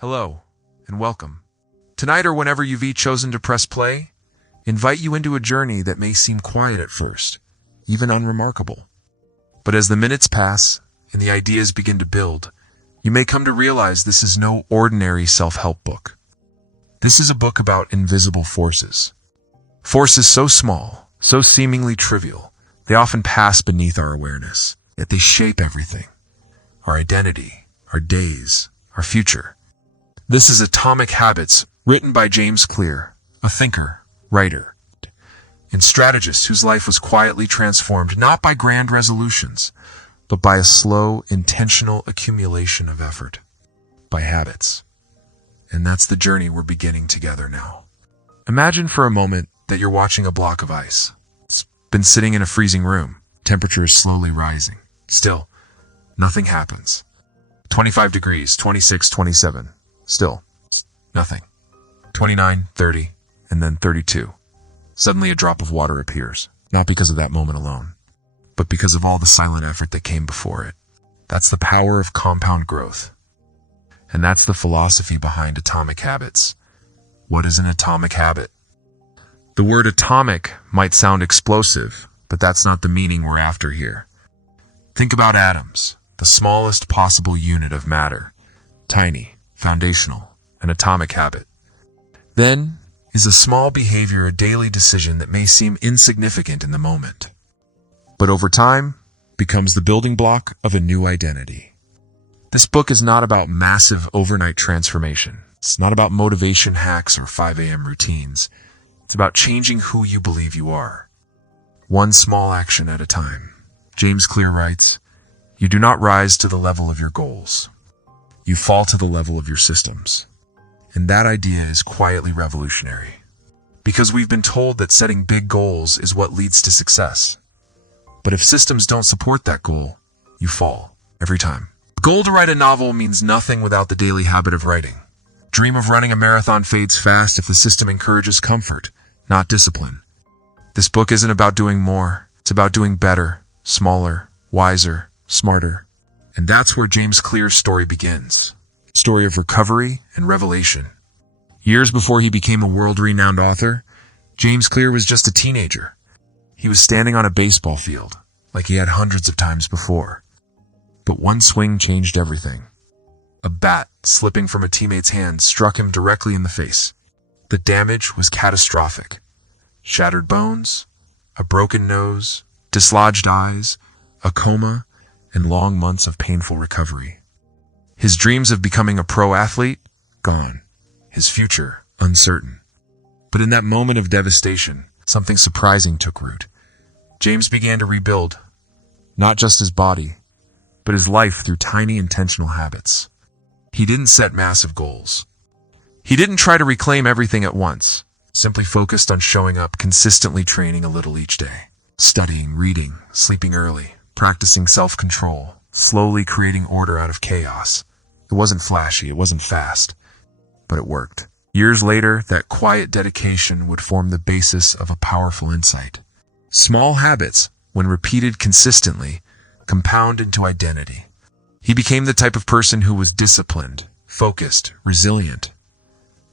Hello, and welcome. Tonight or whenever you've chosen to press play, invite you into a journey that may seem quiet at first, even unremarkable. But as the minutes pass and the ideas begin to build, you may come to realize this is no ordinary self-help book. This is a book about invisible forces. Forces so small, so seemingly trivial, they often pass beneath our awareness, yet they shape everything. Our identity, our days, our future. This is Atomic Habits, written by James Clear, a thinker, writer, and strategist whose life was quietly transformed not by grand resolutions, but by a slow, intentional accumulation of effort, by habits. And that's the journey we're beginning together now. Imagine for a moment that you're watching a block of ice. It's been sitting in a freezing room. Temperature is slowly rising. Still, nothing happens. 25 degrees, 26, 27. Still, nothing. 29, 30, and then 32. Suddenly a drop of water appears, not because of that moment alone, but because of all the silent effort that came before it. That's the power of compound growth. And that's the philosophy behind Atomic Habits. What is an atomic habit? The word atomic might sound explosive, but that's not the meaning we're after here. Think about atoms, the smallest possible unit of matter. Tiny, foundational, an atomic habit. Then is a small behavior, a daily decision that may seem insignificant in the moment, but over time becomes the building block of a new identity. This book is not about massive overnight transformation. It's not about motivation hacks or 5 a.m. routines. It's about changing who you believe you are. One small action at a time. James Clear writes, "You do not rise to the level of your goals. You fall to the level of your systems." And that idea is quietly revolutionary. Because we've been told that setting big goals is what leads to success. But if systems don't support that goal, you fall every time. The goal to write a novel means nothing without the daily habit of writing. Dream of running a marathon fades fast if the system encourages comfort, not discipline. This book isn't about doing more. It's about doing better, smaller, wiser, smarter. And that's where James Clear's story begins. A story of recovery and revelation. Years before he became a world-renowned author, James Clear was just a teenager. He was standing on a baseball field, like he had hundreds of times before. But one swing changed everything. A bat slipping from a teammate's hand struck him directly in the face. The damage was catastrophic. Shattered bones, a broken nose, dislodged eyes, a coma, and long months of painful recovery. His dreams of becoming a pro athlete, gone. His future, uncertain. But in that moment of devastation, something surprising took root. James began to rebuild, not just his body, but his life through tiny intentional habits. He didn't set massive goals. He didn't try to reclaim everything at once, simply focused on showing up, consistently training a little each day. Studying, reading, sleeping early, practicing self-control, slowly creating order out of chaos. It wasn't flashy, it wasn't fast, but it worked. Years later, that quiet dedication would form the basis of a powerful insight. Small habits, when repeated consistently, compound into identity. He became the type of person who was disciplined, focused, resilient.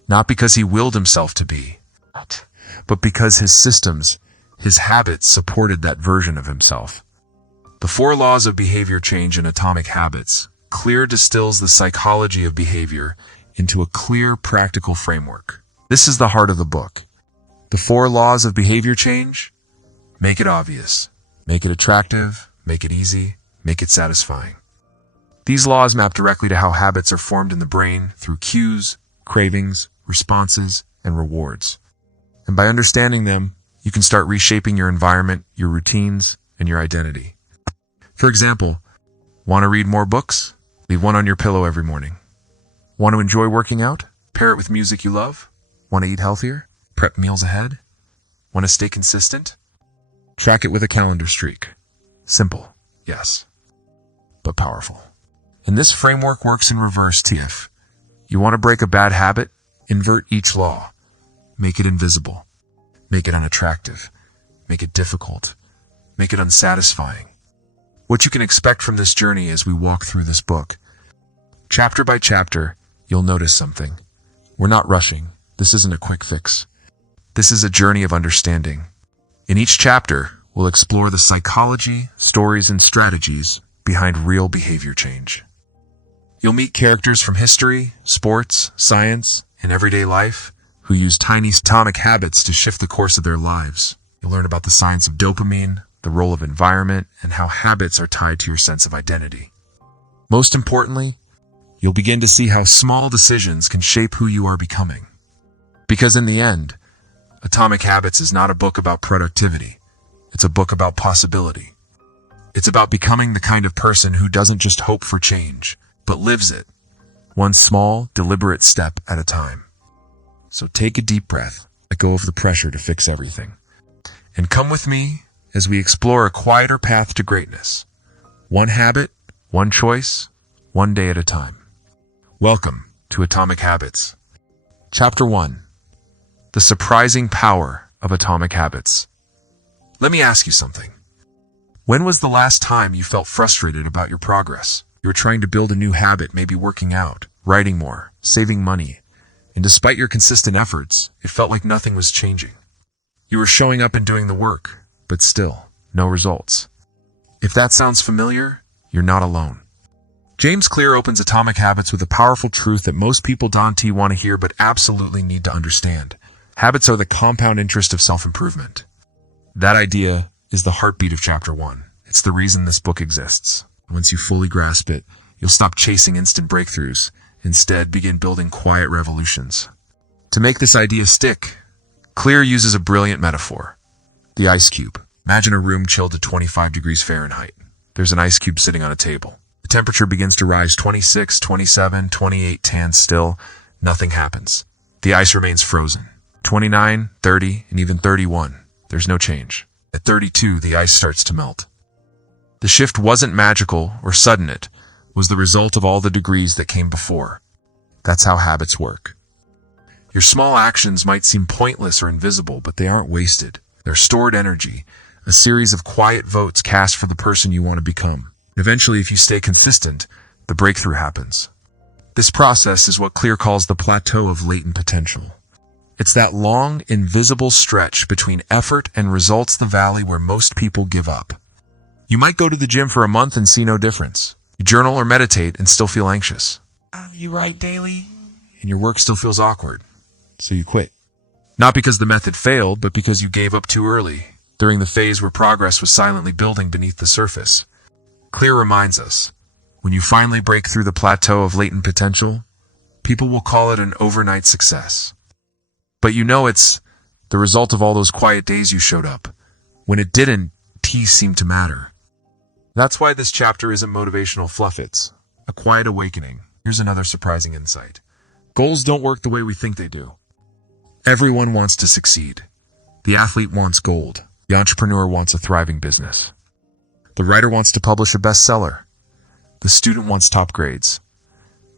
Not because he willed himself to be, but because his systems, his habits supported that version of himself. The 4 laws of behavior change in Atomic Habits. Clear distills the psychology of behavior into a clear, practical framework. This is the heart of the book. The 4 laws of behavior change? Make it obvious. Make it attractive. Make it easy. Make it satisfying. These laws map directly to how habits are formed in the brain through cues, cravings, responses, and rewards. And by understanding them, you can start reshaping your environment, your routines, and your identity. For example, want to read more books? Leave one on your pillow every morning. Want to enjoy working out? Pair it with music you love. Want to eat healthier? Prep meals ahead. Want to stay consistent? Track it with a calendar streak. Simple, yes, but powerful. And this framework works in reverse TF. You want to break a bad habit? Invert each law. Make it invisible. Make it unattractive. Make it difficult. Make it unsatisfying. What you can expect from this journey as we walk through this book. Chapter by chapter, you'll notice something. We're not rushing. This isn't a quick fix. This is a journey of understanding. In each chapter, we'll explore the psychology, stories, and strategies behind real behavior change. You'll meet characters from history, sports, science, and everyday life who use tiny atomic habits to shift the course of their lives. You'll learn about the science of dopamine, the role of environment, and how habits are tied to your sense of identity. Most importantly, you'll begin to see how small decisions can shape who you are becoming. Because in the end, Atomic Habits is not a book about productivity. It's a book about possibility. It's about becoming the kind of person who doesn't just hope for change, but lives it, one small, deliberate step at a time. So take a deep breath, let go of the pressure to fix everything, and come with me as we explore a quieter path to greatness. One habit, one choice, one day at a time. Welcome to Atomic Habits. Chapter 1. The Surprising Power of Atomic Habits. Let me ask you something. When was the last time you felt frustrated about your progress? You were trying to build a new habit, maybe working out, writing more, saving money, and despite your consistent efforts, it felt like nothing was changing. You were showing up and doing the work, but still, no results. If that sounds familiar, you're not alone. James Clear opens Atomic Habits with a powerful truth that most people don't want to hear but absolutely need to understand. Habits are the compound interest of self-improvement. That idea is the heartbeat of Chapter 1. It's the reason this book exists. Once you fully grasp it, you'll stop chasing instant breakthroughs. Instead, begin building quiet revolutions. To make this idea stick, Clear uses a brilliant metaphor. The ice cube. Imagine a room chilled to 25 degrees Fahrenheit. There's an ice cube sitting on a table. The temperature begins to rise 26, 27, 28, and still, nothing happens. The ice remains frozen. 29, 30, and even 31. There's no change. At 32, the ice starts to melt. The shift wasn't magical or sudden. It was the result of all the degrees that came before. That's how habits work. Your small actions might seem pointless or invisible, but they aren't wasted. They're stored energy, a series of quiet votes cast for the person you want to become. Eventually, if you stay consistent, the breakthrough happens. This process is what Clear calls the plateau of latent potential. It's that long, invisible stretch between effort and results, the valley where most people give up. You might go to the gym for a month and see no difference. You journal or meditate and still feel anxious. You write daily, and your work still feels awkward. So you quit. Not because the method failed, but because you gave up too early, during the phase where progress was silently building beneath the surface. Clear reminds us, when you finally break through the plateau of latent potential, people will call it an overnight success. But you know it's the result of all those quiet days you showed up. When it didn't, T's seemed to matter. That's why this chapter isn't motivational fluff, it's a quiet awakening. Here's another surprising insight. Goals don't work the way we think they do. Everyone wants to succeed. The athlete wants gold. The entrepreneur wants a thriving business. The writer wants to publish a bestseller. The student wants top grades.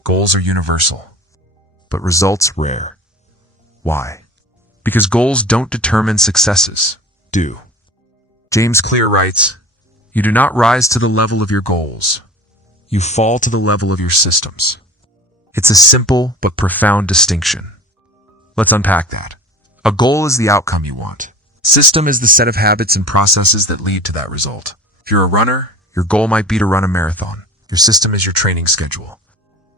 Goals are universal, but results rare. Why? Because goals don't determine successes, do. James Clear writes, "You do not rise to the level of your goals. You fall to the level of your systems." It's a simple but profound distinction. Let's unpack that. A goal is the outcome you want. System is the set of habits and processes that lead to that result. If you're a runner, your goal might be to run a marathon. Your system is your training schedule.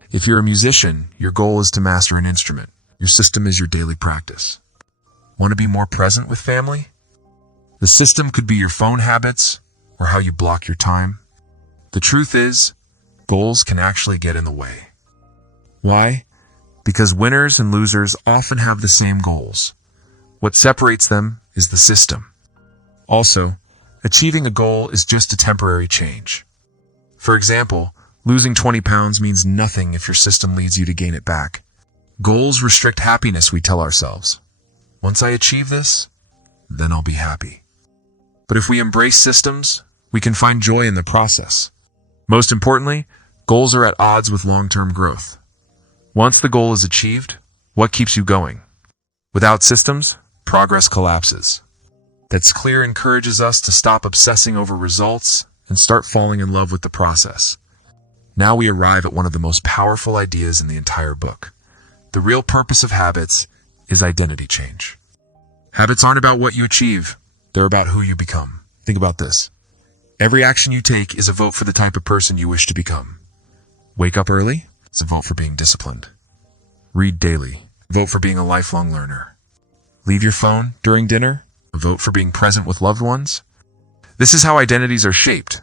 If you're a musician, your goal is to master an instrument. Your system is your daily practice. Want to be more present with family? The system could be your phone habits or how you block your time. The truth is, goals can actually get in the way. Why? Because winners and losers often have the same goals. What separates them is the system. Also, achieving a goal is just a temporary change. For example, losing 20 pounds means nothing if your system leads you to gain it back. Goals restrict happiness, we tell ourselves. Once I achieve this, then I'll be happy. But if we embrace systems, we can find joy in the process. Most importantly, goals are at odds with long-term growth. Once the goal is achieved, what keeps you going? Without systems, progress collapses. That's Clear encourages us to stop obsessing over results and start falling in love with the process. Now we arrive at one of the most powerful ideas in the entire book. The real purpose of habits is identity change. Habits aren't about what you achieve, they're about who you become. Think about this. Every action you take is a vote for the type of person you wish to become. Wake up early? It's a vote for being disciplined. Read daily. Vote for being a lifelong learner. Leave your phone during dinner? A vote for being present with loved ones? This is how identities are shaped,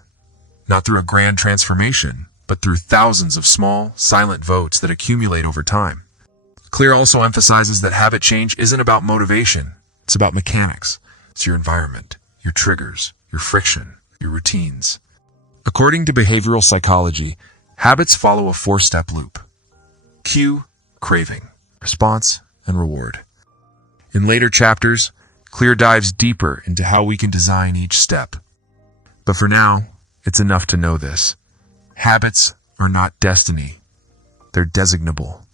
not through a grand transformation, but through thousands of small, silent votes that accumulate over time. Clear also emphasizes that habit change isn't about motivation, it's about mechanics. It's your environment, your triggers, your friction, your routines. According to behavioral psychology, habits follow a four-step loop. Cue, craving, response, and reward. In later chapters, Clear dives deeper into how we can design each step. But for now, it's enough to know this. Habits are not destiny. They're designable.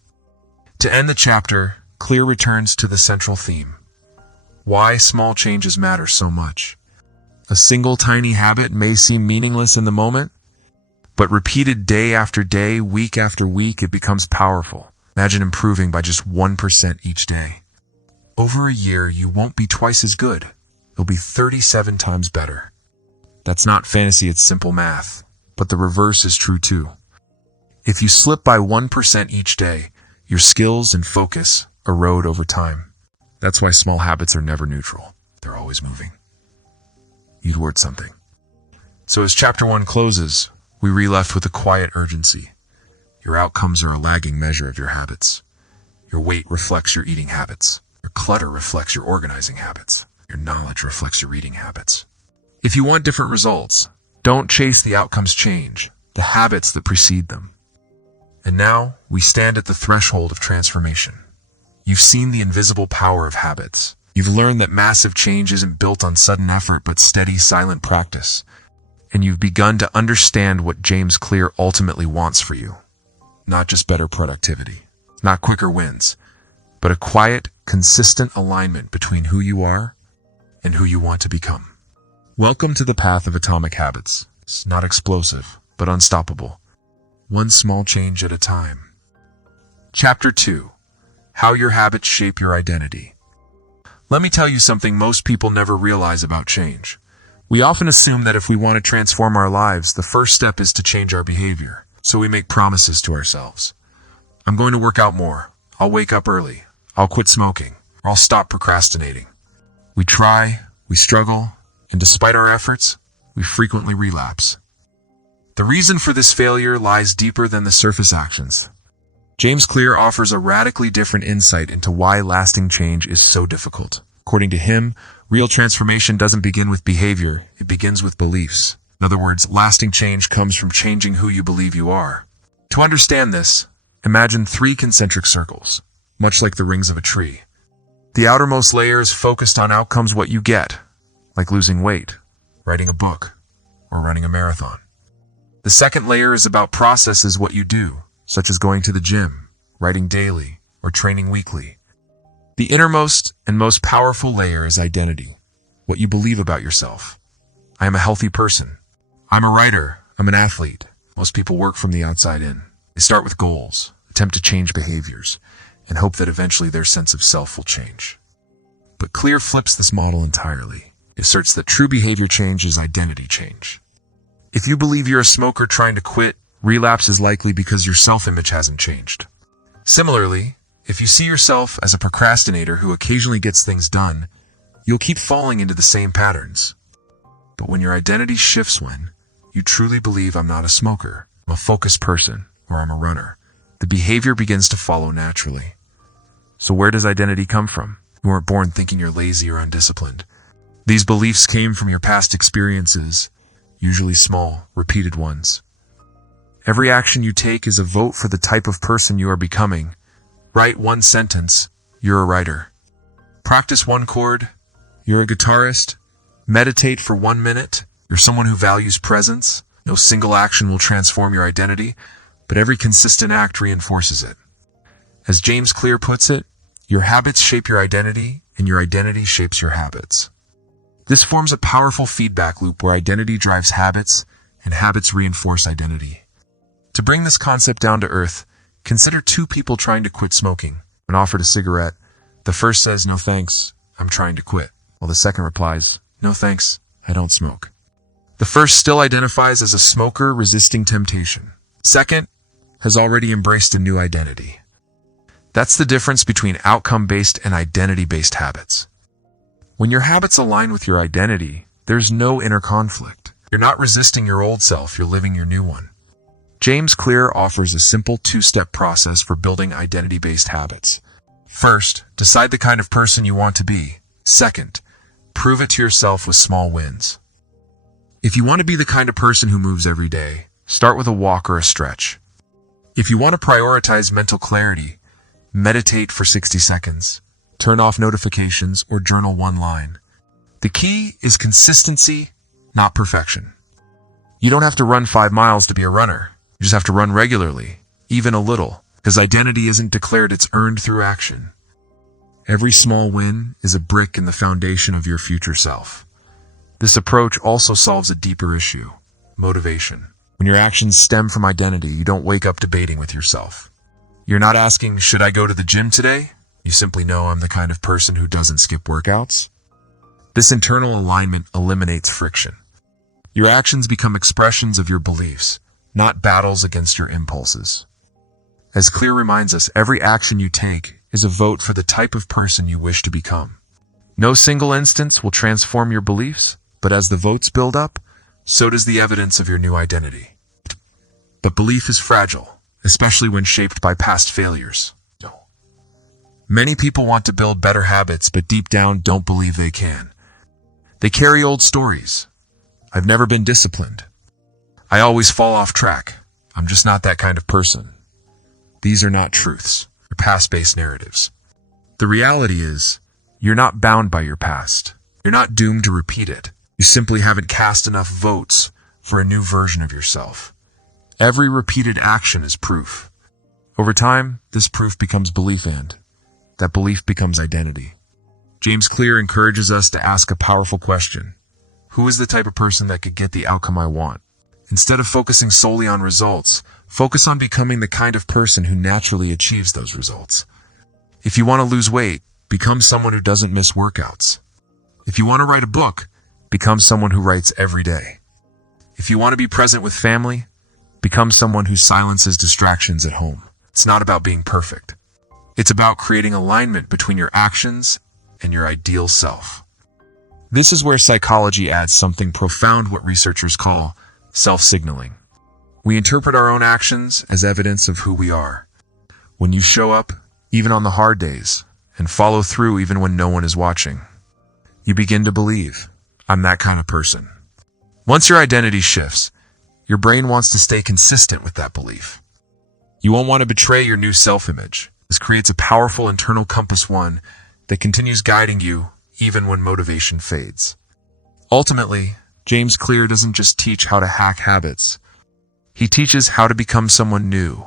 To end the chapter, Clear returns to the central theme. Why small changes matter so much. A single tiny habit may seem meaningless in the moment, but repeated day after day, week after week, it becomes powerful. Imagine improving by just 1% each day. Over a year, you won't be twice as good. You'll be 37 times better. That's not fantasy, it's simple math. But the reverse is true too. If you slip by 1% each day, your skills and focus erode over time. That's why small habits are never neutral. They're always moving you toward something. So as chapter 1 closes, we re-left with a quiet urgency. Your outcomes are a lagging measure of your habits. Your weight reflects your eating habits. Your clutter reflects your organizing habits. Your knowledge reflects your reading habits. If you want different results, don't chase the outcomes change, the habits that precede them. And now, we stand at the threshold of transformation. You've seen the invisible power of habits. You've learned that massive change isn't built on sudden effort but steady, silent practice. And you've begun to understand what James Clear ultimately wants for you. Not just better productivity, not quicker wins, but a quiet, consistent alignment between who you are and who you want to become. Welcome to the path of atomic habits. It's not explosive, but unstoppable. One small change at a time. Chapter 2. How your habits shape your identity. Let me tell you something most people never realize about change. We often assume that if we want to transform our lives, the first step is to change our behavior. So we make promises to ourselves. I'm going to work out more. I'll wake up early. I'll quit smoking. Or I'll stop procrastinating. We try, we struggle, and despite our efforts, we frequently relapse. The reason for this failure lies deeper than the surface actions. James Clear offers a radically different insight into why lasting change is so difficult. According to him, real transformation doesn't begin with behavior, it begins with beliefs. In other words, lasting change comes from changing who you believe you are. To understand this, imagine 3 concentric circles, much like the rings of a tree. The outermost layer is focused on outcomes, what you get, like losing weight, writing a book, or running a marathon. The second layer is about processes, what you do, such as going to the gym, writing daily, or training weekly. The innermost and most powerful layer is identity, what you believe about yourself. I am a healthy person. I'm a writer. I'm an athlete. Most people work from the outside in. They start with goals, attempt to change behaviors, and hope that eventually their sense of self will change. But Clear flips this model entirely. It asserts that true behavior change is identity change. If you believe you're a smoker trying to quit, relapse is likely because your self-image hasn't changed. Similarly, if you see yourself as a procrastinator who occasionally gets things done, you'll keep falling into the same patterns. But when your identity shifts, when you truly believe I'm not a smoker, I'm a focused person, or I'm a runner, the behavior begins to follow naturally. So where does identity come from? You weren't born thinking you're lazy or undisciplined. These beliefs came from your past experiences, usually small, repeated ones. Every action you take is a vote for the type of person you are becoming. Write 1 sentence, you're a writer. Practice 1 chord, you're a guitarist. Meditate for 1 minute, you're someone who values presence. No single action will transform your identity, but every consistent act reinforces it. As James Clear puts it, your habits shape your identity, and your identity shapes your habits. This forms a powerful feedback loop where identity drives habits, and habits reinforce identity. To bring this concept down to earth, consider two people trying to quit smoking. When offered a cigarette, the first says, "No thanks, I'm trying to quit," while the second replies, "No thanks, I don't smoke." The first still identifies as a smoker resisting temptation. Second has already embraced a new identity. That's the difference between outcome-based and identity-based habits. When your habits align with your identity, there's no inner conflict. You're not resisting your old self, you're living your new one. James Clear offers a simple two-step process for building identity-based habits. First, decide the kind of person you want to be. Second, prove it to yourself with small wins. If you want to be the kind of person who moves every day, start with a walk or a stretch. If you want to prioritize mental clarity, meditate for 60 seconds, turn off notifications, or journal one line. The key is consistency, not perfection. You don't have to run 5 miles to be a runner. You just have to run regularly, even a little, because identity isn't declared, it's earned through action. Every small win is a brick in the foundation of your future self. This approach also solves a deeper issue: motivation. When your actions stem from identity, you don't wake up debating with yourself. You're not asking, "Should I go to the gym today?" You simply know, "I'm the kind of person who doesn't skip workouts." This internal alignment eliminates friction. Your actions become expressions of your beliefs, not battles against your impulses. As Clear reminds us, every action you take is a vote for the type of person you wish to become. No single instance will transform your beliefs, but as the votes build up, so does the evidence of your new identity. But belief is fragile, especially when shaped by past failures. Many people want to build better habits, but deep down don't believe they can. They carry old stories. "I've never been disciplined. I always fall off track. I'm just not that kind of person." These are not truths. They're past-based narratives. The reality is, you're not bound by your past. You're not doomed to repeat it. You simply haven't cast enough votes for a new version of yourself. Every repeated action is proof. Over time, this proof becomes belief, and that belief becomes identity. James Clear encourages us to ask a powerful question: who is the type of person that could get the outcome I want? Instead of focusing solely on results, focus on becoming the kind of person who naturally achieves those results. If you want to lose weight, become someone who doesn't miss workouts. If you want to write a book, become someone who writes every day. If you want to be present with family, become someone who silences distractions at home. It's not about being perfect. It's about creating alignment between your actions and your ideal self. This is where psychology adds something profound, what researchers call self-signaling. We interpret our own actions as evidence of who we are. When you show up, even on the hard days, and follow through even when no one is watching, you begin to believe, "I'm that kind of person." Once your identity shifts, your brain wants to stay consistent with that belief. You won't want to betray your new self-image. This creates a powerful internal compass, one that continues guiding you even when motivation fades. Ultimately, James Clear doesn't just teach how to hack habits. He teaches how to become someone new,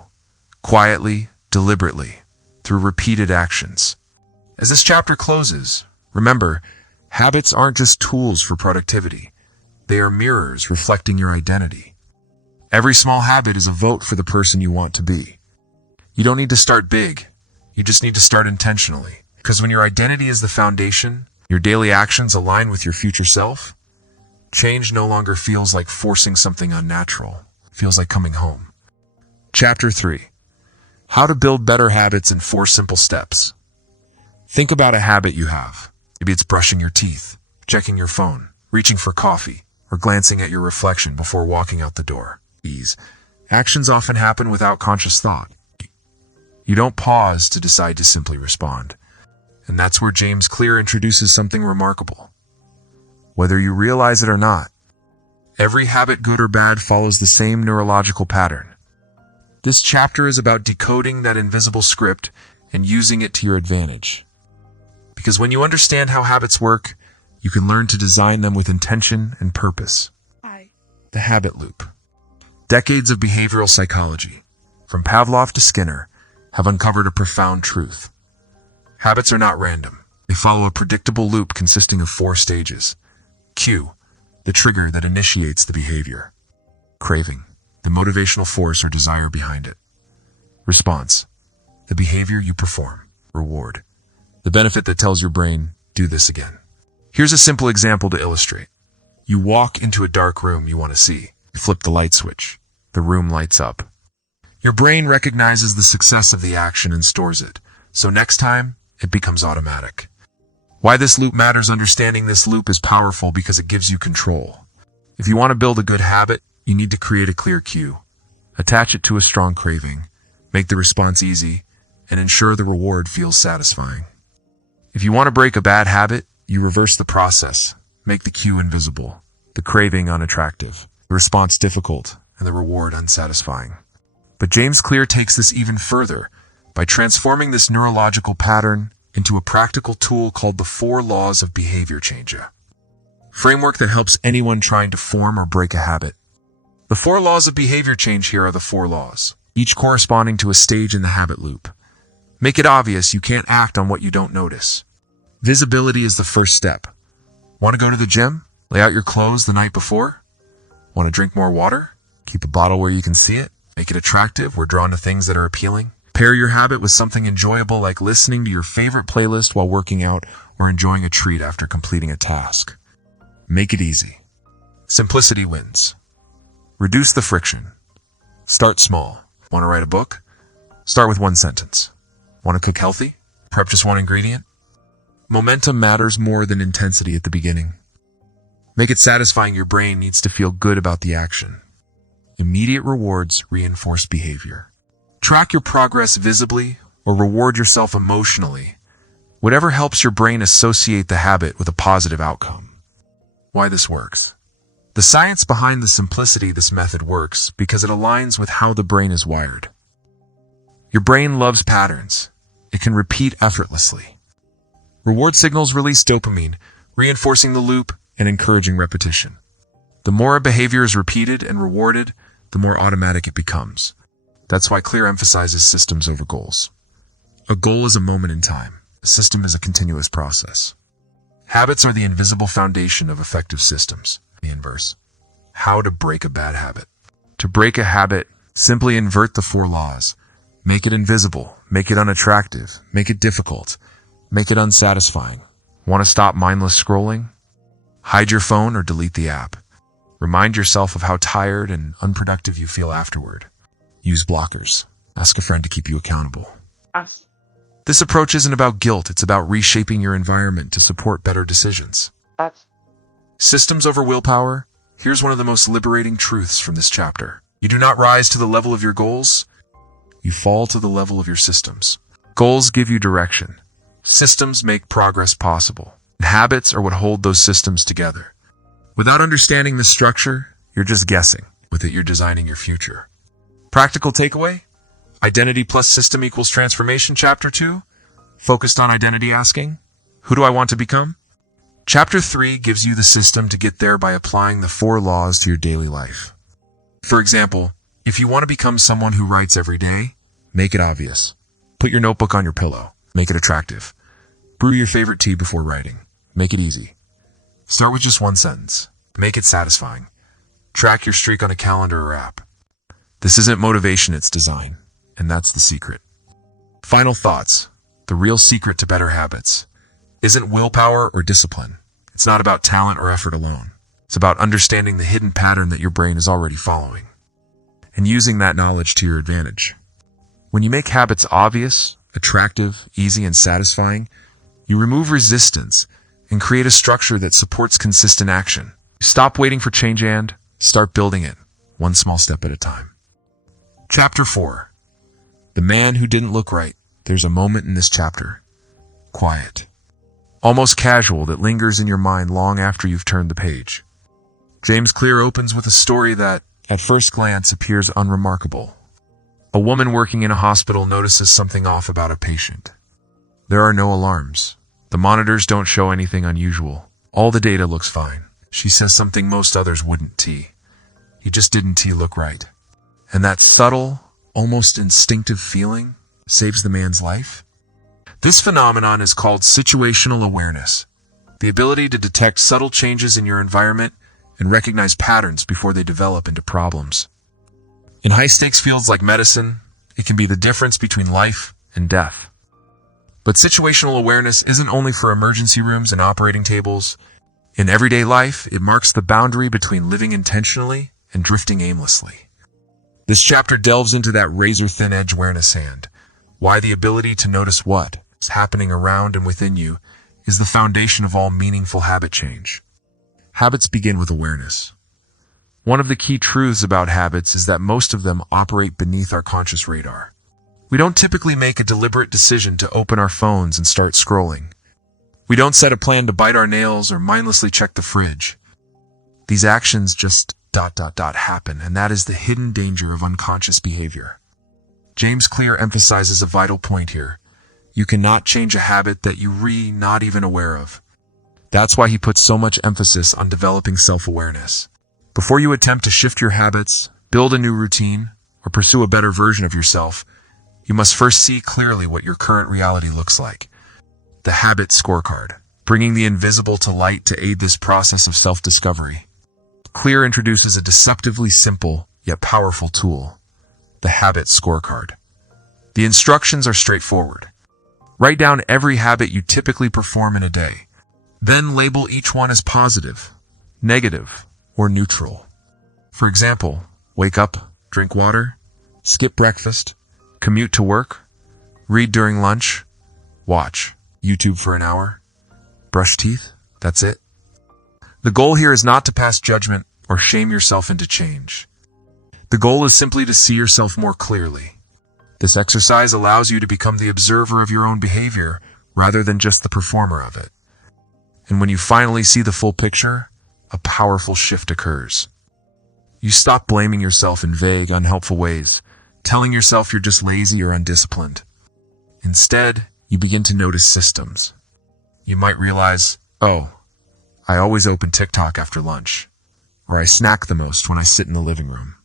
quietly, deliberately, through repeated actions. As this chapter closes, remember, habits aren't just tools for productivity. They are mirrors reflecting your identity. Every small habit is a vote for the person you want to be. You don't need to start big. You just need to start intentionally. Because when your identity is the foundation, your daily actions align with your future self, change no longer feels like forcing something unnatural. It feels like coming home. Chapter 3. How to build better habits in 4 simple steps. Think about a habit you have. Maybe it's brushing your teeth, checking your phone, reaching for coffee, or glancing at your reflection before walking out the door. These actions often happen without conscious thought. You don't pause to decide to simply respond. And that's where James Clear introduces something remarkable. Whether you realize it or not, every habit, good or bad, follows the same neurological pattern. This chapter is about decoding that invisible script and using it to your advantage. Because when you understand how habits work, you can learn to design them with intention and purpose. The habit loop. Decades of behavioral psychology, from Pavlov to Skinner, have uncovered a profound truth. Habits are not random. They follow a predictable loop consisting of 4 stages. Cue, the trigger that initiates the behavior. Craving, the motivational force or desire behind it. Response, the behavior you perform. Reward, the benefit that tells your brain, do this again. Here's a simple example to illustrate. You walk into a dark room you want to see. You flip the light switch. The room lights up. Your brain recognizes the success of the action and stores it. So next time, it becomes automatic. Why this loop matters: understanding this loop is powerful because it gives you control. If you want to build a good habit, you need to create a clear cue. Attach it to a strong craving. Make the response easy, and ensure the reward feels satisfying. If you want to break a bad habit, you reverse the process. Make the cue invisible, the craving unattractive, the response difficult, and the reward unsatisfying. But James Clear takes this even further by transforming this neurological pattern into a practical tool called the 4 Laws of Behavior Change, a framework that helps anyone trying to form or break a habit. The 4 laws of behavior change here are the 4 laws, each corresponding to a stage in the habit loop. Make it obvious you can't act on what you don't notice. Visibility is the first step. Want to go to the gym? Lay out your clothes the night before? Want to drink more water? Keep a bottle where you can see it. Make it attractive. We're drawn to things that are appealing. Pair your habit with something enjoyable like listening to your favorite playlist while working out or enjoying a treat after completing a task. Make it easy. Simplicity wins. Reduce the friction. Start small. Want to write a book? Start with 1 sentence. Want to cook healthy? Prep just 1 ingredient? Momentum matters more than intensity at the beginning. Make it satisfying. Your brain needs to feel good about the action. Immediate rewards reinforce behavior. Track your progress visibly or reward yourself emotionally. Whatever helps your brain associate the habit with a positive outcome. Why this works. The science behind the simplicity this method works because it aligns with how the brain is wired. Your brain loves patterns. It can repeat effortlessly. Reward signals release dopamine, reinforcing the loop and encouraging repetition. The more a behavior is repeated and rewarded, the more automatic it becomes. That's why Clear emphasizes systems over goals. A goal is a moment in time. A system is a continuous process. Habits are the invisible foundation of effective systems. The inverse. How to break a bad habit. To break a habit, simply invert the 4 laws. Make it invisible. Make it unattractive. Make it difficult. Make it unsatisfying. Want to stop mindless scrolling? Hide your phone or delete the app. Remind yourself of how tired and unproductive you feel afterward. Use blockers. Ask a friend to keep you accountable. This approach isn't about guilt, it's about reshaping your environment to support better decisions. Systems over willpower. Here's one of the most liberating truths from this chapter. You do not rise to the level of your goals. You fall to the level of your systems. Goals give you direction. Systems make progress possible. Habits are what hold those systems together. Without understanding the structure, you're just guessing. With it, you're designing your future. Practical takeaway? Identity plus system equals transformation. Chapter 2, focused on identity, asking, who do I want to become? Chapter 3 gives you the system to get there by applying the 4 laws to your daily life. For example, if you want to become someone who writes every day, make it obvious. Put your notebook on your pillow. Make it attractive. Brew your favorite tea before writing. Make it easy. Start with just 1 sentence. Make it satisfying. Track your streak on a calendar or app. This isn't motivation, it's design. And that's the secret. Final thoughts. The real secret to better habits isn't willpower or discipline. It's not about talent or effort alone. It's about understanding the hidden pattern that your brain is already following and using that knowledge to your advantage. When you make habits obvious, attractive, easy, and satisfying, you remove resistance and create a structure that supports consistent action. Stop waiting for change and start building it, 1 small step at a time. Chapter 4. The Man Who Didn't Look Right. There's a moment in this chapter. Quiet. Almost casual, that lingers in your mind long after you've turned the page. James Clear opens with a story that, at first glance, appears unremarkable. A woman working in a hospital notices something off about a patient. There are no alarms. The monitors don't show anything unusual. All the data looks fine. She says something most others wouldn't. He just didn't look right. And that subtle, almost instinctive feeling saves the man's life. This phenomenon is called situational awareness, the ability to detect subtle changes in your environment and recognize patterns before they develop into problems. In high-stakes fields like medicine, it can be the difference between life and death. But situational awareness isn't only for emergency rooms and operating tables. In everyday life, it marks the boundary between living intentionally and drifting aimlessly. This chapter delves into that razor-thin edge awareness sand, why the ability to notice what is happening around and within you is the foundation of all meaningful habit change. Habits begin with awareness. One of the key truths about habits is that most of them operate beneath our conscious radar. We don't typically make a deliberate decision to open our phones and start scrolling. We don't set a plan to bite our nails or mindlessly check the fridge. These actions just happen, and that is the hidden danger of unconscious behavior. James Clear emphasizes a vital point here. You cannot change a habit that you're not even aware of. That's why he puts so much emphasis on developing self-awareness. Before you attempt to shift your habits, build a new routine, or pursue a better version of yourself, you must first see clearly what your current reality looks like. The habit scorecard, bringing the invisible to light to aid this process of self-discovery. Clear introduces a deceptively simple yet powerful tool, the habit scorecard. The instructions are straightforward. Write down every habit you typically perform in a day. Then label each one as positive, negative, or neutral. For example, wake up, drink water, skip breakfast, commute to work, read during lunch, watch YouTube for an hour, brush teeth. That's it. The goal here is not to pass judgment or shame yourself into change. The goal is simply to see yourself more clearly. This exercise allows you to become the observer of your own behavior rather than just the performer of it. And when you finally see the full picture, a powerful shift occurs. You stop blaming yourself in vague, unhelpful ways, telling yourself you're just lazy or undisciplined. Instead, you begin to notice systems. You might realize, oh, I always open TikTok after lunch, or I snack the most when I sit in the living room.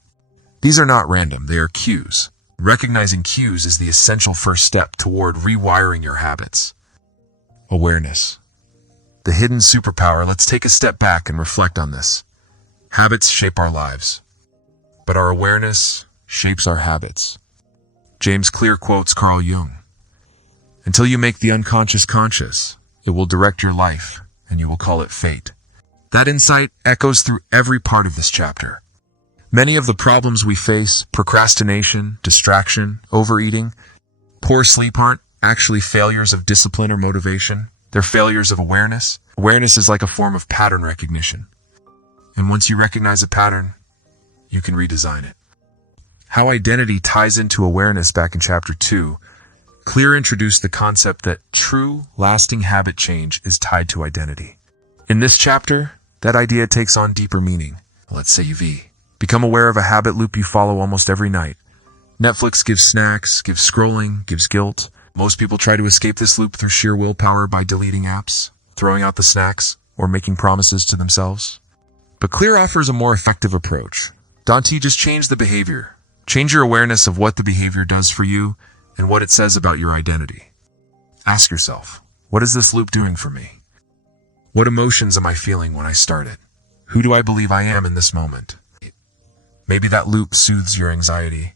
These are not random, they are cues. Recognizing cues is the essential first step toward rewiring your habits. Awareness. The hidden superpower. Let's take a step back and reflect on this. Habits shape our lives, but our awareness shapes our habits. James Clear quotes Carl Jung, "Until you make the unconscious conscious, it will direct your life, and you will call it fate." That insight echoes through every part of this chapter. Many of the problems we face, procrastination, distraction, overeating, poor sleep, aren't actually failures of discipline or motivation. They're failures of awareness. Awareness is like a form of pattern recognition. And once you recognize a pattern, you can redesign it. How identity ties into awareness. Back in chapter 2, Clear introduced the concept that true, lasting habit change is tied to identity. In this chapter, that idea takes on deeper meaning. Let's say you've become aware of a habit loop you follow almost every night. Netflix gives snacks, gives scrolling, gives guilt. Most people try to escape this loop through sheer willpower by deleting apps, throwing out the snacks, or making promises to themselves. But Clear offers a more effective approach. Don't just change the behavior. Change your awareness of what the behavior does for you and what it says about your identity. Ask yourself, what is this loop doing for me? What emotions am I feeling when I start it? Who do I believe I am in this moment? Maybe that loop soothes your anxiety.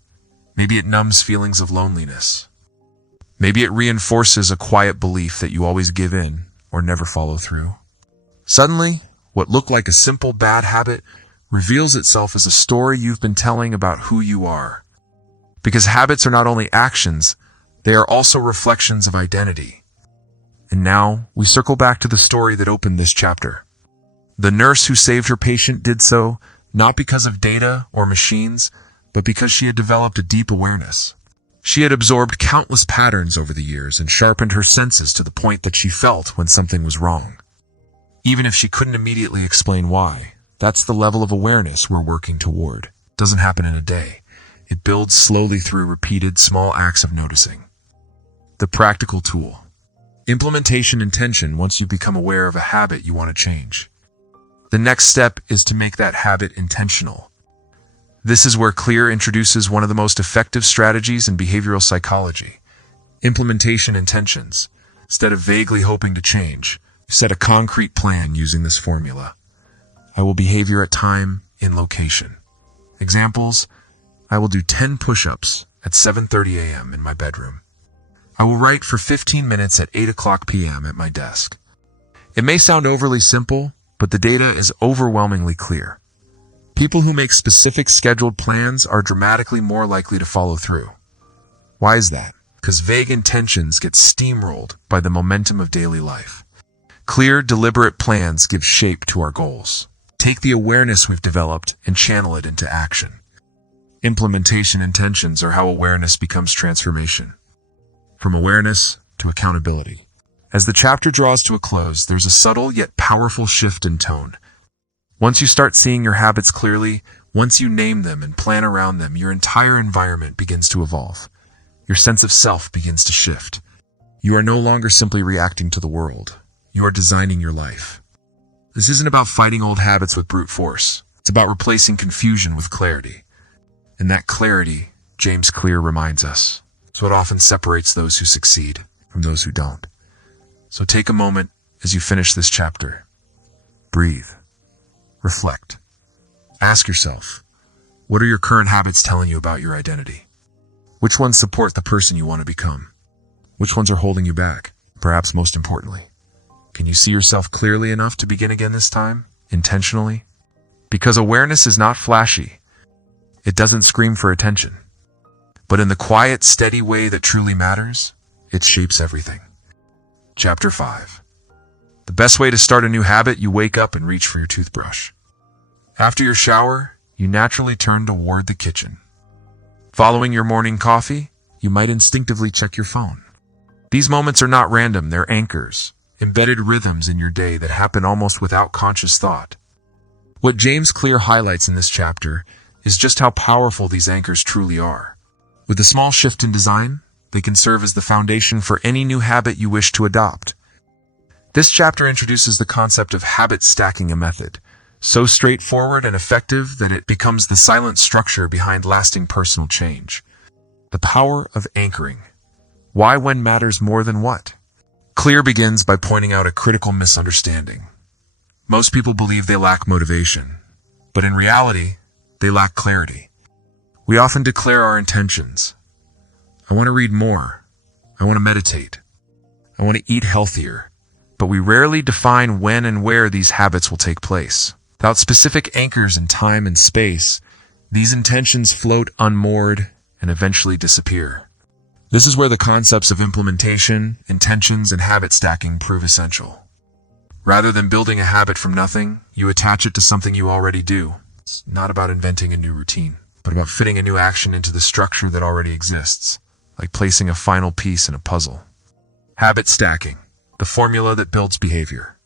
Maybe it numbs feelings of loneliness. Maybe it reinforces a quiet belief that you always give in or never follow through. Suddenly, what looked like a simple bad habit reveals itself as a story you've been telling about who you are. Because habits are not only actions, they are also reflections of identity. And now, we circle back to the story that opened this chapter. The nurse who saved her patient did so not because of data or machines, but because she had developed a deep awareness. She had absorbed countless patterns over the years and sharpened her senses to the point that she felt when something was wrong. Even if she couldn't immediately explain why, that's the level of awareness we're working toward. It doesn't happen in a day. It builds slowly through repeated small acts of noticing. The practical tool. Implementation intention. Once you become aware of a habit you want to change, the next step is to make that habit intentional. This is where Clear introduces one of the most effective strategies in behavioral psychology. Implementation intentions. Instead of vaguely hoping to change, set a concrete plan using this formula. I will behavior at time in location. Examples: I will do 10 push-ups at 7:30 a.m. in my bedroom. I will write for 15 minutes at 8 o'clock p.m. at my desk. It may sound overly simple, but the data is overwhelmingly clear. People who make specific scheduled plans are dramatically more likely to follow through. Why is that? Because vague intentions get steamrolled by the momentum of daily life. Clear, deliberate plans give shape to our goals. Take the awareness we've developed and channel it into action. Implementation intentions are how awareness becomes transformation. From awareness to accountability. As the chapter draws to a close, there's a subtle yet powerful shift in tone. Once you start seeing your habits clearly, once you name them and plan around them, your entire environment begins to evolve. Your sense of self begins to shift. You are no longer simply reacting to the world. You are designing your life. This isn't about fighting old habits with brute force. It's about replacing confusion with clarity. And that clarity, James Clear reminds us, is what often separates those who succeed from those who don't. So take a moment as you finish this chapter. Breathe. Reflect. Ask yourself, what are your current habits telling you about your identity? Which ones support the person you want to become? Which ones are holding you back? Perhaps most importantly, can you see yourself clearly enough to begin again this time, intentionally? Because awareness is not flashy. It doesn't scream for attention. But in the quiet, steady way that truly matters, it shapes everything. Chapter 5. The best way to start a new habit: you wake up and reach for your toothbrush. After your shower, you naturally turn toward the kitchen. Following your morning coffee, you might instinctively check your phone. These moments are not random, they're anchors, embedded rhythms in your day that happen almost without conscious thought. What James Clear highlights in this chapter is just how powerful these anchors truly are. With a small shift in design, they can serve as the foundation for any new habit you wish to adopt. This chapter introduces the concept of habit stacking, a method so straightforward and effective that it becomes the silent structure behind lasting personal change. The power of anchoring. Why when matters more than what? Clear begins by pointing out a critical misunderstanding. Most people believe they lack motivation, but in reality, they lack clarity. We often declare our intentions. I want to read more. I want to meditate. I want to eat healthier. But we rarely define when and where these habits will take place. Without specific anchors in time and space, these intentions float unmoored and eventually disappear. This is where the concepts of implementation, intentions, and habit stacking prove essential. Rather than building a habit from nothing, you attach it to something you already do. It's not about inventing a new routine, but about fitting a new action into the structure that already exists, like placing a final piece in a puzzle. Habit stacking, the formula that builds behavior.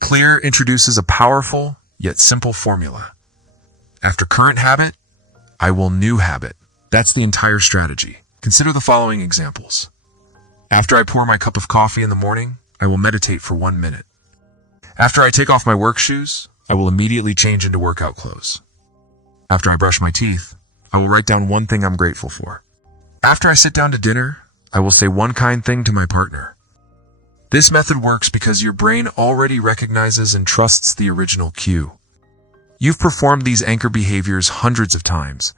Clear introduces a powerful, yet simple formula. After current habit, I will new habit. That's the entire strategy. Consider the following examples. After I pour my cup of coffee in the morning, I will meditate for 1 minute. After I take off my work shoes, I will immediately change into workout clothes. After I brush my teeth, I will write down one thing I'm grateful for. After I sit down to dinner, I will say one kind thing to my partner. This method works because your brain already recognizes and trusts the original cue. You've performed these anchor behaviors hundreds of times.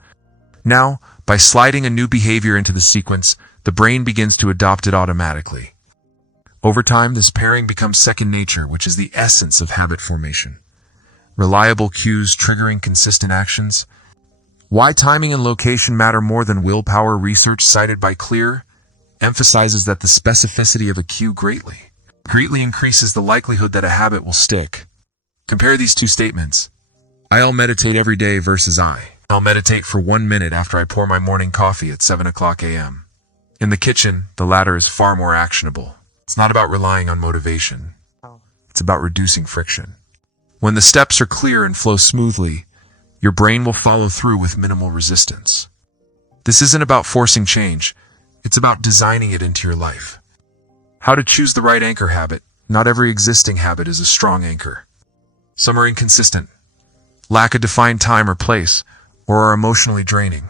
Now, by sliding a new behavior into the sequence, the brain begins to adopt it automatically. Over time, this pairing becomes second nature, which is the essence of habit formation. Reliable cues triggering consistent actions. Why timing and location matter more than willpower. Research cited by Clear emphasizes that the specificity of a cue greatly increases the likelihood that a habit will stick. Compare these two statements. I'll meditate every day versus I'll meditate for 1 minute after I pour my morning coffee at 7 o'clock a.m. In the kitchen, the latter is far more actionable. It's not about relying on motivation. It's about reducing friction. When the steps are clear and flow smoothly, your brain will follow through with minimal resistance. This isn't about forcing change. It's about designing it into your life. How to choose the right anchor habit. Not every existing habit is a strong anchor. Some are inconsistent, lack a defined time or place, or are emotionally draining.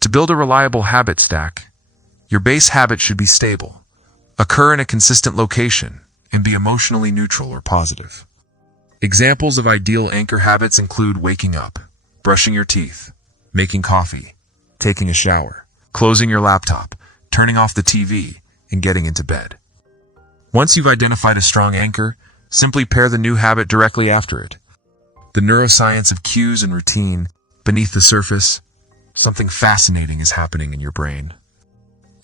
To build a reliable habit stack, your base habit should be stable, occur in a consistent location, and be emotionally neutral or positive. Examples of ideal anchor habits include waking up, brushing your teeth, making coffee, taking a shower, closing your laptop, turning off the TV, and getting into bed. Once you've identified a strong anchor, simply pair the new habit directly after it. The neuroscience of cues and routine. Beneath the surface, something fascinating is happening in your brain.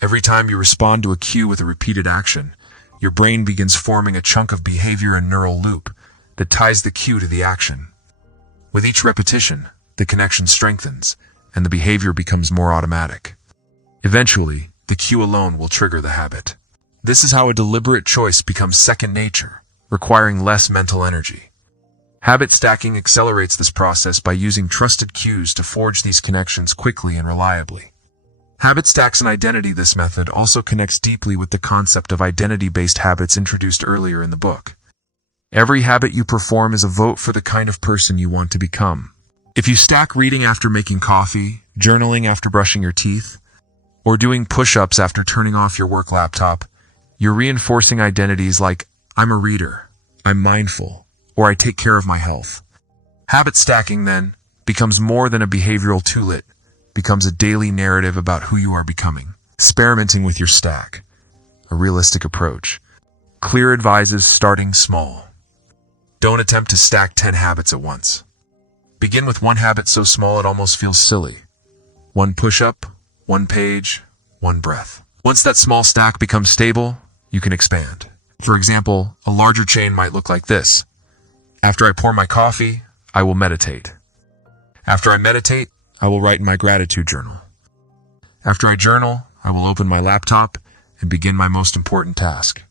Every time you respond to a cue with a repeated action, your brain begins forming a chunk of behavior and neural loop that ties the cue to the action. With each repetition, the connection strengthens, and the behavior becomes more automatic. Eventually, the cue alone will trigger the habit. This is how a deliberate choice becomes second nature, requiring less mental energy. Habit stacking accelerates this process by using trusted cues to forge these connections quickly and reliably. Habit stacks and identity. This method also connects deeply with the concept of identity-based habits introduced earlier in the book. Every habit you perform is a vote for the kind of person you want to become. If you stack reading after making coffee, journaling after brushing your teeth, or doing push-ups after turning off your work laptop, you're reinforcing identities like, I'm a reader, I'm mindful, or I take care of my health. Habit stacking, then, becomes more than a behavioral toolkit, becomes a daily narrative about who you are becoming. Experimenting with your stack, a realistic approach. Clear advises starting small. Don't attempt to stack 10 habits at once. Begin with one habit so small it almost feels silly. One push-up, one page, one breath. Once that small stack becomes stable, you can expand. For example, a larger chain might look like this. After I pour my coffee, I will meditate. After I meditate, I will write in my gratitude journal. After I journal, I will open my laptop and begin my most important task.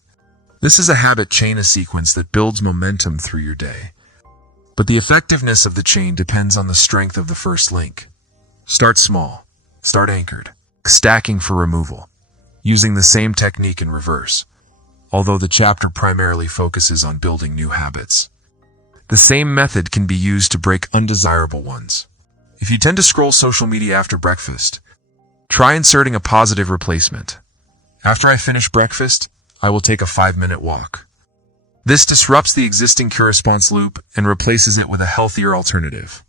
This is a habit chain, a sequence that builds momentum through your day. But the effectiveness of the chain depends on the strength of the first link. Start small. Start anchored. Stacking for removal. Using the same technique in reverse, although the chapter primarily focuses on building new habits. The same method can be used to break undesirable ones. If you tend to scroll social media after breakfast, try inserting a positive replacement. After I finish breakfast, I will take a 5-minute walk. This disrupts the existing cue-response loop and replaces it with a healthier alternative.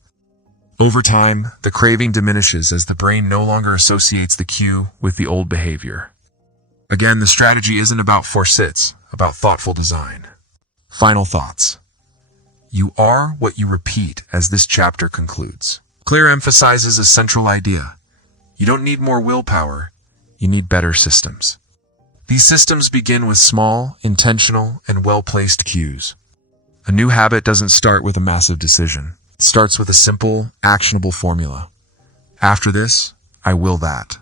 Over time, the craving diminishes as the brain no longer associates the cue with the old behavior. Again, the strategy isn't about force, it's about thoughtful design. Final thoughts. You are what you repeat, as this chapter concludes. Clear emphasizes a central idea. You don't need more willpower, you need better systems. These systems begin with small, intentional, and well-placed cues. A new habit doesn't start with a massive decision. It starts with a simple, actionable formula. After this, I will that.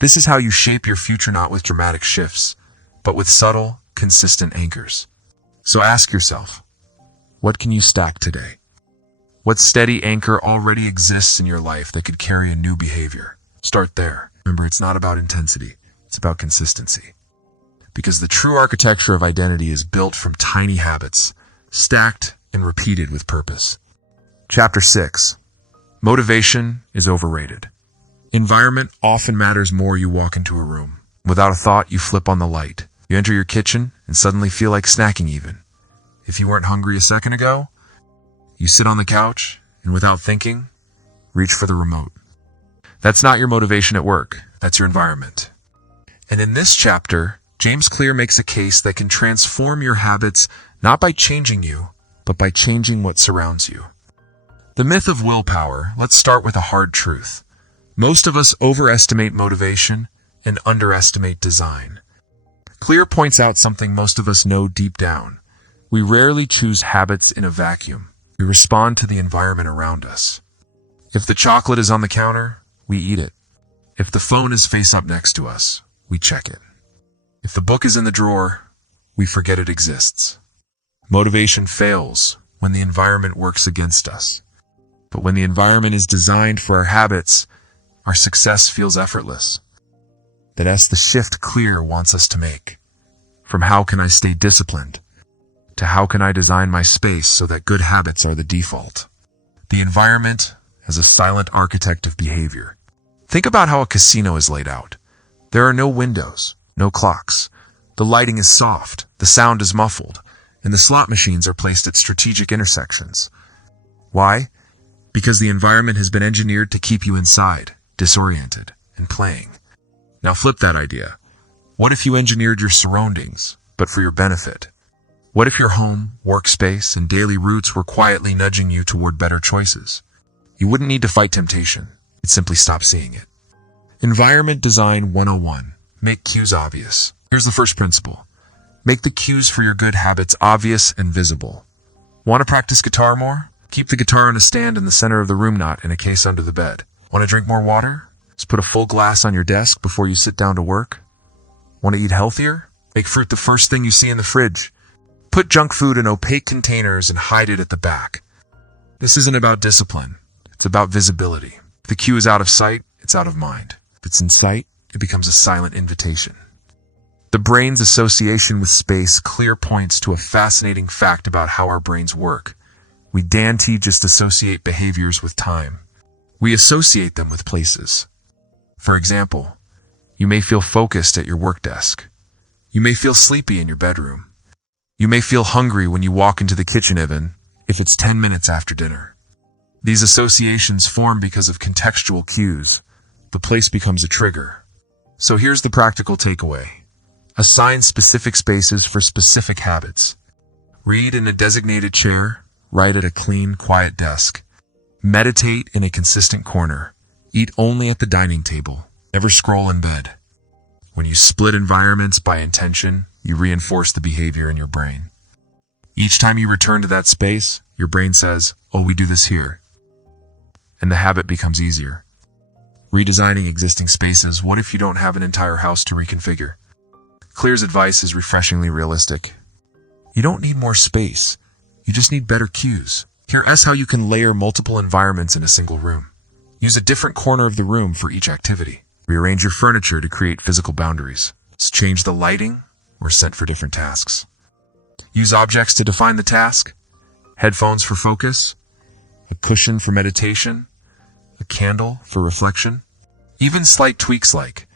This is how you shape your future, not with dramatic shifts, but with subtle, consistent anchors. So ask yourself, what can you stack today? What steady anchor already exists in your life that could carry a new behavior? Start there. Remember, it's not about intensity, it's about consistency. Because the true architecture of identity is built from tiny habits, stacked and repeated with purpose. Chapter 6. Motivation is overrated. Environment often matters more. You walk into a room. Without a thought, you flip on the light. You enter your kitchen and suddenly feel like snacking even. If you weren't hungry a second ago, you sit on the couch and without thinking, reach for the remote. That's not your motivation at work. That's your environment. And in this chapter, James Clear makes a case that can transform your habits not by changing you, but by changing what surrounds you. The myth of willpower. Let's start with a hard truth. Most of us overestimate motivation and underestimate design. Clear points out something most of us know deep down. We rarely choose habits in a vacuum. We respond to the environment around us. If the chocolate is on the counter, we eat it. If the phone is face up next to us, we check it. If the book is in the drawer, we forget it exists. Motivation fails when the environment works against us. But when the environment is designed for our habits, our success feels effortless. That's the shift Clear wants us to make. From how can I stay disciplined, to how can I design my space so that good habits are the default. The environment as a silent architect of behavior. Think about how a casino is laid out. There are no windows, no clocks. The lighting is soft, the sound is muffled, and the slot machines are placed at strategic intersections. Why? Because the environment has been engineered to keep you inside, disoriented, and playing. Now flip that idea. What if you engineered your surroundings, but for your benefit? What if your home, workspace, and daily routes were quietly nudging you toward better choices? You wouldn't need to fight temptation. You'd simply stop seeing it. Environment Design 101. Make cues obvious. Here's the first principle. Make the cues for your good habits obvious and visible. Want to practice guitar more? Keep the guitar on a stand in the center of the room, not in a case under the bed. Want to drink more water? Just put a full glass on your desk before you sit down to work. Want to eat healthier? Make fruit the first thing you see in the fridge. Put junk food in opaque containers and hide it at the back. This isn't about discipline. It's about visibility. If the cue is out of sight, it's out of mind. If it's in sight, it becomes a silent invitation. The brain's association with space clear points to a fascinating fact about how our brains work. We just associate behaviors with time. We associate them with places. For example, you may feel focused at your work desk. You may feel sleepy in your bedroom. You may feel hungry when you walk into the kitchen even if it's 10 minutes after dinner. These associations form because of contextual cues. The place becomes a trigger. So here's the practical takeaway. Assign specific spaces for specific habits. Read in a designated chair. Write at a clean, quiet desk. Meditate in a consistent corner. Eat only at the dining table. Never scroll in bed. When you split environments by intention, you reinforce the behavior in your brain. Each time you return to that space, your brain says, "Oh, we do this here." And the habit becomes easier. Redesigning existing spaces. What if you don't have an entire house to reconfigure? Clear's advice is refreshingly realistic. You don't need more space. You just need better cues. Here's how you can layer multiple environments in a single room. Use a different corner of the room for each activity. Rearrange your furniture to create physical boundaries. Change the lighting or scent for different tasks. Use objects to define the task. Headphones for focus. A cushion for meditation. A candle for reflection. Even slight tweaks like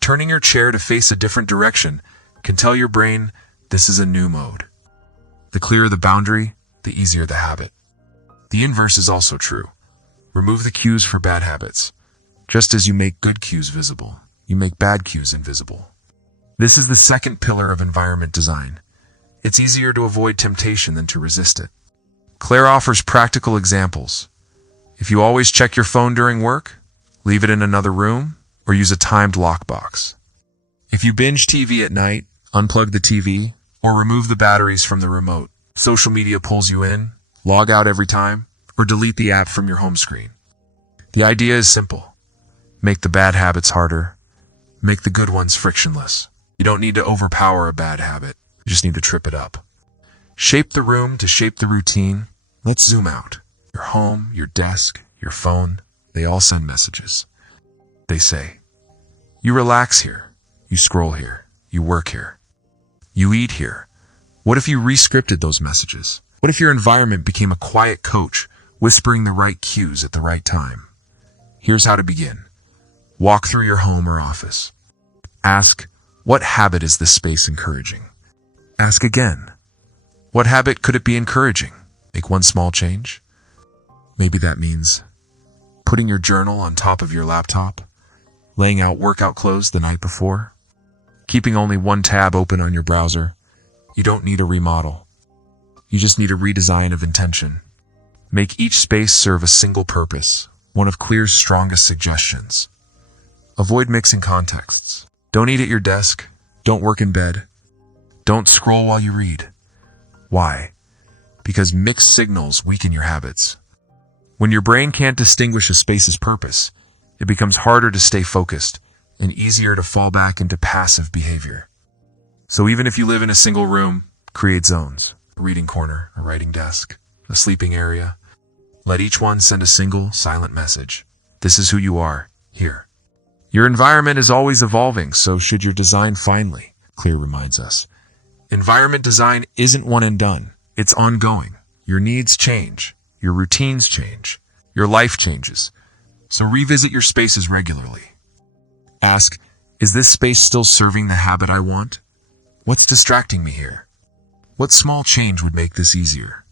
turning your chair to face a different direction can tell your brain this is a new mode. The clearer the boundary, the easier the habit. The inverse is also true. Remove the cues for bad habits. Just as you make good cues visible, you make bad cues invisible. This is the second pillar of environment design. It's easier to avoid temptation than to resist it. Claire offers practical examples. If you always check your phone during work, leave it in another room, or use a timed lockbox. If you binge TV at night, unplug the TV, or remove the batteries from the remote. Social media pulls you in, log out every time, or delete the app from your home screen. The idea is simple. Make the bad habits harder. Make the good ones frictionless. You don't need to overpower a bad habit. You just need to trip it up. Shape the room to shape the routine. Let's zoom out. Your home, your desk, your phone, they all send messages. They say, you relax here, you scroll here, you work here, you eat here. What if you re-scripted those messages? What if your environment became a quiet coach, whispering the right cues at the right time? Here's how to begin. Walk through your home or office. Ask, what habit is this space encouraging? Ask again, what habit could it be encouraging? Make one small change. Maybe that means putting your journal on top of your laptop, laying out workout clothes the night before, keeping only one tab open on your browser. You don't need a remodel. You just need a redesign of intention. Make each space serve a single purpose, one of Clear's strongest suggestions. Avoid mixing contexts. Don't eat at your desk. Don't work in bed. Don't scroll while you read. Why? Because mixed signals weaken your habits. When your brain can't distinguish a space's purpose, it becomes harder to stay focused and easier to fall back into passive behavior. So even if you live in a single room, create zones. A reading corner, a writing desk, a sleeping area. Let each one send a single, silent message. This is who you are, here. Your environment is always evolving, so should your design finally, Clear reminds us. Environment design isn't one and done. It's ongoing. Your needs change. Your routines change. Your life changes. So revisit your spaces regularly. Ask, is this space still serving the habit I want? What's distracting me here? What small change would make this easier?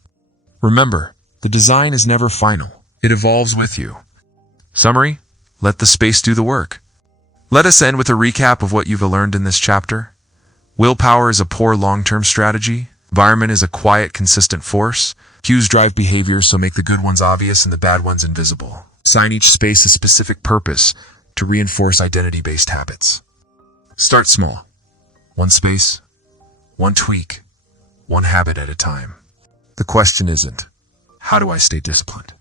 Remember, the design is never final. It evolves with you. Summary, Let the space do the work. Let us end with a recap of what you've learned in this chapter. Willpower is a poor long-term strategy. Environment is a quiet, consistent force. Cues drive behavior, so make the good ones obvious and the bad ones invisible. Assign each space a specific purpose to reinforce identity-based habits. Start small. One space, one tweak, one habit at a time. The question isn't, how do I stay disciplined?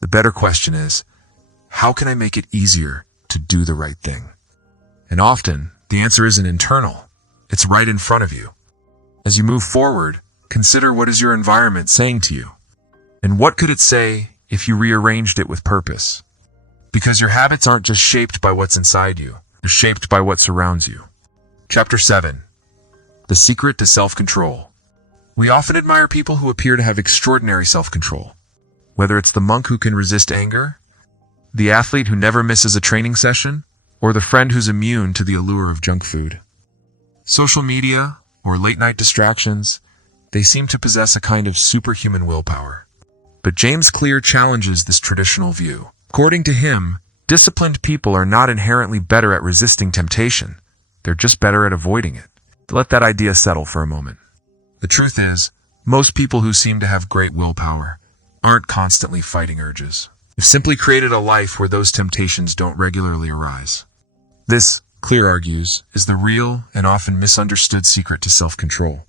The better question is, how can I make it easier to do the right thing? And often, the answer isn't internal. It's right in front of you. As you move forward, consider what is your environment saying to you? And what could it say if you rearranged it with purpose? Because your habits aren't just shaped by what's inside you, they're shaped by what surrounds you. Chapter 7. The Secret to Self-Control. We often admire people who appear to have extraordinary self-control. Whether it's the monk who can resist anger, the athlete who never misses a training session, or the friend who's immune to the allure of junk food. Social media, or late-night distractions, they seem to possess a kind of superhuman willpower. But James Clear challenges this traditional view. According to him, disciplined people are not inherently better at resisting temptation. They're just better at avoiding it. Let that idea settle for a moment. The truth is, most people who seem to have great willpower aren't constantly fighting urges. They've simply created a life where those temptations don't regularly arise. This, Clear argues, is the real and often misunderstood secret to self-control.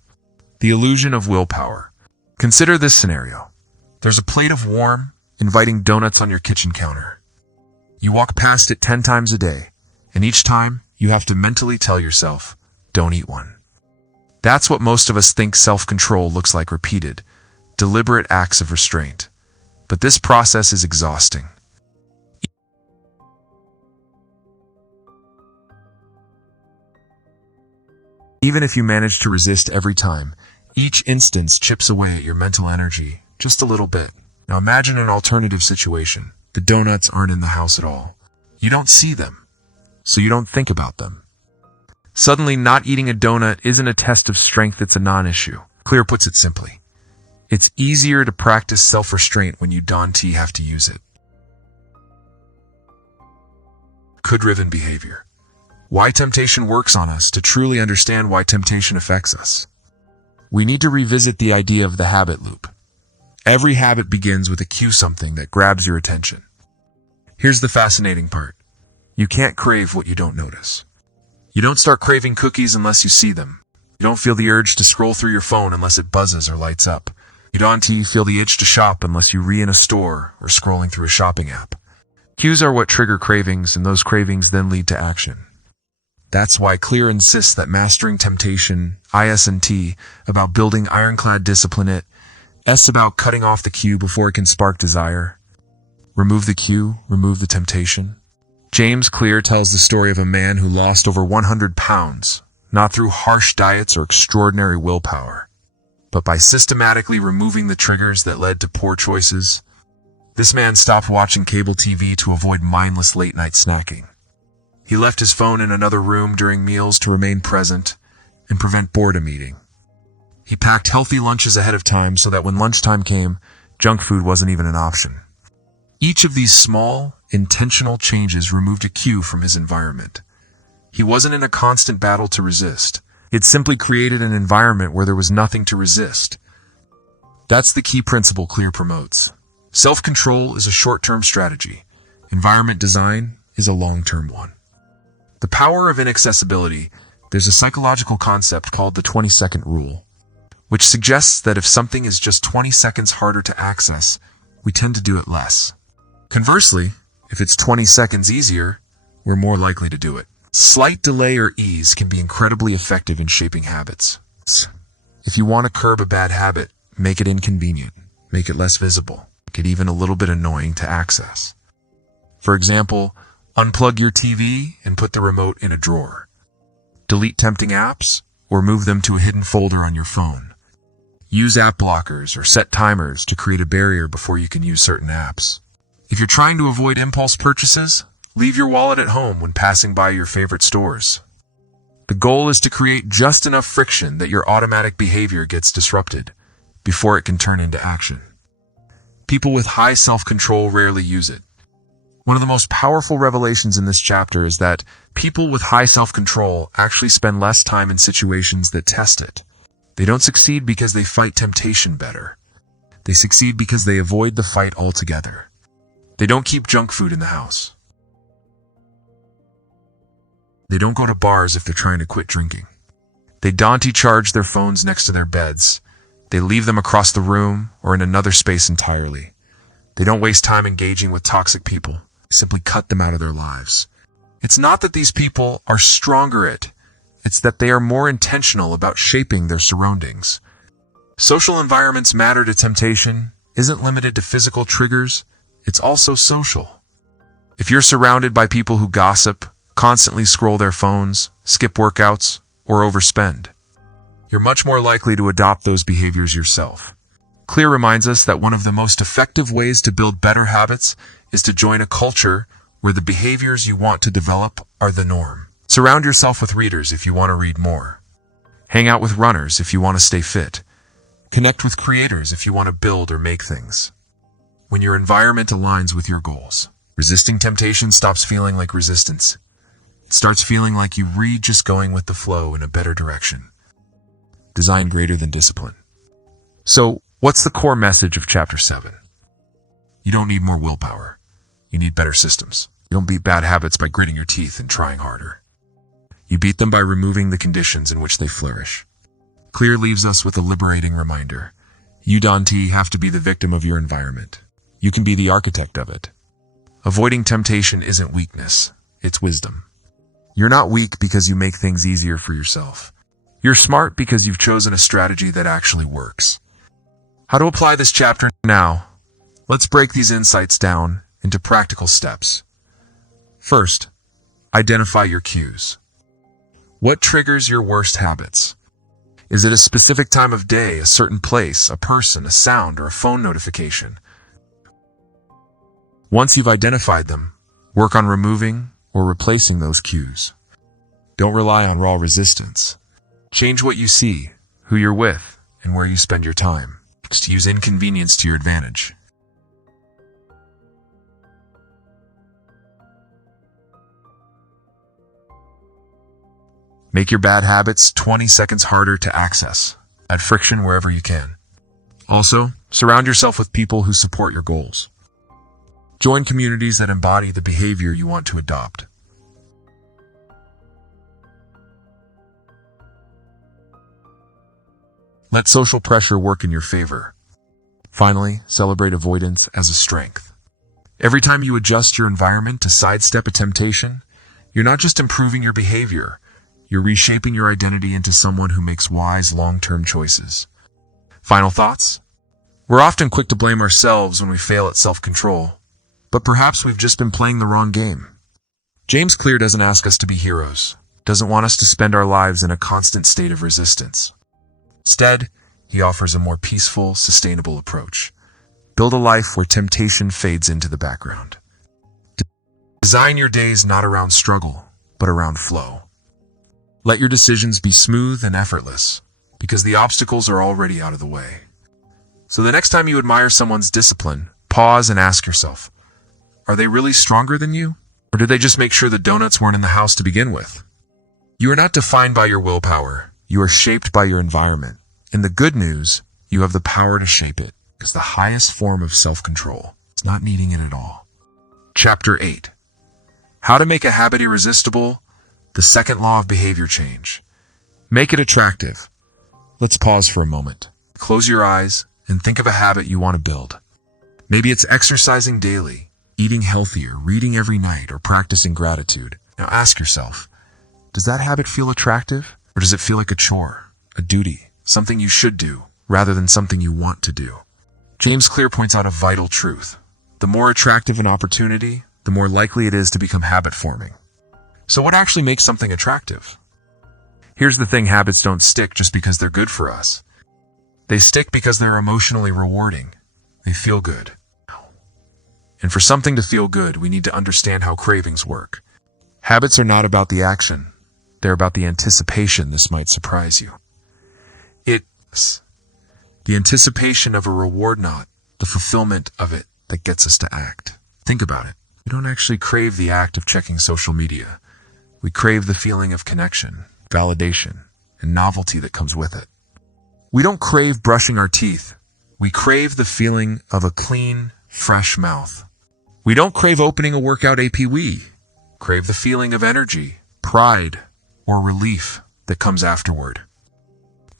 The illusion of willpower. Consider this scenario. There's a plate of warm, inviting donuts on your kitchen counter. You walk past it 10 times a day, and each time you have to mentally tell yourself, don't eat one. That's what most of us think self-control looks like: repeated, deliberate acts of restraint. But this process is exhausting. Even if you manage to resist every time, each instance chips away at your mental energy just a little bit. Now imagine an alternative situation. The donuts aren't in the house at all. You don't see them, so you don't think about them. Suddenly, not eating a donut isn't a test of strength, it's a non-issue. Clear puts it simply. It's easier to practice self-restraint when you don't have to use it. Cue-driven behavior. Why temptation works on us. To truly understand why temptation affects us, we need to revisit the idea of the habit loop. Every habit begins with a cue, something that grabs your attention. Here's the fascinating part. You can't crave what you don't notice. You don't start craving cookies unless you see them. You don't feel the urge to scroll through your phone unless it buzzes or lights up. You don't feel the itch to shop unless you in a store or scrolling through a shopping app. Cues are what trigger cravings, and those cravings then lead to action. That's why Clear insists that mastering temptation, IS&T, about building ironclad discipline, it, S about cutting off the cue before it can spark desire. Remove the cue, remove the temptation. James Clear tells the story of a man who lost over 100 pounds, not through harsh diets or extraordinary willpower, but by systematically removing the triggers that led to poor choices. This man stopped watching cable TV to avoid mindless late-night snacking. He left his phone in another room during meals to remain present and prevent boredom eating. He packed healthy lunches ahead of time so that when lunchtime came, junk food wasn't even an option. Each of these small, intentional changes removed a cue from his environment. He wasn't in a constant battle to resist. It simply created an environment where there was nothing to resist. That's the key principle Clear promotes. Self-control is a short-term strategy. Environment design is a long-term one. The power of inaccessibility. There's a psychological concept called the 20-second rule, which suggests that if something is just 20 seconds harder to access, we tend to do it less. Conversely, if it's 20 seconds easier, we're more likely to do it. Slight delay or ease can be incredibly effective in shaping habits. If you want to curb a bad habit, make it inconvenient, make it less visible, make it even a little bit annoying to access. For example, unplug your TV and put the remote in a drawer. Delete tempting apps or move them to a hidden folder on your phone. Use app blockers or set timers to create a barrier before you can use certain apps. If you're trying to avoid impulse purchases, leave your wallet at home when passing by your favorite stores. The goal is to create just enough friction that your automatic behavior gets disrupted before it can turn into action. People with high self-control rarely use it. One of the most powerful revelations in this chapter is that people with high self-control actually spend less time in situations that test it. They don't succeed because they fight temptation better. They succeed because they avoid the fight altogether. They don't keep junk food in the house. They don't go to bars if they're trying to quit drinking. They don't charge their phones next to their beds. They leave them across the room or in another space entirely. They don't waste time engaging with toxic people. Simply cut them out of their lives. It's not that these people are stronger at it. It's that they are more intentional about shaping their surroundings. Social environments matter to temptation isn't limited to physical triggers. It's also social. If you're surrounded by people who gossip, constantly scroll their phones, skip workouts, or overspend, you're much more likely to adopt those behaviors yourself. Clear reminds us that one of the most effective ways to build better habits is to join a culture where the behaviors you want to develop are the norm. Surround yourself with readers if you want to read more. Hang out with runners if you want to stay fit. Connect with creators if you want to build or make things. When your environment aligns with your goals, resisting temptation stops feeling like resistance. It starts feeling like you just going with the flow in a better direction. Design greater than discipline. So, what's the core message of Chapter 7? You don't need more willpower. You need better systems. You don't beat bad habits by gritting your teeth and trying harder. You beat them by removing the conditions in which they flourish. Clear leaves us with a liberating reminder. You don't have to be the victim of your environment. You can be the architect of it. Avoiding temptation isn't weakness, it's wisdom. You're not weak because you make things easier for yourself. You're smart because you've chosen a strategy that actually works. How to apply this chapter now? Let's break these insights down into practical steps. First, identify your cues. What triggers your worst habits? Is it a specific time of day, a certain place, a person, a sound, or a phone notification? Once you've identified them, work on removing or replacing those cues. Don't rely on raw resistance. Change what you see, who you're with, and where you spend your time. Just use inconvenience to your advantage. Make your bad habits 20 seconds harder to access. Add friction wherever you can. Also, surround yourself with people who support your goals. Join communities that embody the behavior you want to adopt. Let social pressure work in your favor. Finally, celebrate avoidance as a strength. Every time you adjust your environment to sidestep a temptation, you're not just improving your behavior, you're reshaping your identity into someone who makes wise, long-term choices. Final thoughts? We're often quick to blame ourselves when we fail at self-control, but perhaps we've just been playing the wrong game. James Clear doesn't ask us to be heroes, doesn't want us to spend our lives in a constant state of resistance. Instead, he offers a more peaceful, sustainable approach. Build a life where temptation fades into the background. Design your days not around struggle, but around flow. Let your decisions be smooth and effortless, because the obstacles are already out of the way. So the next time you admire someone's discipline, pause and ask yourself, are they really stronger than you? Or did they just make sure the donuts weren't in the house to begin with? You are not defined by your willpower. You are shaped by your environment. And the good news, you have the power to shape it, because the highest form of self-control is not needing it at all. Chapter 8. How to make a habit irresistible. The second law of behavior change. Make it attractive. Let's pause for a moment. Close your eyes and think of a habit you want to build. Maybe it's exercising daily, eating healthier, reading every night, or practicing gratitude. Now ask yourself, does that habit feel attractive? Or does it feel like a chore, a duty, something you should do, rather than something you want to do? James Clear points out a vital truth. The more attractive an opportunity, the more likely it is to become habit-forming. So what actually makes something attractive? Here's the thing, habits don't stick just because they're good for us. They stick because they're emotionally rewarding. They feel good. And for something to feel good, we need to understand how cravings work. Habits are not about the action. They're about the anticipation. This might surprise you. It's the anticipation of a reward, not the fulfillment of it, that gets us to act. Think about it. We don't actually crave the act of checking social media. We crave the feeling of connection, validation, and novelty that comes with it. We don't crave brushing our teeth. We crave the feeling of a clean, fresh mouth. We don't crave opening a workout app. We crave the feeling of energy, pride, or relief that comes afterward.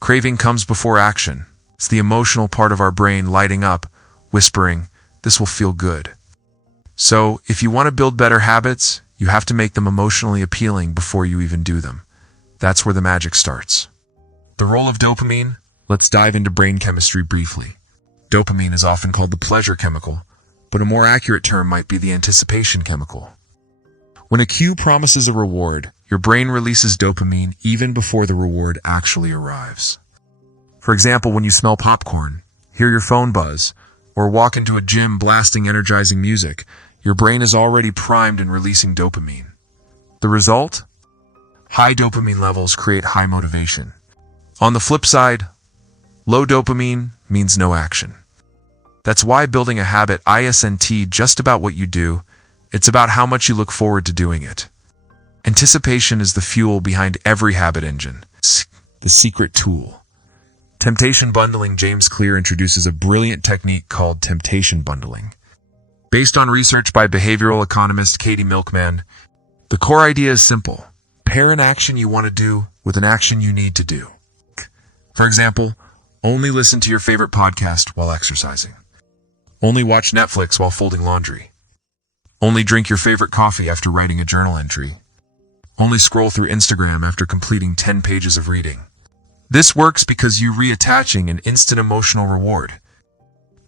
Craving comes before action. It's the emotional part of our brain lighting up, whispering, "This will feel good." So, if you want to build better habits, you have to make them emotionally appealing before you even do them. That's where the magic starts. The role of dopamine? Let's dive into brain chemistry briefly. Dopamine is often called the pleasure chemical, but a more accurate term might be the anticipation chemical. When a cue promises a reward, your brain releases dopamine even before the reward actually arrives. For example, when you smell popcorn, hear your phone buzz, or walk into a gym blasting energizing music, your brain is already primed and releasing dopamine. The result? High dopamine levels create high motivation. On the flip side, low dopamine means no action. That's why building a habit isn't just about what you do, it's about how much you look forward to doing it. Anticipation is the fuel behind every habit engine, the secret tool. Temptation bundling. James Clear introduces a brilliant technique called temptation bundling. Based on research by behavioral economist Katie Milkman, the core idea is simple. Pair an action you want to do with an action you need to do. For example, only listen to your favorite podcast while exercising. Only watch Netflix while folding laundry. Only drink your favorite coffee after writing a journal entry. Only scroll through Instagram after completing 10 pages of reading. This works because you're reattaching an instant emotional reward.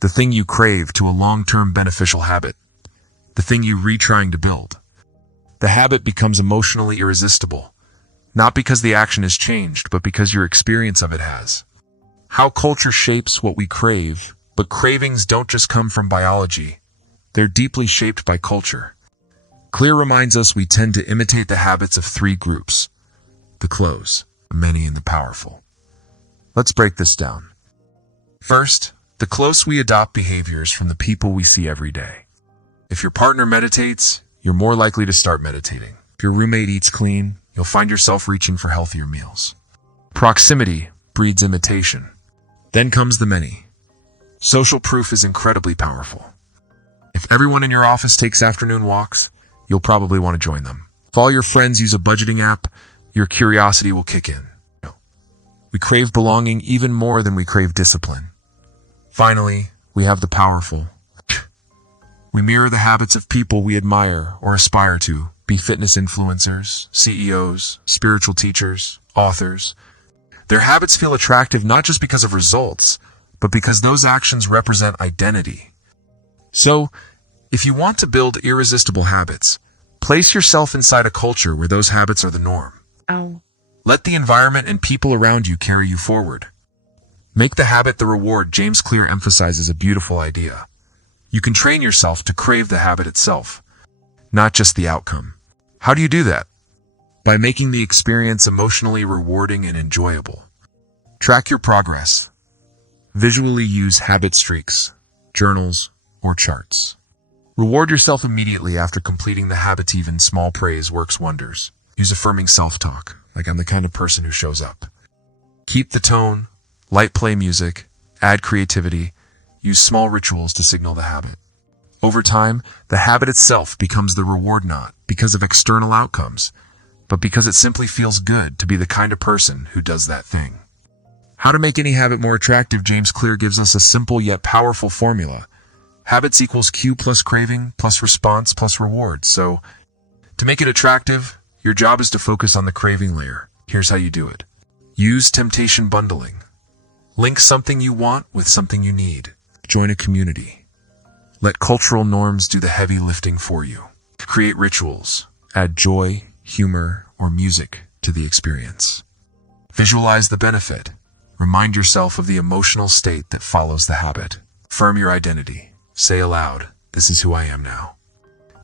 The thing you crave to a long-term beneficial habit. The thing you're retrying to build. The habit becomes emotionally irresistible, not because the action has changed, but because your experience of it has. How culture shapes what we crave, but cravings don't just come from biology. They're deeply shaped by culture. Clear reminds us we tend to imitate the habits of three groups: the close, the many, and the powerful. Let's break this down. First, the close. We adopt behaviors from the people we see every day. If your partner meditates, you're more likely to start meditating. If your roommate eats clean, you'll find yourself reaching for healthier meals. Proximity breeds imitation. Then comes the many. Social proof is incredibly powerful. If everyone in your office takes afternoon walks, you'll probably want to join them. If all your friends use a budgeting app, your curiosity will kick in. We crave belonging even more than we crave discipline. Finally, we have the powerful. We mirror the habits of people we admire or aspire to, be fitness influencers, CEOs, spiritual teachers, authors. Their habits feel attractive not just because of results, but because those actions represent identity. So, if you want to build irresistible habits, place yourself inside a culture where those habits are the norm. Let the environment and people around you carry you forward. Make the habit the reward. James Clear emphasizes a beautiful idea. You can train yourself to crave the habit itself, not just the outcome. How do you do that? By making the experience emotionally rewarding and enjoyable. Track your progress. Visually use habit streaks, journals, or charts. Reward yourself immediately after completing the habit. Even small praise works wonders. Use affirming self-talk, like I'm the kind of person who shows up. Keep the tone, light play music, add creativity, use small rituals to signal the habit. Over time, the habit itself becomes the reward, not because of external outcomes, but because it simply feels good to be the kind of person who does that thing. How to make any habit more attractive? James Clear gives us a simple yet powerful formula. Habits equals cue plus craving plus response plus reward. So, to make it attractive, your job is to focus on the craving layer. Here's how you do it. Use temptation bundling. Link something you want with something you need. Join a community. Let cultural norms do the heavy lifting for you. Create rituals. Add joy, humor, or music to the experience. Visualize the benefit. Remind yourself of the emotional state that follows the habit. Affirm your identity. Say aloud, "This is who I am now."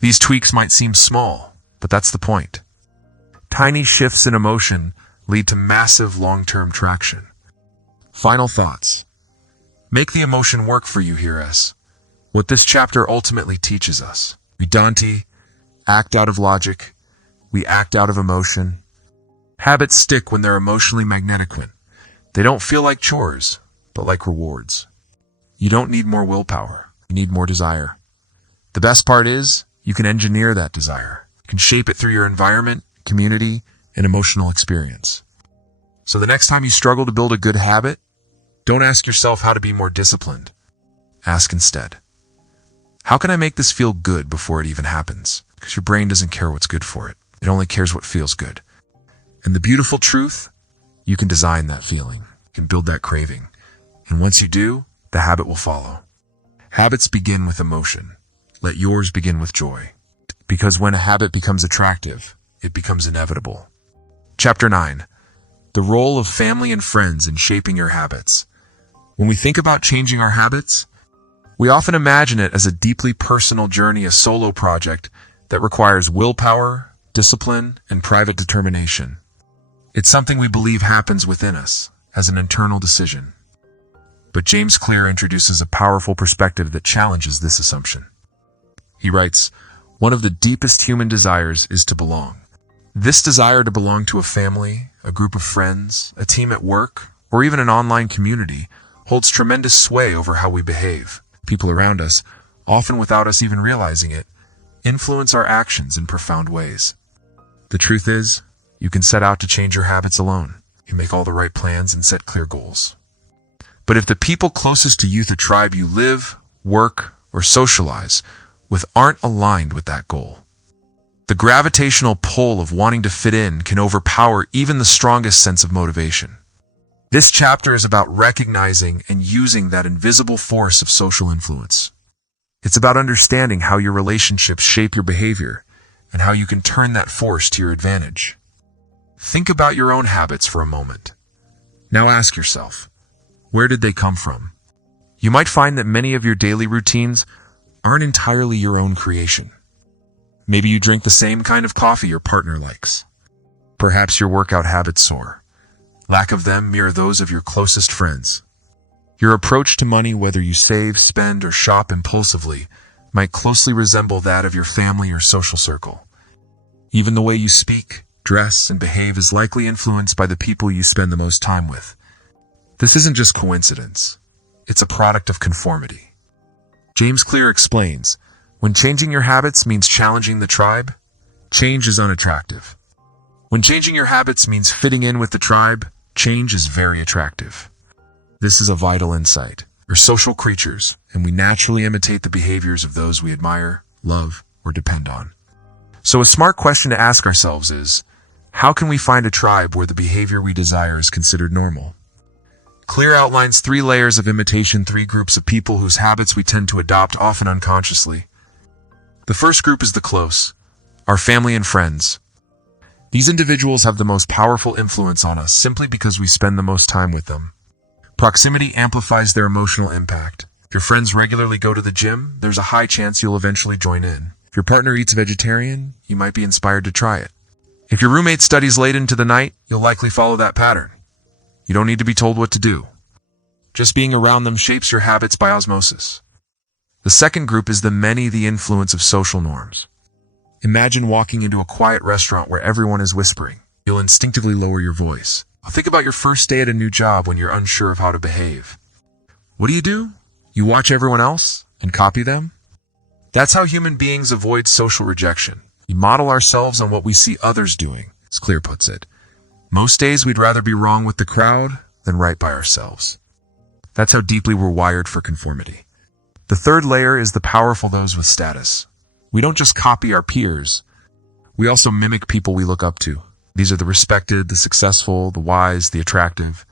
These tweaks might seem small, but that's the point. Tiny shifts in emotion lead to massive long-term traction. Final thoughts. Make the emotion work for you. What this chapter ultimately teaches us. We don't act out of logic. We act out of emotion. Habits stick when they're emotionally magnetic. They don't feel like chores, but like rewards. You don't need more willpower. You need more desire. The best part is, you can engineer that desire. You can shape it through your environment, community, and emotional experience. So the next time you struggle to build a good habit, don't ask yourself how to be more disciplined. Ask instead, how can I make this feel good before it even happens? Because your brain doesn't care what's good for it. It only cares what feels good. And the beautiful truth, you can design that feeling. You can build that craving. And once you do, the habit will follow. Habits begin with emotion. Let yours begin with joy. Because when a habit becomes attractive, it becomes inevitable. Chapter 9. The role of family and friends in shaping your habits. When we think about changing our habits, we often imagine it as a deeply personal journey, a solo project that requires willpower, discipline, and private determination. It's something we believe happens within us, as an internal decision. But James Clear introduces a powerful perspective that challenges this assumption. He writes, one of the deepest human desires is to belong. This desire to belong to a family, a group of friends, a team at work, or even an online community holds tremendous sway over how we behave. People around us, often without us even realizing it, influence our actions in profound ways. The truth is, you can set out to change your habits alone. You make all the right plans and set clear goals. But if the people closest to you, the tribe you live, work, or socialize with aren't aligned with that goal, the gravitational pull of wanting to fit in can overpower even the strongest sense of motivation. This chapter is about recognizing and using that invisible force of social influence. It's about understanding how your relationships shape your behavior and how you can turn that force to your advantage. Think about your own habits for a moment. Now ask yourself, where did they come from? You might find that many of your daily routines aren't entirely your own creation. Maybe you drink the same kind of coffee your partner likes. Perhaps your workout habits soar. Lack of them mirror those of your closest friends. Your approach to money, whether you save, spend, or shop impulsively, might closely resemble that of your family or social circle. Even the way you speak, dress, and behave is likely influenced by the people you spend the most time with. This isn't just coincidence. It's a product of conformity. James Clear explains, when changing your habits means challenging the tribe, change is unattractive. When changing your habits means fitting in with the tribe, change is very attractive. This is a vital insight. We're social creatures, and we naturally imitate the behaviors of those we admire, love, or depend on. So a smart question to ask ourselves is, how can we find a tribe where the behavior we desire is considered normal? Clear outlines 3 layers of imitation, 3 groups of people whose habits we tend to adopt, often unconsciously. The first group is the close, our family and friends. These individuals have the most powerful influence on us simply because we spend the most time with them. Proximity amplifies their emotional impact. If your friends regularly go to the gym, there's a high chance you'll eventually join in. If your partner eats vegetarian, you might be inspired to try it. If your roommate studies late into the night, you'll likely follow that pattern. You don't need to be told what to do. Just being around them shapes your habits by osmosis. The second group is the influence of social norms. Imagine walking into a quiet restaurant where everyone is whispering. You'll instinctively lower your voice. Think about your first day at a new job when you're unsure of how to behave. What do? You watch everyone else and copy them? That's how human beings avoid social rejection. We model ourselves on what we see others doing, as Clear puts it. Most days we'd rather be wrong with the crowd than right by ourselves. That's how deeply we're wired for conformity. The third layer is the powerful those with status. We don't just copy our peers. We also mimic people we look up to. These are the respected, the successful, the wise, the attractive.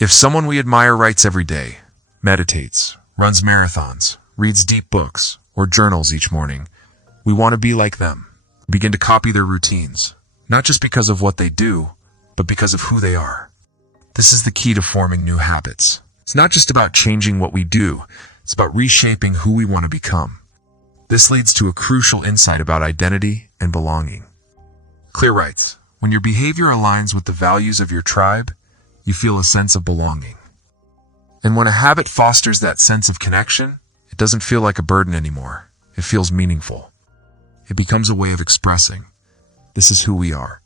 If someone we admire writes every day, meditates, runs marathons, reads deep books, or journals each morning, we want to be like them. We begin to copy their routines, not just because of what they do, but because of who they are. This is the key to forming new habits. It's not just about changing what we do, it's about reshaping who we want to become. This leads to a crucial insight about identity and belonging. Clear writes, when your behavior aligns with the values of your tribe, you feel a sense of belonging. And when a habit fosters that sense of connection, it doesn't feel like a burden anymore. It feels meaningful. It becomes a way of expressing. This is who we are.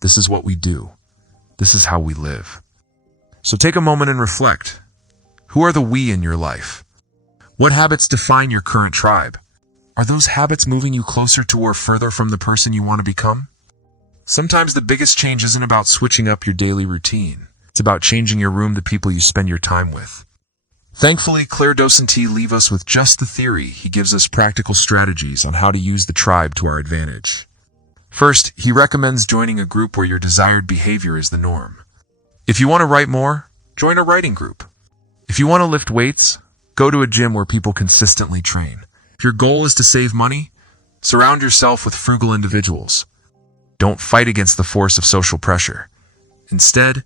This is what we do. This is how we live. So take a moment and reflect. Who are the we in your life? What habits define your current tribe? Are those habits moving you closer to or further from the person you want to become? Sometimes the biggest change isn't about switching up your daily routine. It's about changing your room, the people you spend your time with. Thankfully, Claire doesn't leave us with just the theory. He gives us practical strategies on how to use the tribe to our advantage. First, he recommends joining a group where your desired behavior is the norm. If you want to write more, join a writing group. If you want to lift weights, go to a gym where people consistently train. If your goal is to save money, surround yourself with frugal individuals. Don't fight against the force of social pressure. Instead,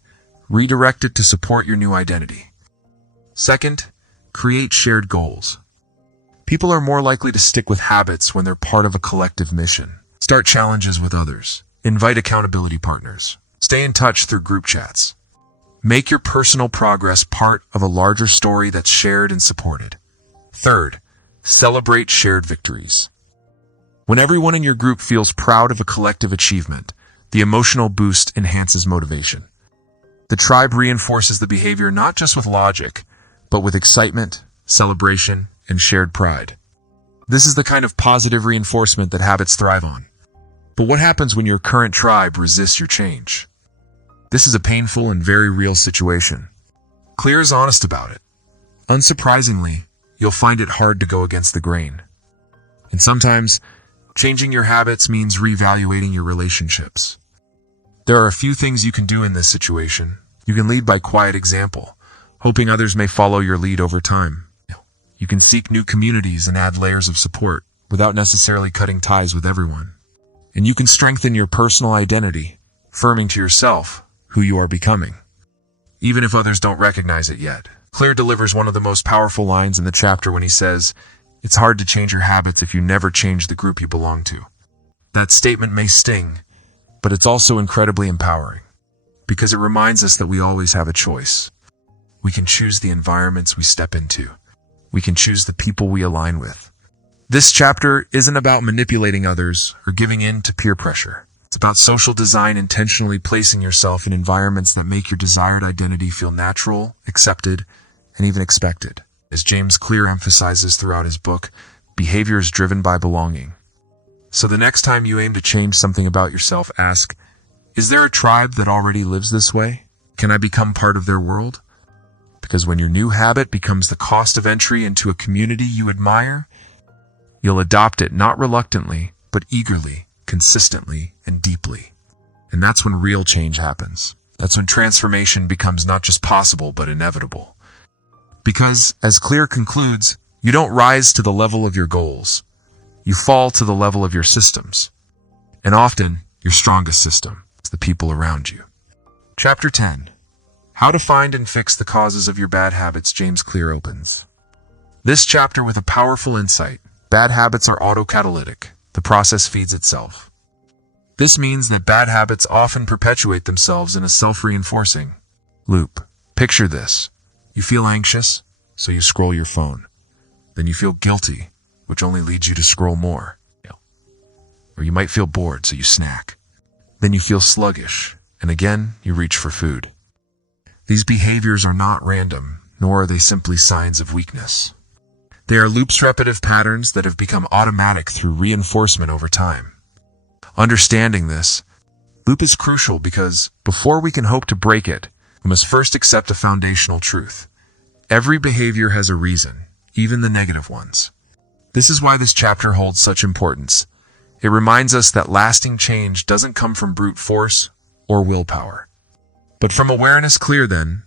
redirect it to support your new identity. Second, create shared goals. People are more likely to stick with habits when they're part of a collective mission. Start challenges with others. Invite accountability partners. Stay in touch through group chats. Make your personal progress part of a larger story that's shared and supported. Third, celebrate shared victories. When everyone in your group feels proud of a collective achievement, the emotional boost enhances motivation. The tribe reinforces the behavior not just with logic, but with excitement, celebration, and shared pride. This is the kind of positive reinforcement that habits thrive on. But what happens when your current tribe resists your change? This is a painful and very real situation. Claire is honest about it. Unsurprisingly, you'll find it hard to go against the grain. And sometimes, changing your habits means reevaluating your relationships. There are a few things you can do in this situation. You can lead by quiet example, hoping others may follow your lead over time. You can seek new communities and add layers of support without necessarily cutting ties with everyone. And you can strengthen your personal identity, affirming to yourself who you are becoming, even if others don't recognize it yet. Claire delivers one of the most powerful lines in the chapter when he says, "It's hard to change your habits if you never change the group you belong to." That statement may sting, but it's also incredibly empowering, because it reminds us that we always have a choice. We can choose the environments we step into. We can choose the people we align with. This chapter isn't about manipulating others or giving in to peer pressure. It's about social design, intentionally placing yourself in environments that make your desired identity feel natural, accepted, and even expected. As James Clear emphasizes throughout his book, behavior is driven by belonging. So the next time you aim to change something about yourself, ask, is there a tribe that already lives this way? Can I become part of their world? Because when your new habit becomes the cost of entry into a community you admire, you'll adopt it not reluctantly, but eagerly, consistently, and deeply. And that's when real change happens. That's when transformation becomes not just possible, but inevitable. Because, as Clear concludes, you don't rise to the level of your goals. You fall to the level of your systems. And often, your strongest system is the people around you. Chapter 10. How to find and fix the causes of your bad habits, James Clear opens. This chapter with a powerful insight. Bad habits are autocatalytic. The process feeds itself. This means that bad habits often perpetuate themselves in a self-reinforcing loop. Picture this. You feel anxious, so you scroll your phone. Then you feel guilty, which only leads you to scroll more. Or you might feel bored, so you snack. Then you feel sluggish, and again, you reach for food. These behaviors are not random, nor are they simply signs of weakness. They are loops, repetitive patterns that have become automatic through reinforcement over time. Understanding this loop is crucial because before we can hope to break it, we must first accept a foundational truth. Every behavior has a reason, even the negative ones. This is why this chapter holds such importance. It reminds us that lasting change doesn't come from brute force or willpower, but from awareness. Clear then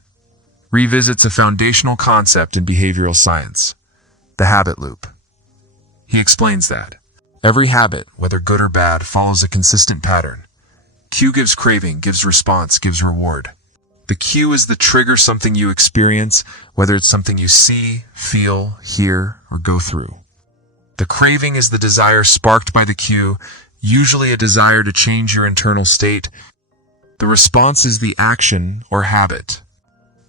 revisits a foundational concept in behavioral science, the habit loop. He explains that every habit, whether good or bad, follows a consistent pattern. Cue gives craving, gives response, gives reward. The cue is the trigger, something you experience, whether it's something you see, feel, hear, or go through. The craving is the desire sparked by the cue, usually a desire to change your internal state. The response is the action or habit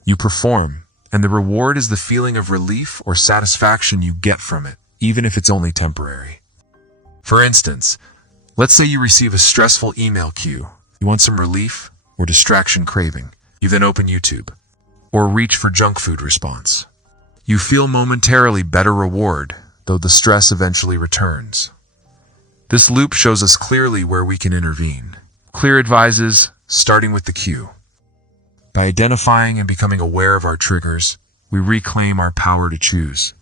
you perform, and the reward is the feeling of relief or satisfaction you get from it, even if it's only temporary. For instance, let's say you receive a stressful email queue. You want some relief or distraction craving. You then open YouTube or reach for junk food response. You feel momentarily better reward, though the stress eventually returns. This loop shows us clearly where we can intervene. Clear advises, starting with the cue. By identifying and becoming aware of our triggers, we reclaim our power to choose.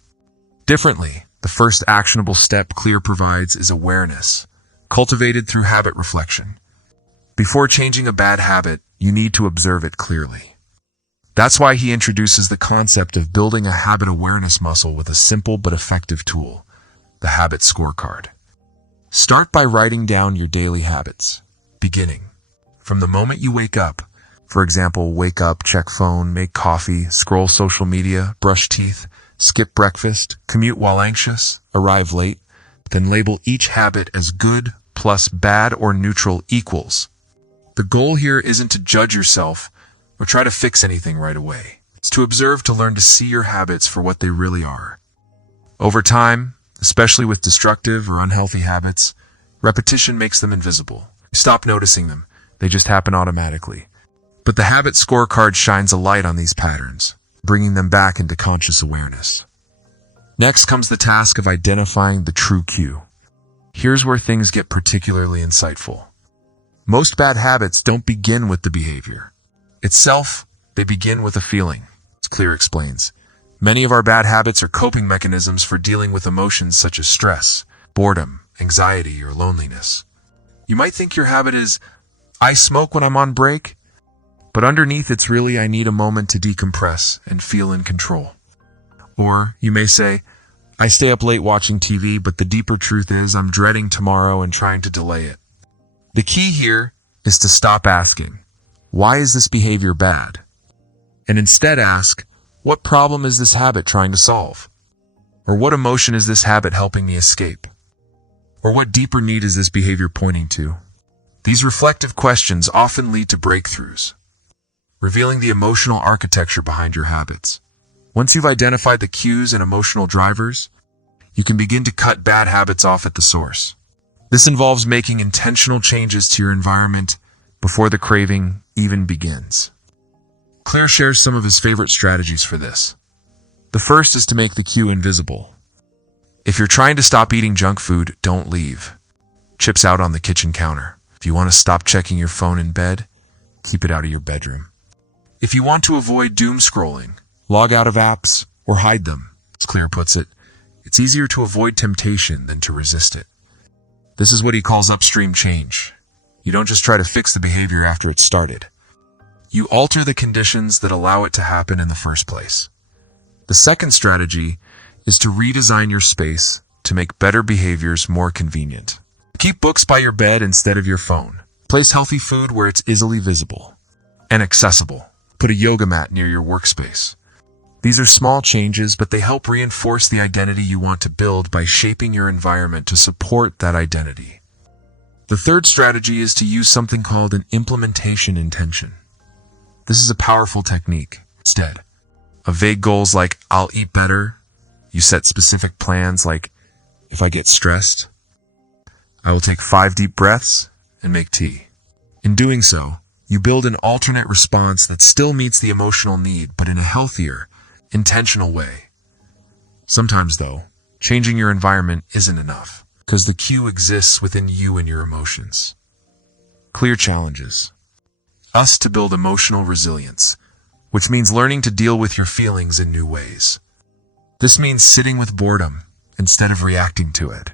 Differently, the first actionable step Clear provides is awareness, cultivated through habit reflection. Before changing a bad habit, you need to observe it clearly. That's why he introduces the concept of building a habit awareness muscle with a simple but effective tool, the habit scorecard. Start by writing down your daily habits, beginning from the moment you wake up. For example, wake up, check phone, make coffee, scroll social media, brush teeth, skip breakfast, commute while anxious, arrive late. Then label each habit as good plus bad or neutral equals. The goal here isn't to judge yourself or try to fix anything right away. It's to observe, to learn to see your habits for what they really are. Over time, especially with destructive or unhealthy habits, repetition makes them invisible. You stop noticing them. They just happen automatically. But the habit scorecard shines a light on these patterns, bringing them back into conscious awareness. Next comes the task of identifying the true cue. Here's where things get particularly insightful. Most bad habits don't begin with the behavior itself, they begin with a feeling, as Clear explains. Many of our bad habits are coping mechanisms for dealing with emotions such as stress, boredom, anxiety, or loneliness. You might think your habit is, I smoke when I'm on break, but underneath it's really, I need a moment to decompress and feel in control. Or you may say, I stay up late watching TV, but the deeper truth is I'm dreading tomorrow and trying to delay it. The key here is to stop asking, why is this behavior bad? And instead ask, what problem is this habit trying to solve? Or what emotion is this habit helping me escape? Or what deeper need is this behavior pointing to? These reflective questions often lead to breakthroughs, revealing the emotional architecture behind your habits. Once you've identified the cues and emotional drivers, you can begin to cut bad habits off at the source. This involves making intentional changes to your environment before the craving even begins. Claire shares some of his favorite strategies for this. The first is to make the cue invisible. If you're trying to stop eating junk food, don't leave chips out on the kitchen counter. If you want to stop checking your phone in bed, keep it out of your bedroom. If you want to avoid doom scrolling, log out of apps or hide them. As Claire puts it, it's easier to avoid temptation than to resist it. This is what he calls upstream change. You don't just try to fix the behavior after it's started. You alter the conditions that allow it to happen in the first place. The second strategy is to redesign your space to make better behaviors more convenient. Keep books by your bed instead of your phone. Place healthy food where it's easily visible and accessible. Put a yoga mat near your workspace. These are small changes, but they help reinforce the identity you want to build by shaping your environment to support that identity. The third strategy is to use something called an implementation intention. This is a powerful technique. Instead of vague goals like, I'll eat better, you set specific plans like, if I get stressed, I will take 5 deep breaths and make tea. In doing so, you build an alternate response that still meets the emotional need, but in a healthier, intentional way. Sometimes, though, changing your environment isn't enough, because the cue exists within you and your emotions. Clear challenges us to build emotional resilience, which means learning to deal with your feelings in new ways. This means sitting with boredom instead of reacting to it.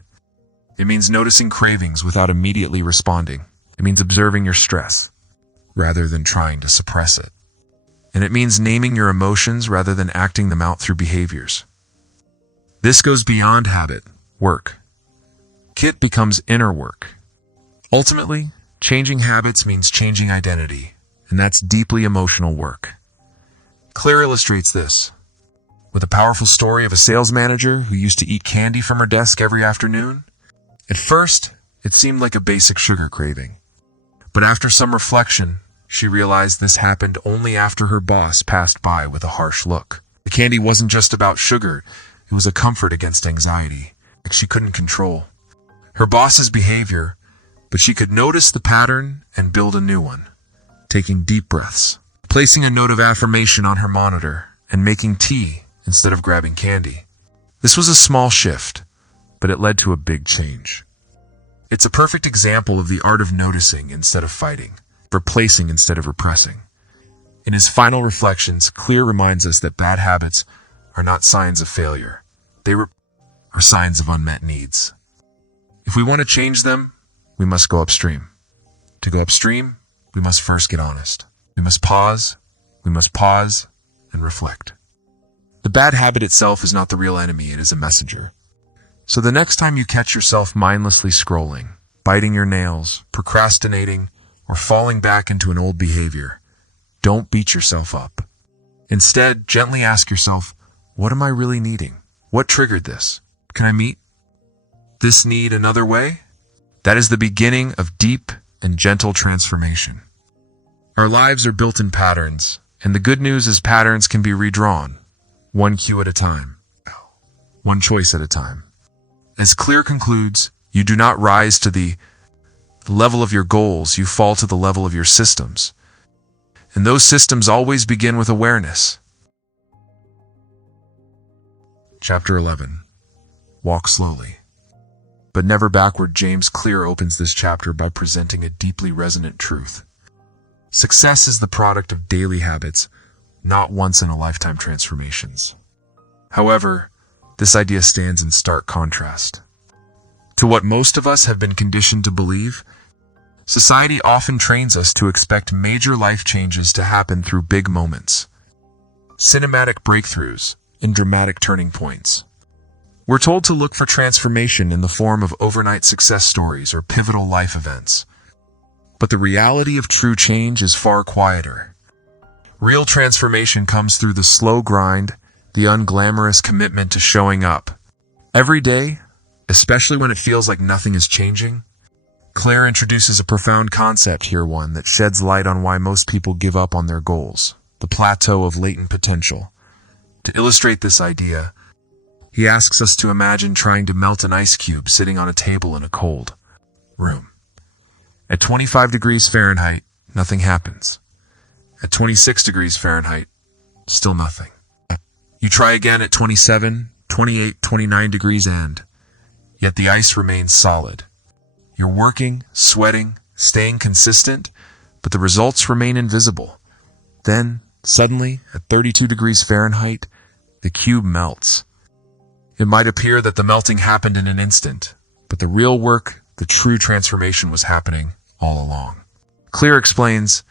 It means noticing cravings without immediately responding. It means observing your stress rather than trying to suppress it. And it means naming your emotions rather than acting them out through behaviors. This goes beyond habit, work. It becomes inner work. Ultimately, changing habits means changing identity, and that's deeply emotional work. Claire illustrates this with a powerful story of a sales manager who used to eat candy from her desk every afternoon. At first, it seemed like a basic sugar craving. But after some reflection, she realized this happened only after her boss passed by with a harsh look. The candy wasn't just about sugar, it was a comfort against anxiety, like she couldn't control. her boss's behavior, but she could notice the pattern and build a new one, taking deep breaths, placing a note of affirmation on her monitor, and making tea instead of grabbing candy. This was a small shift, but it led to a big change. It's a perfect example of the art of noticing instead of fighting, replacing instead of repressing. In his final reflections, Clear reminds us that bad habits are not signs of failure. They are signs of unmet needs. If we want to change them, we must go upstream. To go upstream, we must first get honest. We must pause and reflect. The bad habit itself is not the real enemy, it is a messenger. So the next time you catch yourself mindlessly scrolling, biting your nails, procrastinating, or falling back into an old behavior, don't beat yourself up. Instead, gently ask yourself, what am I really needing? What triggered this? Can I meet this need another way? That is the beginning of deep and gentle transformation. Our lives are built in patterns, and the good news is patterns can be redrawn, one cue at a time, one choice at a time. As Clear concludes, you do not rise to the level of your goals, you fall to the level of your systems. And those systems always begin with awareness. Chapter 11. Walk slowly. But never backward. James Clear opens this chapter by presenting a deeply resonant truth. Success is the product of daily habits, not once-in-a-lifetime transformations. However, this idea stands in stark contrast to what most of us have been conditioned to believe. Society often trains us to expect major life changes to happen through big moments, cinematic breakthroughs, and dramatic turning points. We're told to look for transformation in the form of overnight success stories or pivotal life events. But the reality of true change is far quieter. Real transformation comes through the slow grind, the unglamorous commitment to showing up every day, especially when it feels like nothing is changing. Claire introduces a profound concept here, one that sheds light on why most people give up on their goals, the plateau of latent potential. To illustrate this idea, he asks us to imagine trying to melt an ice cube sitting on a table in a cold room. At 25 degrees Fahrenheit, nothing happens. At 26 degrees Fahrenheit, still nothing. You try again at 27, 28, 29 degrees and yet the ice remains solid. You're working, sweating, staying consistent, but the results remain invisible. Then, suddenly, at 32 degrees Fahrenheit, the cube melts. It might appear that the melting happened in an instant, but the real work, the true transformation was happening all along. Clear explains,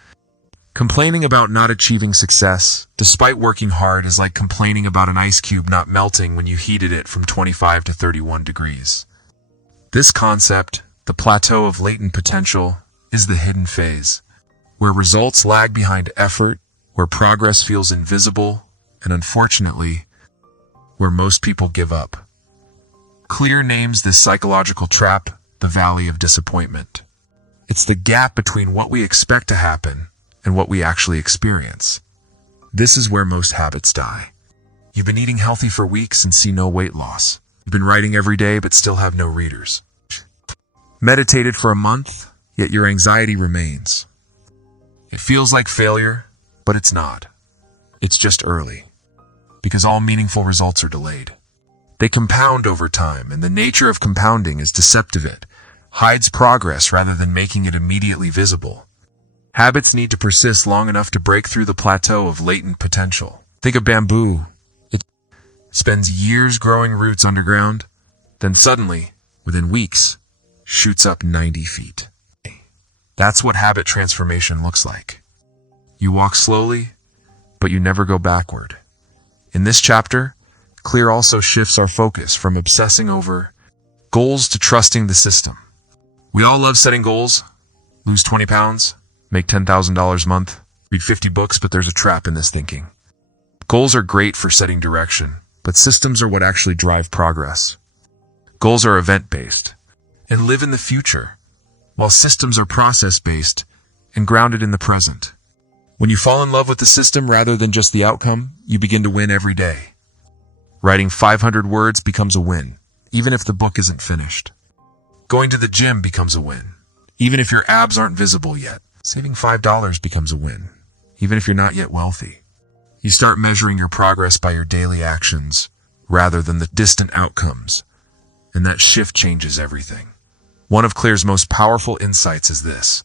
complaining about not achieving success, despite working hard, is like complaining about an ice cube not melting when you heated it from 25 to 31 degrees. This concept, the plateau of latent potential, is the hidden phase, where results lag behind effort, where progress feels invisible, and unfortunately, where most people give up. Clear names this psychological trap the valley of disappointment. It's the gap between what we expect to happen and what we actually experience. This is where most habits die. You've been eating healthy for weeks and see no weight loss. You've been writing every day but still have no readers. Meditated for a month, yet your anxiety remains. It feels like failure, but it's not. It's just early. Because all meaningful results are delayed. They compound over time, and the nature of compounding is deceptive. It hides progress rather than making it immediately visible. Habits need to persist long enough to break through the plateau of latent potential. Think of bamboo. It spends years growing roots underground, then suddenly, within weeks, shoots up 90 feet. That's what habit transformation looks like. You walk slowly, but you never go backward. In this chapter, Clear also shifts our focus from obsessing over goals to trusting the system. We all love setting goals. Lose 20 pounds, make $10,000 a month, read 50 books, but there's a trap in this thinking. Goals are great for setting direction, but systems are what actually drive progress. Goals are event-based and live in the future, while systems are process-based and grounded in the present. When you fall in love with the system rather than just the outcome, you begin to win every day. Writing 500 words becomes a win, even if the book isn't finished. Going to the gym becomes a win, even if your abs aren't visible yet. Saving $5 becomes a win, even if you're not yet wealthy. You start measuring your progress by your daily actions rather than the distant outcomes, and that shift changes everything. One of Clear's most powerful insights is this: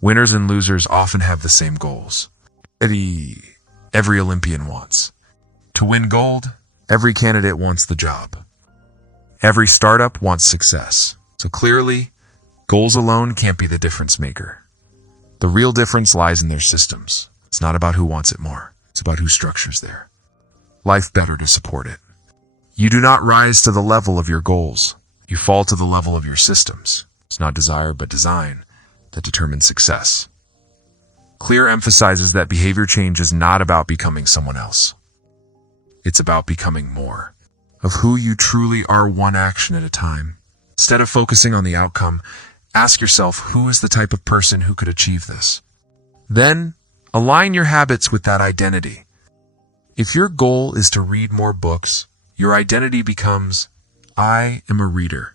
winners and losers often have the same goals. Every Olympian wants to win gold. Every candidate wants the job. Every startup wants success. So clearly, goals alone can't be the difference maker. The real difference lies in their systems. It's not about who wants it more. It's about who structures their life better to support it. You do not rise to the level of your goals. You fall to the level of your systems. It's not desire but design that determines success. Clear emphasizes that behavior change is not about becoming someone else. It's about becoming more of who you truly are, one action at a time. Instead of focusing on the outcome, ask yourself, who is the type of person who could achieve this? Then, align your habits with that identity. If your goal is to read more books, your identity becomes, I am a reader.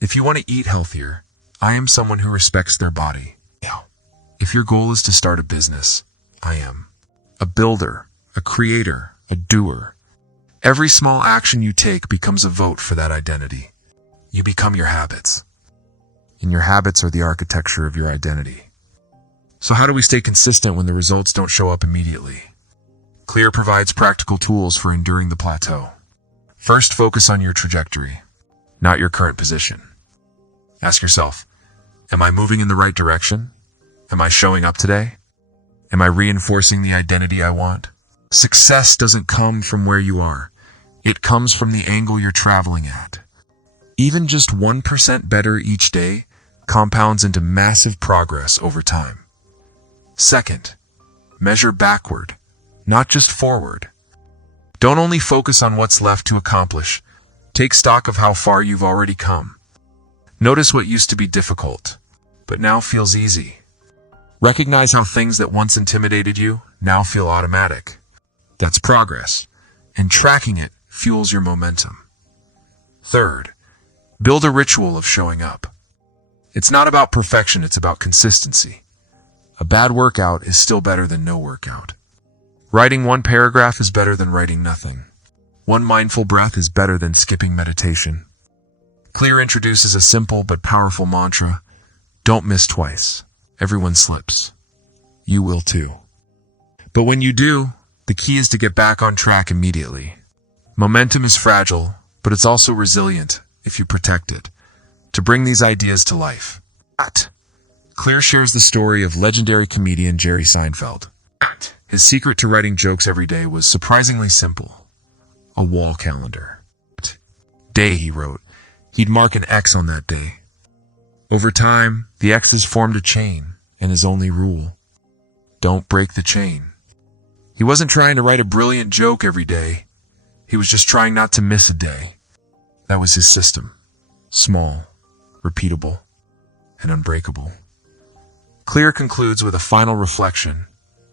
If you want to eat healthier, I am someone who respects their body. If your goal is to start a business, I am a builder, a creator, a doer. Every small action you take becomes a vote for that identity. You become your habits, and your habits are the architecture of your identity. So how do we stay consistent when the results don't show up immediately? Clear provides practical tools for enduring the plateau. First, focus on your trajectory, not your current position. Ask yourself, am I moving in the right direction? Am I showing up today? Am I reinforcing the identity I want? Success doesn't come from where you are. It comes from the angle you're traveling at. Even just 1% better each day compounds into massive progress over time. Second, measure backward, not just forward. Don't only focus on what's left to accomplish. Take stock of how far you've already come. Notice what used to be difficult, but now feels easy. Recognize how things that once intimidated you now feel automatic. That's progress, and tracking it fuels your momentum. Third, build a ritual of showing up. It's not about perfection, it's about consistency. A bad workout is still better than no workout. Writing one paragraph is better than writing nothing. One mindful breath is better than skipping meditation. Clear introduces a simple but powerful mantra: don't miss twice. Everyone slips. You will too. But when you do, the key is to get back on track immediately. Momentum is fragile, but it's also resilient if you protect it. To bring these ideas to life, Clear shares the story of legendary comedian Jerry Seinfeld. His secret to writing jokes every day was surprisingly simple: a wall calendar. Day, he wrote, he'd mark an X on that day. Over time, the X's formed a chain, and his only rule: don't break the chain. He wasn't trying to write a brilliant joke every day. He was just trying not to miss a day. That was his system. Small, repeatable, and unbreakable. Clear concludes with a final reflection,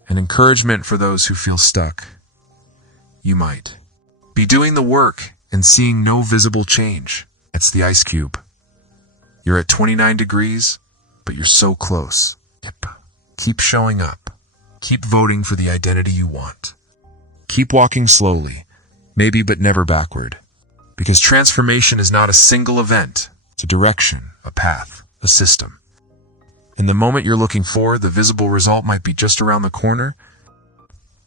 an encouragement for those who feel stuck. You might be doing the work and seeing no visible change. That's the ice cube. You're at 29 degrees, but you're so close. Keep showing up. Keep voting for the identity you want. Keep walking slowly, maybe but never backward. Because transformation is not a single event. It's a direction, a path, a system. And the moment you're looking for, the visible result might be just around the corner.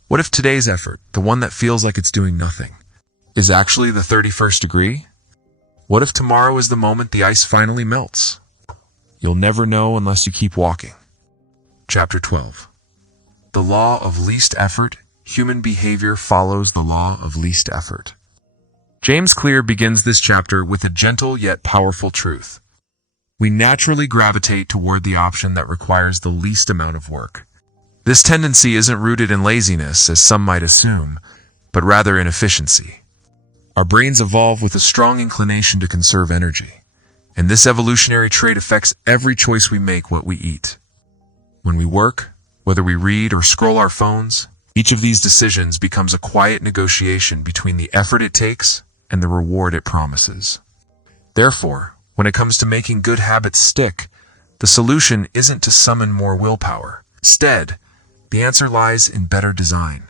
What if today's effort, the one that feels like it's doing nothing, is actually the 31st degree? What if tomorrow is the moment the ice finally melts? You'll never know unless you keep walking. Chapter 12. The law of least effort. Human behavior follows the law of least effort. James Clear begins this chapter with a gentle yet powerful truth. We naturally gravitate toward the option that requires the least amount of work. This tendency isn't rooted in laziness, as some might assume, but rather in efficiency. Our brains evolve with a strong inclination to conserve energy, and this evolutionary trait affects every choice we make, what we eat. When we work, whether we read or scroll our phones, each of these decisions becomes a quiet negotiation between the effort it takes and the reward it promises. Therefore, When it comes to making good habits stick, the solution isn't to summon more willpower. Instead, the answer lies in better design.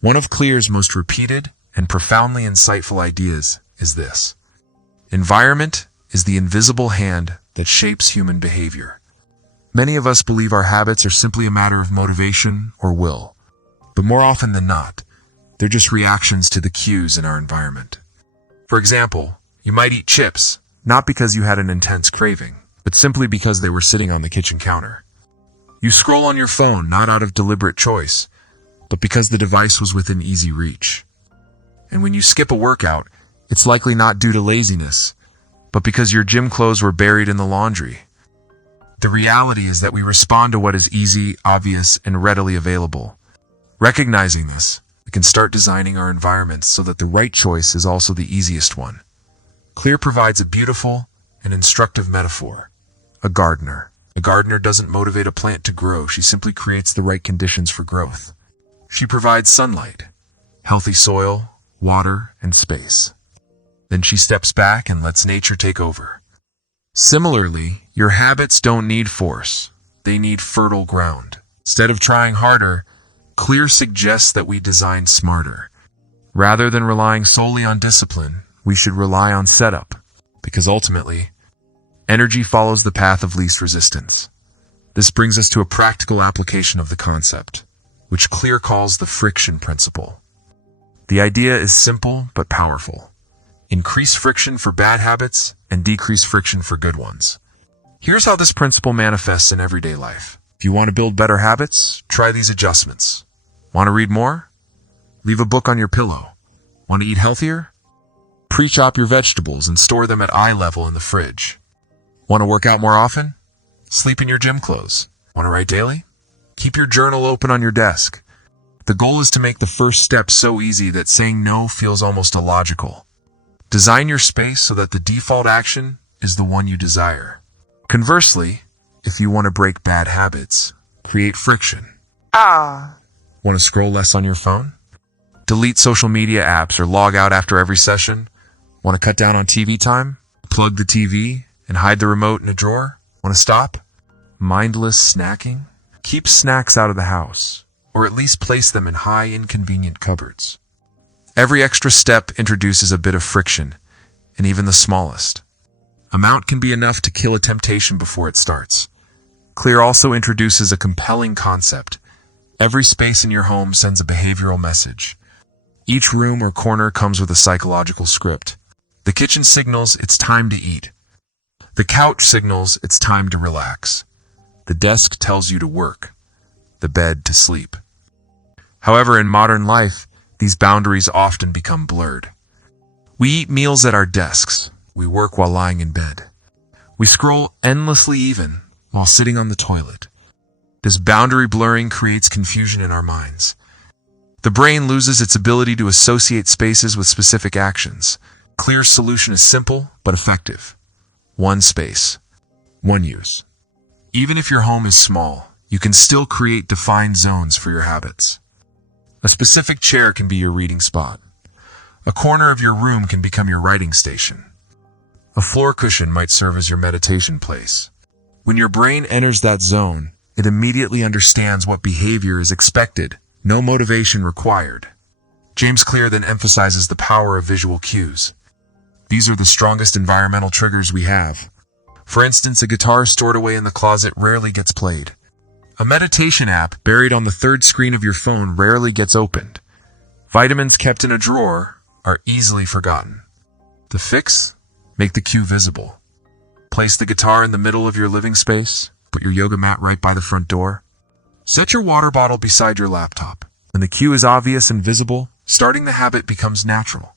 One of Clear's most repeated and profoundly insightful ideas is this: environment is the invisible hand that shapes human behavior. Many of us believe our habits are simply a matter of motivation or will, but more often than not, they're just reactions to the cues in our environment. For example, you might eat chips, not because you had an intense craving, but simply because they were sitting on the kitchen counter. You scroll on your phone not out of deliberate choice, but because the device was within easy reach. And when you skip a workout, it's likely not due to laziness, but because your gym clothes were buried in the laundry. The reality is that we respond to what is easy, obvious, and readily available. Recognizing this, we can start designing our environments so that the right choice is also the easiest one. Clear provides a beautiful and instructive metaphor. A gardener. A gardener doesn't motivate a plant to grow, she simply creates the right conditions for growth. She provides sunlight, healthy soil, water, and space. Then she steps back and lets nature take over. Similarly, your habits don't need force, they need fertile ground. Instead of trying harder, Clear suggests that we design smarter. Rather than relying solely on discipline, we should rely on setup, because ultimately, energy follows the path of least resistance. This brings us to a practical application of the concept, which Clear calls the friction principle. The idea is simple but powerful. Increase friction for bad habits and decrease friction for good ones. Here's how this principle manifests in everyday life. If you want to build better habits, try these adjustments. Want to read more? Leave a book on your pillow. Want to eat healthier? Pre-chop your vegetables and store them at eye level in the fridge. Want to work out more often? Sleep in your gym clothes. Want to write daily? Keep your journal open on your desk. The goal is to make the first step so easy that saying no feels almost illogical. Design your space so that the default action is the one you desire. Conversely, if you want to break bad habits, create friction. Want to scroll less on your phone? Delete social media apps or log out after every session? Want to cut down on TV time? Plug the TV and hide the remote in a drawer? Want to stop mindless snacking? Keep snacks out of the house, or at least place them in high inconvenient cupboards. Every extra step introduces a bit of friction, and even the smallest amount can be enough to kill a temptation before it starts. Clear also introduces a compelling concept. Every space in your home sends a behavioral message. Each room or corner comes with a psychological script. The kitchen signals it's time to eat. The couch signals it's time to relax. The desk tells you to work. The bed to sleep. However, in modern life, these boundaries often become blurred. We eat meals at our desks. We work while lying in bed. We scroll endlessly even while sitting on the toilet. This boundary blurring creates confusion in our minds. The brain loses its ability to associate spaces with specific actions. Clear's solution is simple but effective. One space, one use. Even if your home is small, you can still create defined zones for your habits. A specific chair can be your reading spot. A corner of your room can become your writing station. A floor cushion might serve as your meditation place. When your brain enters that zone, it immediately understands what behavior is expected, no motivation required. James Clear then emphasizes the power of visual cues. These are the strongest environmental triggers we have. For instance, a guitar stored away in the closet rarely gets played. A meditation app buried on the third screen of your phone rarely gets opened. Vitamins kept in a drawer are easily forgotten. The fix? Make the cue visible. Place the guitar in the middle of your living space. Put your yoga mat right by the front door. Set your water bottle beside your laptop. When the cue is obvious and visible, starting the habit becomes natural.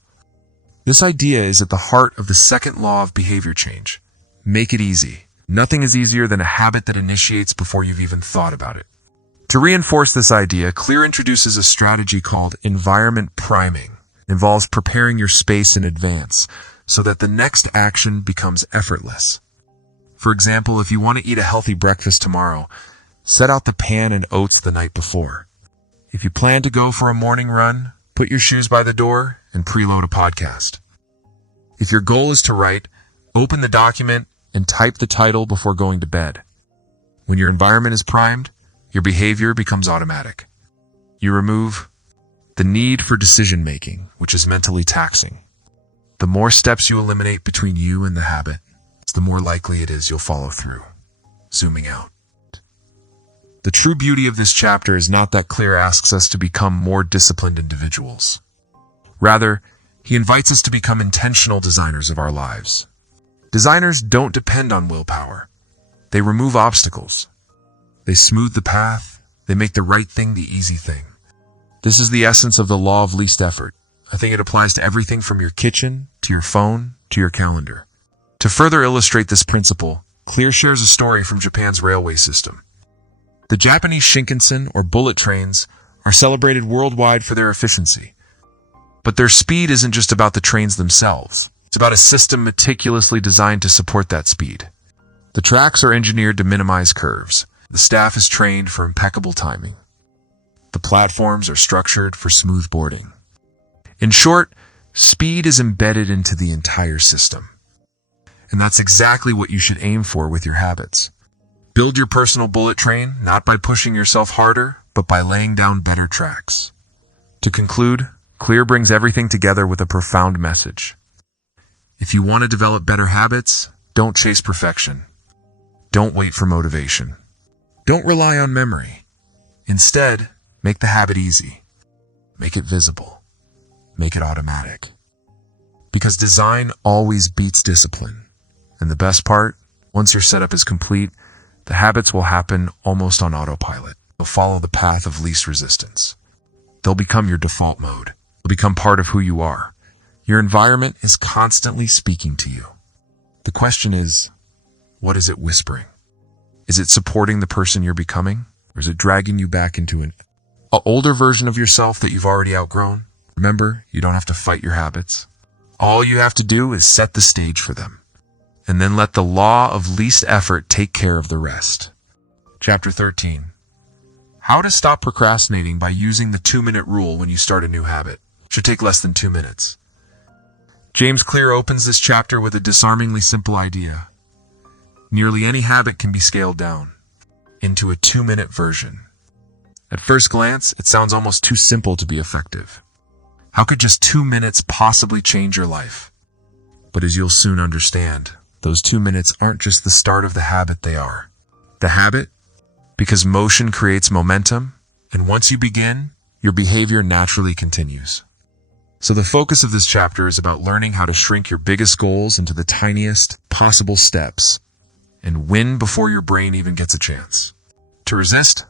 This idea is at the heart of the second law of behavior change. Make it easy. Nothing is easier than a habit that initiates before you've even thought about it. To reinforce this idea, Clear introduces a strategy called environment priming. It involves preparing your space in advance so that the next action becomes effortless. For example, if you want to eat a healthy breakfast tomorrow, set out the pan and oats the night before. If you plan to go for a morning run, put your shoes by the door and preload a podcast. If your goal is to write, Open the document and type the title before going to bed. When your environment is primed, your behavior becomes automatic. You remove the need for decision-making, which is mentally taxing. The more steps you eliminate between you and the habit, the more likely it is you'll follow through. Zooming out. The true beauty of this chapter is not that Clear asks us to become more disciplined individuals. Rather, he invites us to become intentional designers of our lives. Designers don't depend on willpower. They remove obstacles. They smooth the path. They make the right thing the easy thing. This is the essence of the law of least effort. I think it applies to everything from your kitchen, to your phone, to your calendar. To further illustrate this principle, Clear shares a story from Japan's railway system. The Japanese Shinkansen, or bullet trains, are celebrated worldwide for their efficiency. But their speed isn't just about the trains themselves. It's about a system meticulously designed to support that speed. The tracks are engineered to minimize curves. The staff is trained for impeccable timing. The platforms are structured for smooth boarding. In short, speed is embedded into the entire system. And that's exactly what you should aim for with your habits. Build your personal bullet train, not by pushing yourself harder, but by laying down better tracks. To conclude, Clear brings everything together with a profound message. If you want to develop better habits, don't chase perfection. Don't wait for motivation. Don't rely on memory. Instead, make the habit easy. Make it visible. Make it automatic. Because design always beats discipline. And the best part, once your setup is complete, the habits will happen almost on autopilot. They'll follow the path of least resistance. They'll become your default mode. They'll become part of who you are. Your environment is constantly speaking to you. The question is, what is it whispering? Is it supporting the person you're becoming? Or is it dragging you back into an older version of yourself that you've already outgrown? Remember, you don't have to fight your habits. All you have to do is set the stage for them. And then let the law of least effort take care of the rest. Chapter 13. How to stop procrastinating by using the 2-minute rule when you start a new habit. Should take less than 2 minutes. James Clear opens this chapter with a disarmingly simple idea. Nearly any habit can be scaled down into a 2-minute version. At first glance, it sounds almost too simple to be effective. How could just 2 minutes possibly change your life? But as you'll soon understand, those 2 minutes aren't just the start of the habit, they are the habit, because motion creates momentum, and once you begin, your behavior naturally continues. So the focus of this chapter is about learning how to shrink your biggest goals into the tiniest possible steps and win before your brain even gets a chance. To resist,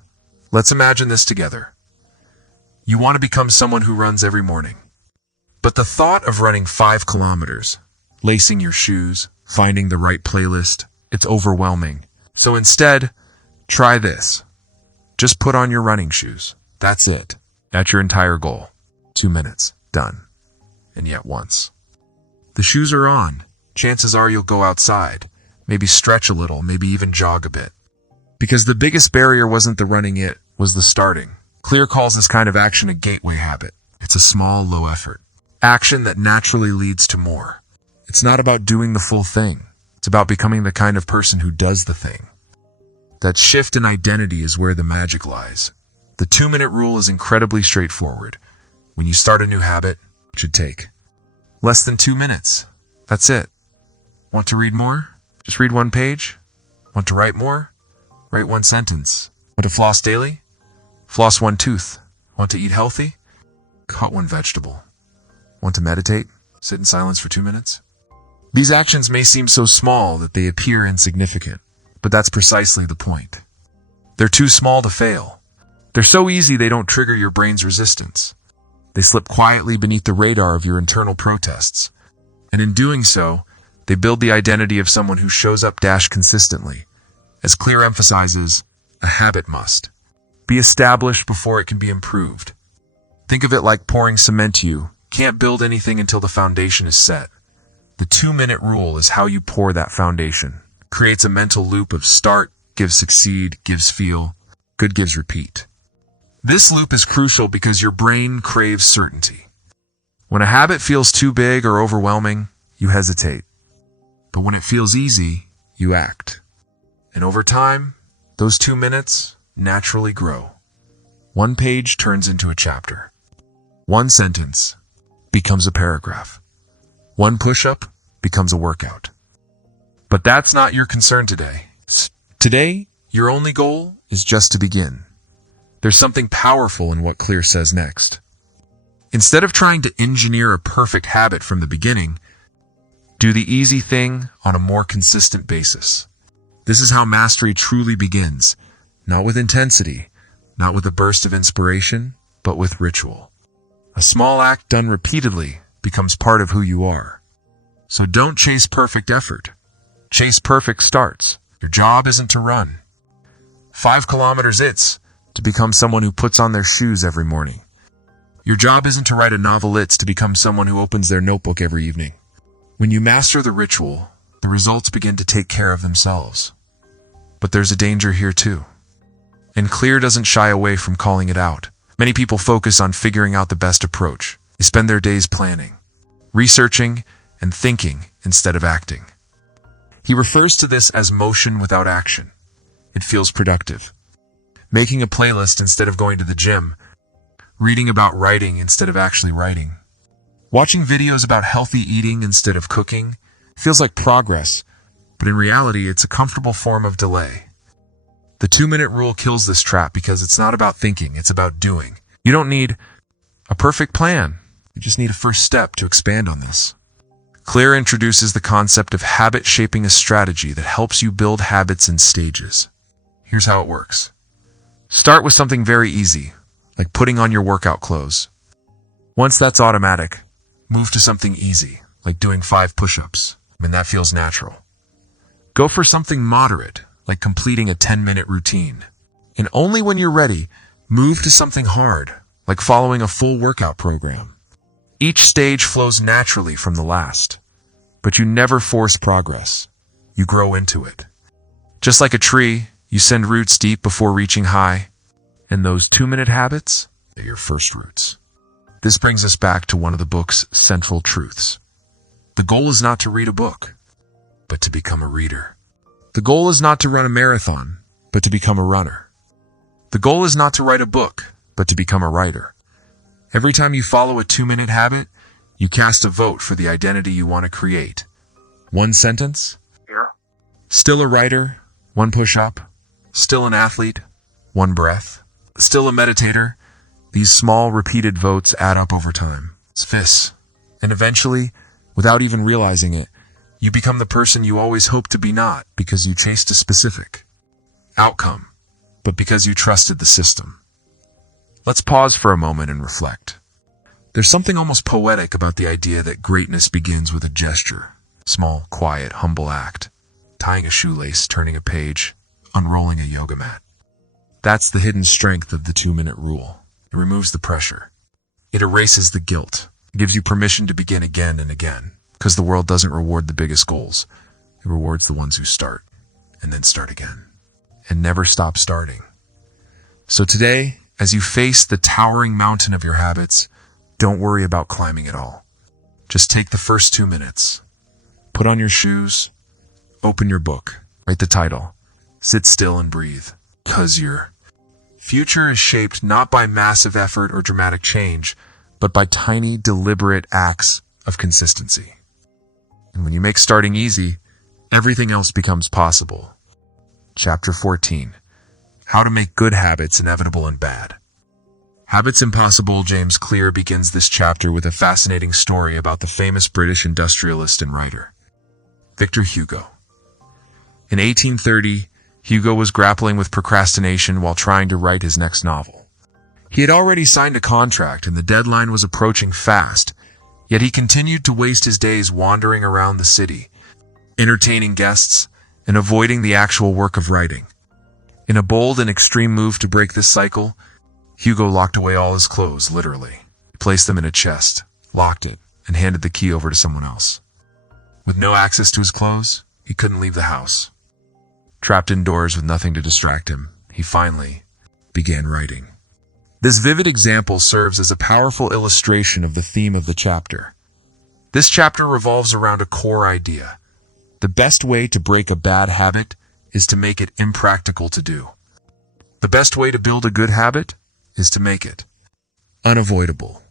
let's imagine this together. You want to become someone who runs every morning. But the thought of running 5 kilometers, lacing your shoes, finding the right playlist, it's overwhelming. So instead, try this. Just put on your running shoes. That's it. That's your entire goal. 2 minutes. Done. And yet once the shoes are on, chances are you'll go outside, maybe stretch a little, maybe even jog a bit. Because the biggest barrier wasn't the running, it was the starting. Clear calls this kind of action a gateway habit. It's a small, low effort action that naturally leads to more. It's not about doing the full thing. It's about becoming the kind of person who does the thing. That shift in identity is where the magic lies. The 2-minute rule is incredibly straightforward. When you start a new habit, it should take less than 2 minutes. That's it. Want to read more? Just read 1 page. Want to write more? Write 1 sentence. Want to floss daily? Floss 1 tooth. Want to eat healthy? Cut 1 vegetable. Want to meditate? Sit in silence for 2 minutes? These actions may seem so small that they appear insignificant, but that's precisely the point. They're too small to fail. They're so easy they don't trigger your brain's resistance. They slip quietly beneath the radar of your internal protests. And in doing so, they build the identity of someone who shows up consistently. As Clear emphasizes, a habit must be established before it can be improved. Think of it like pouring cement. You can't build anything until the foundation is set. The 2-minute rule is how you pour that foundation. Creates a mental loop of start, gives succeed, gives feel, good gives repeat. This loop is crucial because your brain craves certainty. When a habit feels too big or overwhelming, you hesitate. But when it feels easy, you act. And over time, those 2 minutes naturally grow. One page turns into a chapter. One sentence becomes a paragraph. One push-up becomes a workout. But that's not your concern today. Today, your only goal is just to begin. There's something powerful in what Clear says next. Instead of trying to engineer a perfect habit from the beginning, do the easy thing on a more consistent basis. This is how mastery truly begins, not with intensity, not with a burst of inspiration, but with ritual. A small act done repeatedly becomes part of who you are. So don't chase perfect effort. Chase perfect starts. Your job isn't to run 5 kilometers, it's to become someone who puts on their shoes every morning. Your job isn't to write a novel, it's to become someone who opens their notebook every evening. When you master the ritual, the results begin to take care of themselves. But there's a danger here too. And Clear doesn't shy away from calling it out. Many people focus on figuring out the best approach. They spend their days planning, researching, and thinking instead of acting. He refers to this as motion without action. It feels productive. Making a playlist instead of going to the gym. Reading about writing instead of actually writing. Watching videos about healthy eating instead of cooking feels like progress, but in reality, it's a comfortable form of delay. The 2-minute rule kills this trap because it's not about thinking, it's about doing. You don't need a perfect plan. You just need a first step to expand on this. Clear introduces the concept of habit shaping, a strategy that helps you build habits in stages. Here's how it works. Start with something very easy, like putting on your workout clothes. Once that's automatic, move to something easy, like doing 5 push-ups. That feels natural. Go for something moderate, like completing a 10-minute routine. And only when you're ready, move to something hard, like following a full workout program. Each stage flows naturally from the last, but you never force progress. You grow into it. Just like a tree, you send roots deep before reaching high, and those 2-minute habits are your first roots. This brings us back to one of the book's central truths. The goal is not to read a book, but to become a reader. The goal is not to run a marathon, but to become a runner. The goal is not to write a book, but to become a writer. Every time you follow a 2-minute habit, you cast a vote for the identity you want to create. 1 sentence? Yeah. Still a writer? 1 push-up? Still an athlete? 1 breath? Still a meditator? These small, repeated votes add up over time. It's this. And eventually, without even realizing it, you become the person you always hoped to be, not because you chased a specific outcome, but because you trusted the system. Let's pause for a moment and reflect. There's something almost poetic about the idea that greatness begins with a gesture. Small, quiet, humble act. Tying a shoelace, turning a page, unrolling a yoga mat. That's the hidden strength of the 2-minute rule. It removes the pressure. It erases the guilt. It gives you permission to begin again and again. Because the world doesn't reward the biggest goals. It rewards the ones who start, and then start again. And never stop starting. So today, as you face the towering mountain of your habits, don't worry about climbing it all. Just take the first 2 minutes. Put on your shoes, open your book, write the title, sit still and breathe. Because your future is shaped not by massive effort or dramatic change, but by tiny, deliberate acts of consistency. And when you make starting easy, everything else becomes possible. Chapter 14. How to make good habits inevitable and bad. Habits Impossible. James Clear begins this chapter with a fascinating story about the famous British industrialist and writer, Victor Hugo. In 1830, Hugo was grappling with procrastination while trying to write his next novel. He had already signed a contract and the deadline was approaching fast, yet he continued to waste his days wandering around the city, entertaining guests, and avoiding the actual work of writing. In a bold and extreme move to break this cycle, Hugo locked away all his clothes, literally. He placed them in a chest, locked it, and handed the key over to someone else. With no access to his clothes, he couldn't leave the house. Trapped indoors with nothing to distract him, he finally began writing. This vivid example serves as a powerful illustration of the theme of the chapter. This chapter revolves around a core idea. The best way to break a bad habit is to make it impractical to do. The best way to build a good habit is to make it unavoidable.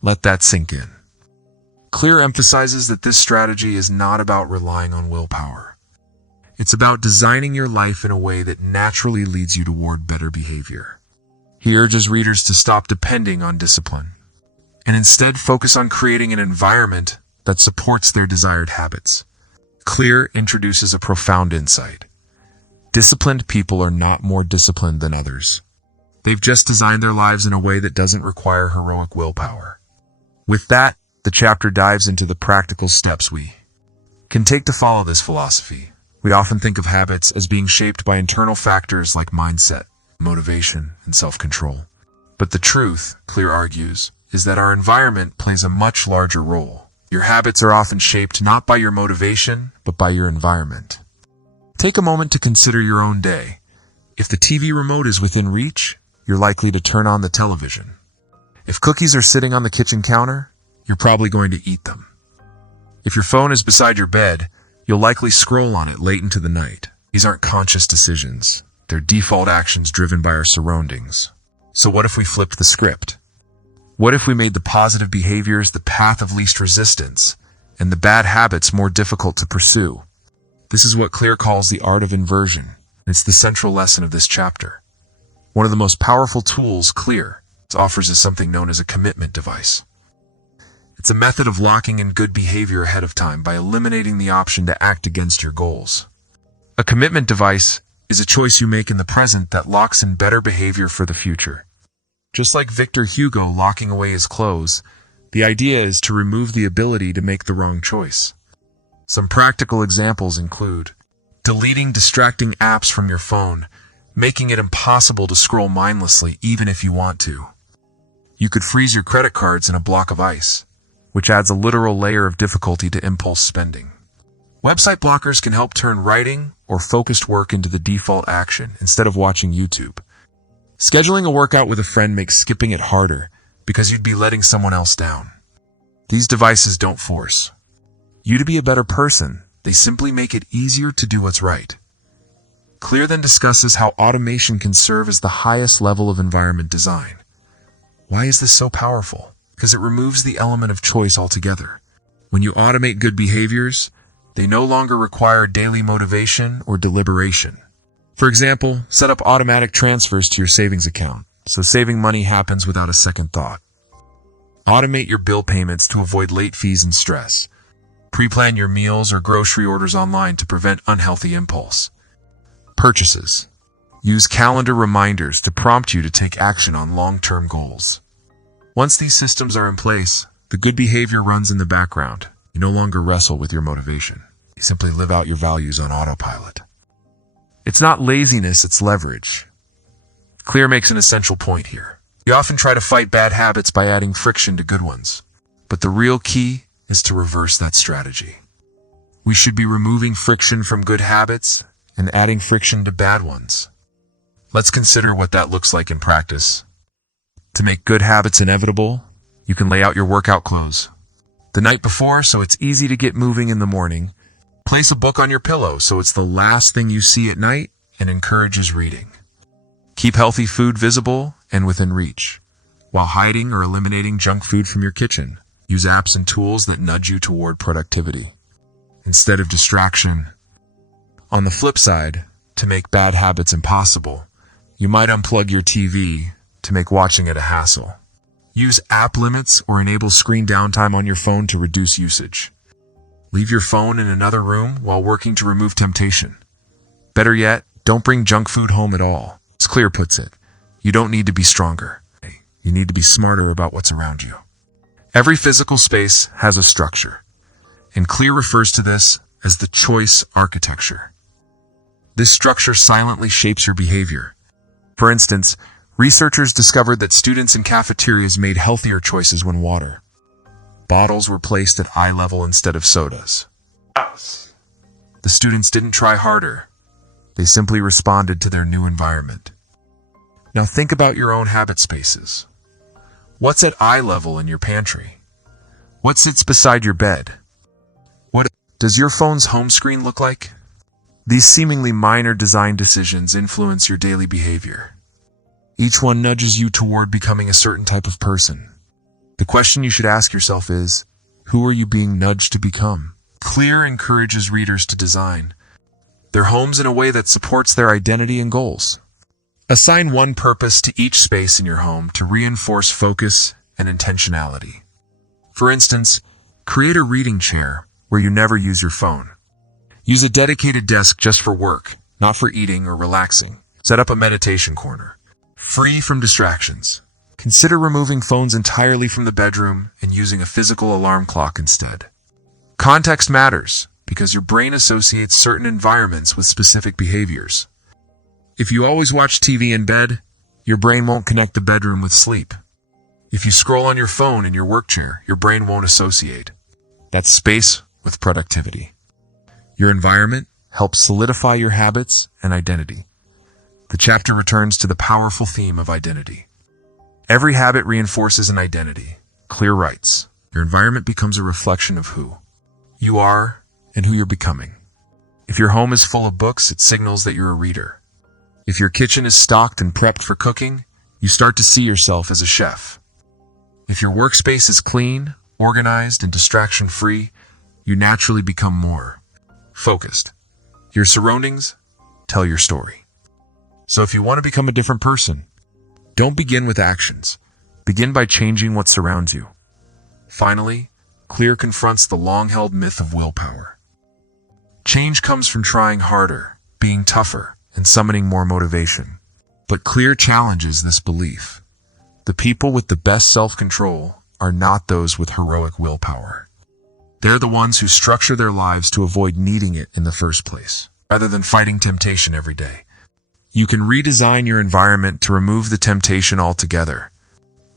Let that sink in. Clear emphasizes that this strategy is not about relying on willpower. It's about designing your life in a way that naturally leads you toward better behavior. He urges readers to stop depending on discipline and instead focus on creating an environment that supports their desired habits. Clear introduces a profound insight. Disciplined people are not more disciplined than others. They've just designed their lives in a way that doesn't require heroic willpower. With that, the chapter dives into the practical steps we can take to follow this philosophy. We often think of habits as being shaped by internal factors like mindset, motivation, and self-control. But the truth, Clear argues, is that our environment plays a much larger role. Your habits are often shaped not by your motivation, but by your environment. Take a moment to consider your own day. If the TV remote is within reach, you're likely to turn on the television. If cookies are sitting on the kitchen counter, you're probably going to eat them. If your phone is beside your bed, you'll likely scroll on it late into the night. These aren't conscious decisions. They're default actions driven by our surroundings. So what if we flipped the script? What if we made the positive behaviors the path of least resistance and the bad habits more difficult to pursue? This is what Clear calls the art of inversion, and it's the central lesson of this chapter. One of the most powerful tools Clear offers is something known as a commitment device. It's a method of locking in good behavior ahead of time by eliminating the option to act against your goals. A commitment device is a choice you make in the present that locks in better behavior for the future. Just like Victor Hugo locking away his clothes, the idea is to remove the ability to make the wrong choice. Some practical examples include deleting distracting apps from your phone, making it impossible to scroll mindlessly even if you want to. You could freeze your credit cards in a block of ice, which adds a literal layer of difficulty to impulse spending. Website blockers can help turn writing or focused work into the default action instead of watching YouTube. Scheduling a workout with a friend makes skipping it harder because you'd be letting someone else down. These devices don't force you to be a better person. They simply make it easier to do what's right. Clear then discusses how automation can serve as the highest level of environment design. Why is this so powerful? Because it removes the element of choice altogether. When you automate good behaviors, they no longer require daily motivation or deliberation. For example, set up automatic transfers to your savings account, so saving money happens without a second thought. Automate your bill payments to avoid late fees and stress. Pre-plan your meals or grocery orders online to prevent unhealthy impulse purchases. Use calendar reminders to prompt you to take action on long-term goals. Once these systems are in place, the good behavior runs in the background. You no longer wrestle with your motivation. You simply live out your values on autopilot. It's not laziness, it's leverage. Clear makes an essential point here. We often try to fight bad habits by adding friction to good ones. But the real key is to reverse that strategy. We should be removing friction from good habits and adding friction to bad ones. Let's consider what that looks like in practice. To make good habits inevitable, you can lay out your workout clothes the night before so it's easy to get moving in the morning. Place a book on your pillow so it's the last thing you see at night and encourages reading. Keep healthy food visible and within reach. While hiding or eliminating junk food from your kitchen, use apps and tools that nudge you toward productivity instead of distraction. On the flip side, to make bad habits impossible, you might unplug your TV to make watching it a hassle. Use app limits or enable screen downtime on your phone to reduce usage. Leave your phone in another room while working to remove temptation. Better yet, don't bring junk food home at all. As Clear puts it, you don't need to be stronger. You need to be smarter about what's around you. Every physical space has a structure, and Clear refers to this as the choice architecture. This structure silently shapes your behavior. For instance, researchers discovered that students in cafeterias made healthier choices when water bottles were placed at eye level instead of sodas. The students didn't try harder. They simply responded to their new environment. Now think about your own habit spaces. What's at eye level in your pantry? What sits beside your bed? What does your phone's home screen look like? These seemingly minor design decisions influence your daily behavior. Each one nudges you toward becoming a certain type of person. The question you should ask yourself is, who are you being nudged to become? Clear encourages readers to design their homes in a way that supports their identity and goals. Assign one purpose to each space in your home to reinforce focus and intentionality. For instance, create a reading chair where you never use your phone. Use a dedicated desk just for work, not for eating or relaxing. Set up a meditation corner, free from distractions. Consider removing phones entirely from the bedroom and using a physical alarm clock instead. Context matters because your brain associates certain environments with specific behaviors. If you always watch TV in bed, your brain won't connect the bedroom with sleep. If you scroll on your phone in your work chair, your brain won't associate that space with productivity. Your environment helps solidify your habits and identity. The chapter returns to the powerful theme of identity. Every habit reinforces an identity. Clear writes, your environment becomes a reflection of who you are and who you're becoming. If your home is full of books, it signals that you're a reader. If your kitchen is stocked and prepped for cooking, you start to see yourself as a chef. If your workspace is clean, organized, and distraction-free, you naturally become more focused. Your surroundings tell your story. So if you want to become a different person, don't begin with actions. Begin by changing what surrounds you. Finally, Clear confronts the long-held myth of willpower. Change comes from trying harder, being tougher, and summoning more motivation. But Clear challenges this belief. The people with the best self-control are not those with heroic willpower. They're the ones who structure their lives to avoid needing it in the first place, rather than fighting temptation every day. You can redesign your environment to remove the temptation altogether.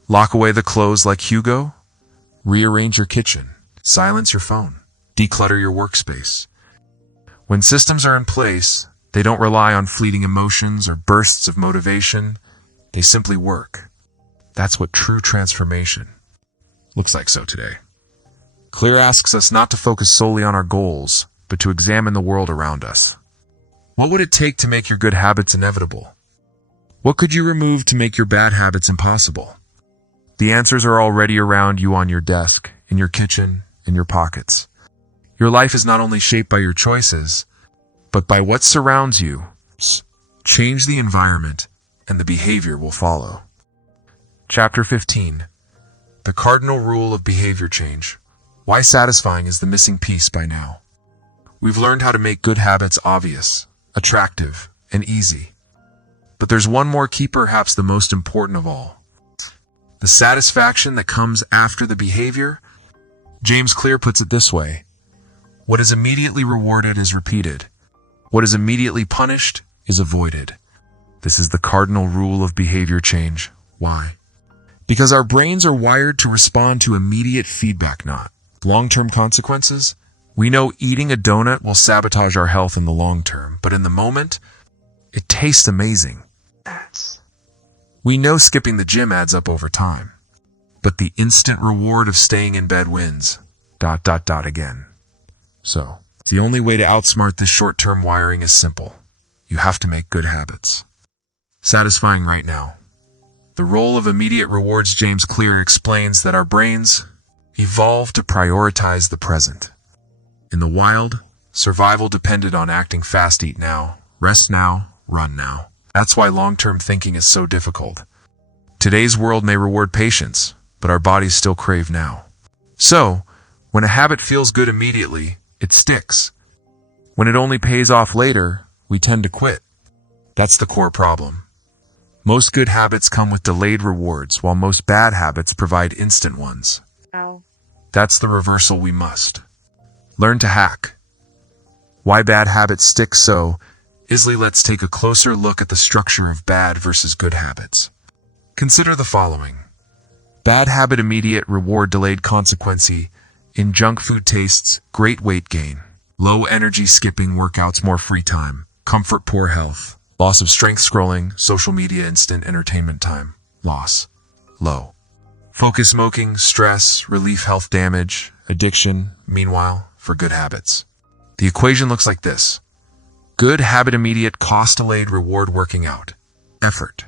Lock away the clothes like Hugo. Rearrange your kitchen. Silence your phone. Declutter your workspace. When systems are in place, they don't rely on fleeting emotions or bursts of motivation. They simply work. That's what true transformation looks like today. Clear asks us not to focus solely on our goals, but to examine the world around us. What would it take to make your good habits inevitable? What could you remove to make your bad habits impossible? The answers are already around you on your desk, in your kitchen, in your pockets. Your life is not only shaped by your choices, but by what surrounds you. Change the environment, and the behavior will follow. Chapter 15. The Cardinal Rule of Behavior Change. Why satisfying is the missing piece by now. We've learned how to make good habits obvious, attractive, and easy. But there's one more key, perhaps the most important of all. The satisfaction that comes after the behavior. James Clear puts it this way: what is immediately rewarded is repeated. What is immediately punished is avoided. This is the cardinal rule of behavior change. Why? Because our brains are wired to respond to immediate feedback, not long-term consequences. We know eating a donut will sabotage our health in the long term, but in the moment, it tastes amazing. We know skipping the gym adds up over time, but the instant reward of staying in bed wins. ... again. So, the only way to outsmart this short-term wiring is simple. You have to make good habits satisfying right now. The role of immediate rewards. James Clear explains that our brains evolved to prioritize the present. In the wild, survival depended on acting fast, eat now, rest now, run now. That's why long-term thinking is so difficult. Today's world may reward patience, but our bodies still crave now. So, when a habit feels good immediately, it sticks. When it only pays off later, we tend to quit. That's the core problem. Most good habits come with delayed rewards, while most bad habits provide instant ones. Ow. That's the reversal we must learn to hack. Why bad habits stick so easily? Let's take a closer look at the structure of bad versus good habits. Consider the following. Bad habit: immediate reward, delayed consequence. In junk food tastes, great weight gain. Low energy, skipping workouts, more free time. Comfort, poor health. Loss of strength, scrolling, social media, instant entertainment time. Loss. Low. Focus, smoking, stress, relief, health damage, addiction. Meanwhile, for good habits, The equation looks like this. Good habit immediate, cost delayed, reward working out. Effort.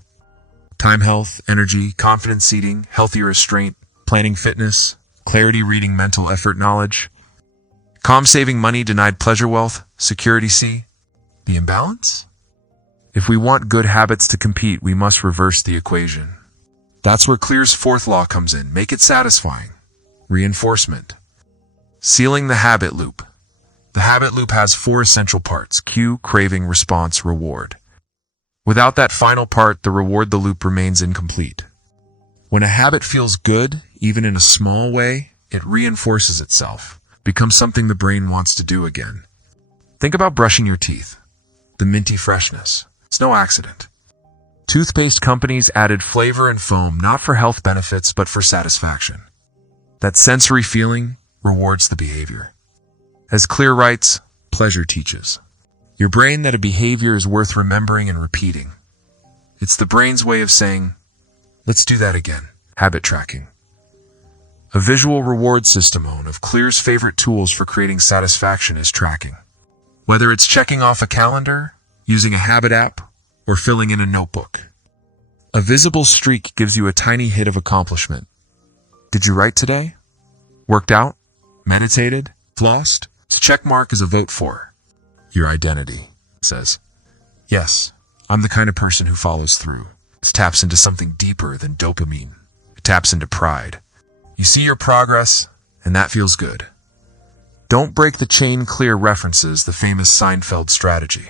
Time health, energy, confidence seeding, healthy restraint, planning fitness, clarity reading, mental effort knowledge. Calm saving money, denied pleasure wealth, security C. The imbalance? If we want good habits to compete, we must reverse the equation. That's where Clear's fourth law comes in. Make it satisfying. Reinforcement. Sealing the habit loop. The habit loop has 4 essential parts: cue, craving, response, reward. Without that final part, the reward, the loop remains incomplete. When a habit feels good, even in a small way, it reinforces itself, becomes something the brain wants to do again. Think about brushing your teeth. The minty freshness. It's no accident. Toothpaste companies added flavor and foam not for health benefits but for satisfaction. That sensory feeling rewards the behavior. As Clear writes, pleasure teaches. Your brain that a behavior is worth remembering and repeating. It's the brain's way of saying, let's do that again. Habit tracking. A visual reward system. One of Clear's favorite tools for creating satisfaction is tracking. Whether it's checking off a calendar, using a habit app, or filling in a notebook. A visible streak gives you a tiny hit of accomplishment. Did you write today? Worked out? Meditated? Flossed? This check mark is a vote for your identity. It says, yes, I'm the kind of person who follows through. This taps into something deeper than dopamine. It taps into pride. You see your progress, and that feels good. Don't break the chain. Clear references the famous Seinfeld strategy.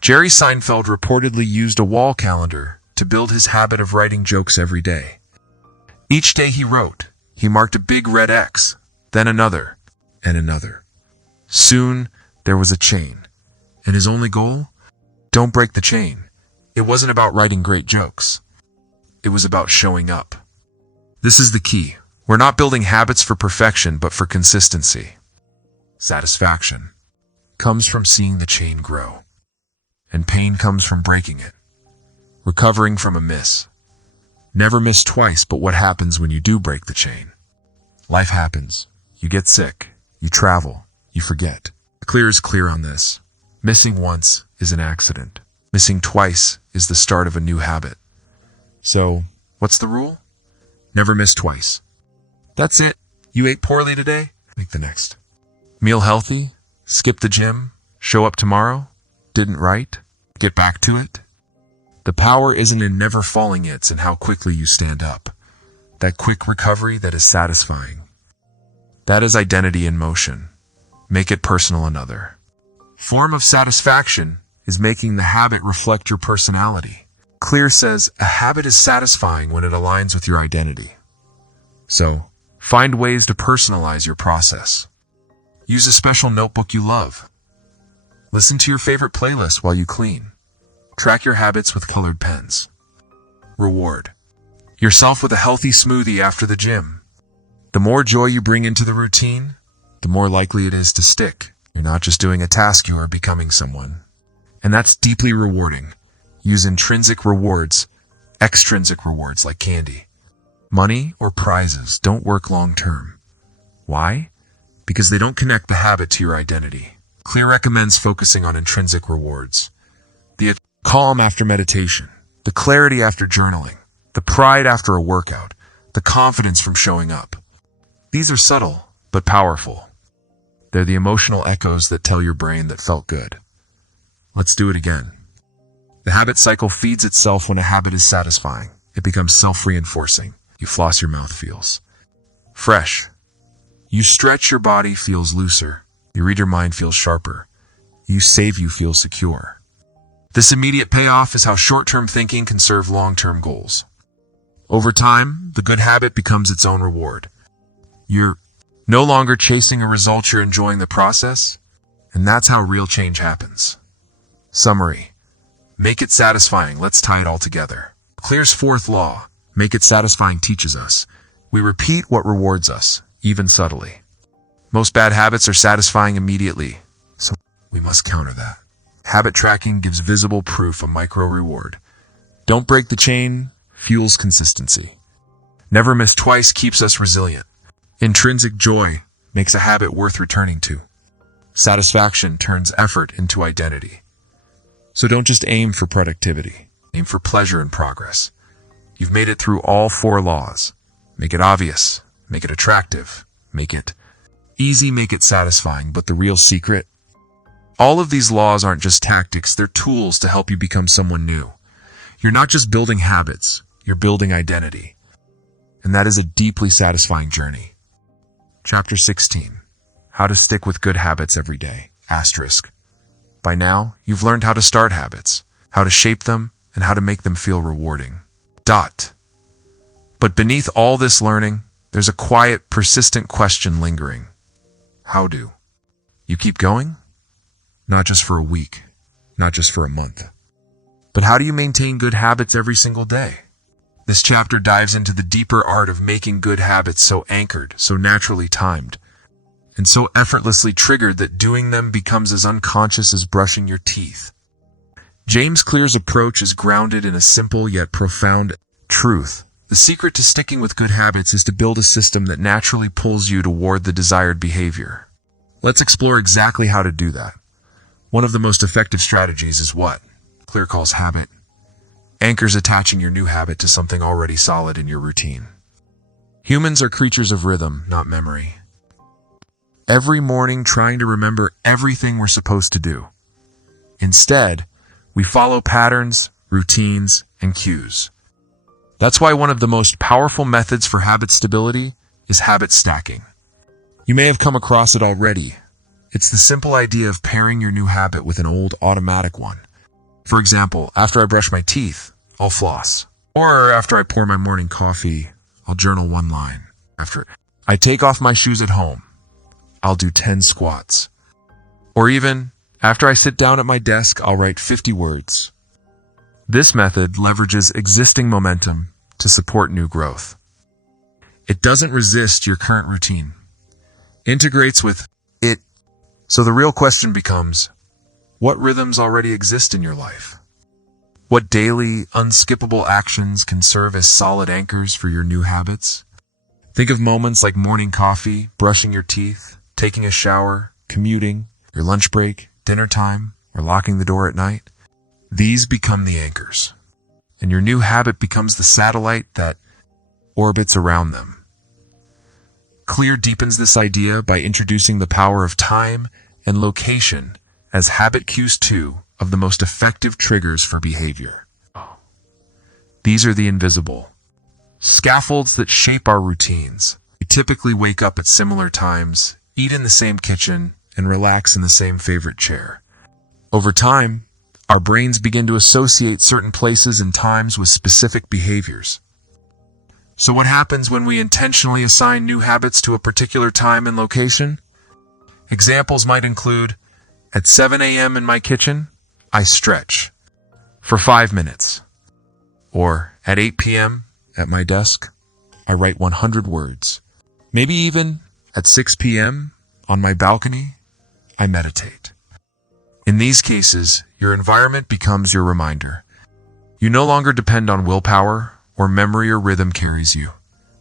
Jerry Seinfeld reportedly used a wall calendar to build his habit of writing jokes every day. Each day he wrote, he marked a big red X, then another, and another. Soon, there was a chain. And his only goal? Don't break the chain. It wasn't about writing great jokes. It was about showing up. This is the key. We're not building habits for perfection, but for consistency. Satisfaction comes from seeing the chain grow. And pain comes from breaking it. Recovering from a miss. Never miss twice, but what happens when you do break the chain? Life happens. You get sick. You travel. You forget. Clear is clear on this. Missing once is an accident. Missing twice is the start of a new habit. So, what's the rule? Never miss twice. That's it. You ate poorly today? Make the next. Meal healthy? Skip the gym? Show up tomorrow? Didn't write? Get back to it? The power isn't in never falling, it's in how quickly you stand up. That quick recovery that is satisfying. That is identity in motion. Make it personal. Another form of satisfaction is making the habit reflect your personality. Clear says a habit is satisfying when it aligns with your identity. So, find ways to personalize your process. Use a special notebook you love. Listen to your favorite playlist while you clean. Track your habits with colored pens. Reward yourself with a healthy smoothie after the gym. The more joy you bring into the routine, the more likely it is to stick. You're not just doing a task, you are becoming someone. And that's deeply rewarding. Use intrinsic rewards, extrinsic rewards like candy. Money or prizes don't work long term. Why? Because they don't connect the habit to your identity. Clear recommends focusing on intrinsic rewards. The calm after meditation, the clarity after journaling, the pride after a workout, the confidence from showing up. These are subtle, but powerful. They're the emotional echoes that tell your brain that felt good. Let's do it again. The habit cycle feeds itself when a habit is satisfying. It becomes self-reinforcing. You floss, your mouth feels fresh. You stretch, your body feels looser. You read, your mind feels sharper. You save, you feel secure. This immediate payoff is how short-term thinking can serve long-term goals. Over time, the good habit becomes its own reward. You're no longer chasing a result, you're enjoying the process, and that's how real change happens. Summary. Make it satisfying. Let's tie it all together. Clear's fourth law, make it satisfying, teaches us we repeat what rewards us, even subtly. Most bad habits are satisfying immediately, so we must counter that. Habit tracking gives visible proof, a micro reward. Don't break the chain, fuels consistency. Never miss twice keeps us resilient. Intrinsic joy makes a habit worth returning to. Satisfaction turns effort into identity. So don't just aim for productivity. Aim for pleasure and progress. You've made it through all 4 laws. Make it obvious. Make it attractive. Make it easy. Make it satisfying. But the real secret? All of these laws aren't just tactics. They're tools to help you become someone new. You're not just building habits. You're building identity. And that is a deeply satisfying journey. Chapter 16. How to stick with good habits every day. Asterisk. By now, you've learned how to start habits, how to shape them, and how to make them feel rewarding. But beneath all this learning, there's a quiet, persistent question lingering. How do you keep going? Not just for a week, not just for a month. But how do you maintain good habits every single day? This chapter dives into the deeper art of making good habits so anchored, so naturally timed, and so effortlessly triggered that doing them becomes as unconscious as brushing your teeth. James Clear's approach is grounded in a simple yet profound truth. The secret to sticking with good habits is to build a system that naturally pulls you toward the desired behavior. Let's explore exactly how to do that. One of the most effective strategies is what Clear calls habit. Anchors attaching your new habit to something already solid in your routine. Humans are creatures of rhythm, not memory. Every morning trying to remember everything we're supposed to do. Instead, we follow patterns, routines, and cues. That's why one of the most powerful methods for habit stability is habit stacking. You may have come across it already. It's the simple idea of pairing your new habit with an old automatic one. For example, after I brush my teeth, I'll floss. Or after I pour my morning coffee, I'll journal 1 line. After I take off my shoes at home, I'll do 10 squats. Or even, after I sit down at my desk, I'll write 50 words. This method leverages existing momentum to support new growth. It doesn't resist your current routine. Integrates with it. So the real question becomes, what rhythms already exist in your life? What daily, unskippable actions can serve as solid anchors for your new habits? Think of moments like morning coffee, brushing your teeth, taking a shower, commuting, your lunch break, dinner time, or locking the door at night. These become the anchors, and your new habit becomes the satellite that orbits around them. Clear deepens this idea by introducing the power of time and location as habit cues 2 of the most effective triggers for behavior. These are the invisible scaffolds that shape our routines. We typically wake up at similar times, eat in the same kitchen, and relax in the same favorite chair. Over time, our brains begin to associate certain places and times with specific behaviors. So what happens when we intentionally assign new habits to a particular time and location? Examples might include, at 7 a.m. in my kitchen, I stretch for 5 minutes. Or at 8 p.m. at my desk, I write 100 words. Maybe even at 6 p.m. on my balcony, I meditate. In these cases, your environment becomes your reminder. You no longer depend on willpower or memory or rhythm carries you.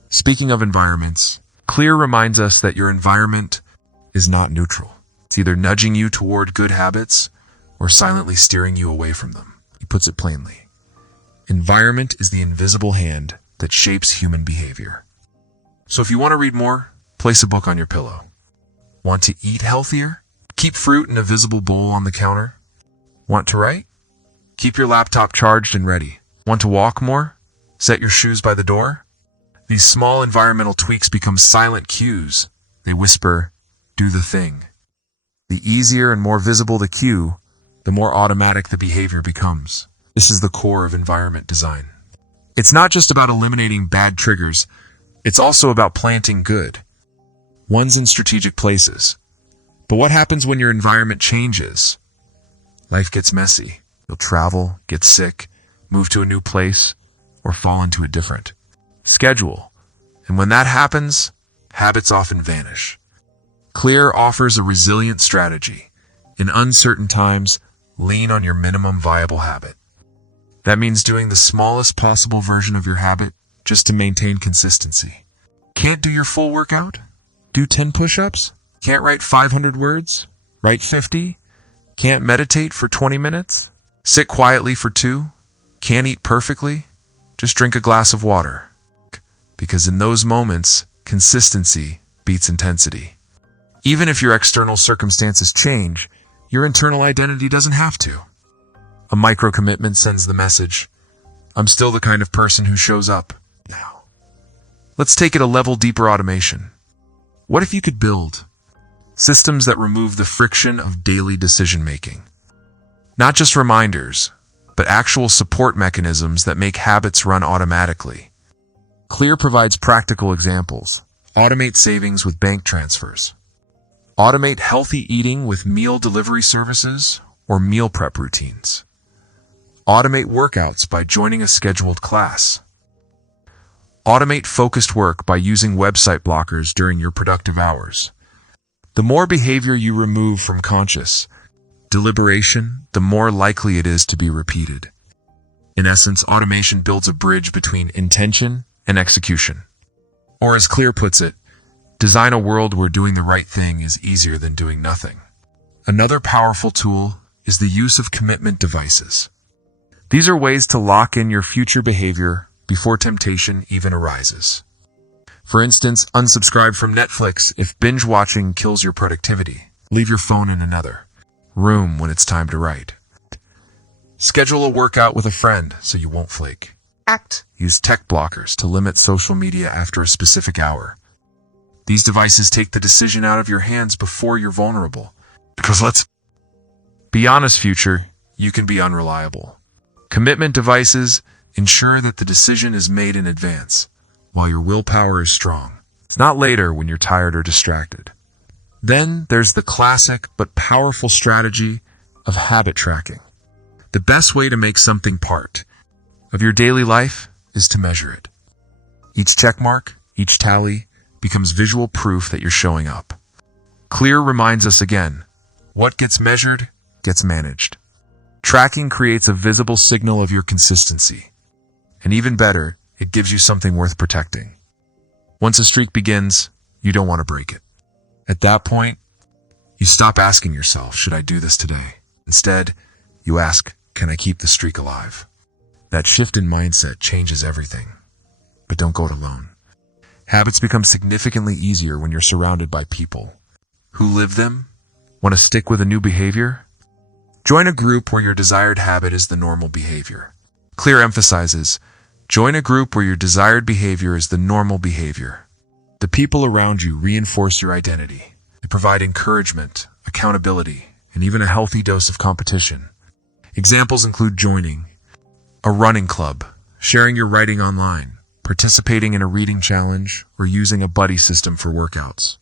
Speaking of environments, Clear reminds us that your environment is not neutral. It's either nudging you toward good habits or silently steering you away from them. He puts it plainly. Environment is the invisible hand that shapes human behavior. So if you want to read more, place a book on your pillow. Want to eat healthier? Keep fruit in a visible bowl on the counter. Want to write? Keep your laptop charged and ready. Want to walk more? Set your shoes by the door. These small environmental tweaks become silent cues. They whisper, do the thing. The easier and more visible the cue, the more automatic the behavior becomes. This is the core of environment design. It's not just about eliminating bad triggers. It's also about planting good ones in strategic places. But what happens when your environment changes? Life gets messy. You'll travel, get sick, move to a new place, or fall into a different schedule. And when that happens, habits often vanish. Clear offers a resilient strategy. In uncertain times, lean on your minimum viable habit. That means doing the smallest possible version of your habit just to maintain consistency. Can't do your full workout? Do 10 push-ups? Can't write 500 words? Write 50? Can't meditate for 20 minutes? Sit quietly for 2? Can't eat perfectly? Just drink a glass of water. Because in those moments, consistency beats intensity. Even if your external circumstances change, your internal identity doesn't have to. A micro-commitment sends the message, I'm still the kind of person who shows up now. Let's take it a level deeper: automation. What if you could build systems that remove the friction of daily decision-making? Not just reminders, but actual support mechanisms that make habits run automatically. Clear provides practical examples. Automate savings with bank transfers. Automate healthy eating with meal delivery services or meal prep routines. Automate workouts by joining a scheduled class. Automate focused work by using website blockers during your productive hours. The more behavior you remove from conscious deliberation, the more likely it is to be repeated. In essence, automation builds a bridge between intention and execution. Or as Clear puts it, design a world where doing the right thing is easier than doing nothing. Another powerful tool is the use of commitment devices. These are ways to lock in your future behavior before temptation even arises. For instance, unsubscribe from Netflix if binge watching kills your productivity. Leave your phone in another room when it's time to write. Schedule a workout with a friend so you won't flake. Use tech blockers to limit social media after a specific hour. These devices take the decision out of your hands before you're vulnerable. Because let's be honest, future, you can be unreliable. Commitment devices ensure that the decision is made in advance, while your willpower is strong. It's not later when you're tired or distracted. Then there's the classic but powerful strategy of habit tracking. The best way to make something part of your daily life is to measure it. Each checkmark, each tally, becomes visual proof that you're showing up. Clear reminds us again, what gets measured gets managed. Tracking creates a visible signal of your consistency. And even better, it gives you something worth protecting. Once a streak begins, you don't want to break it. At that point, you stop asking yourself, should I do this today? Instead, you ask, can I keep the streak alive? That shift in mindset changes everything. But don't go it alone. Habits become significantly easier when you're surrounded by people who live them. Want to stick with a new behavior? Join a group where your desired habit is the normal behavior. Clear emphasizes, join a group where your desired behavior is the normal behavior. The people around you reinforce your identity. They provide encouragement, accountability, and even a healthy dose of competition. Examples include joining a running club, sharing your writing online, participating in a reading challenge, or using a buddy system for workouts.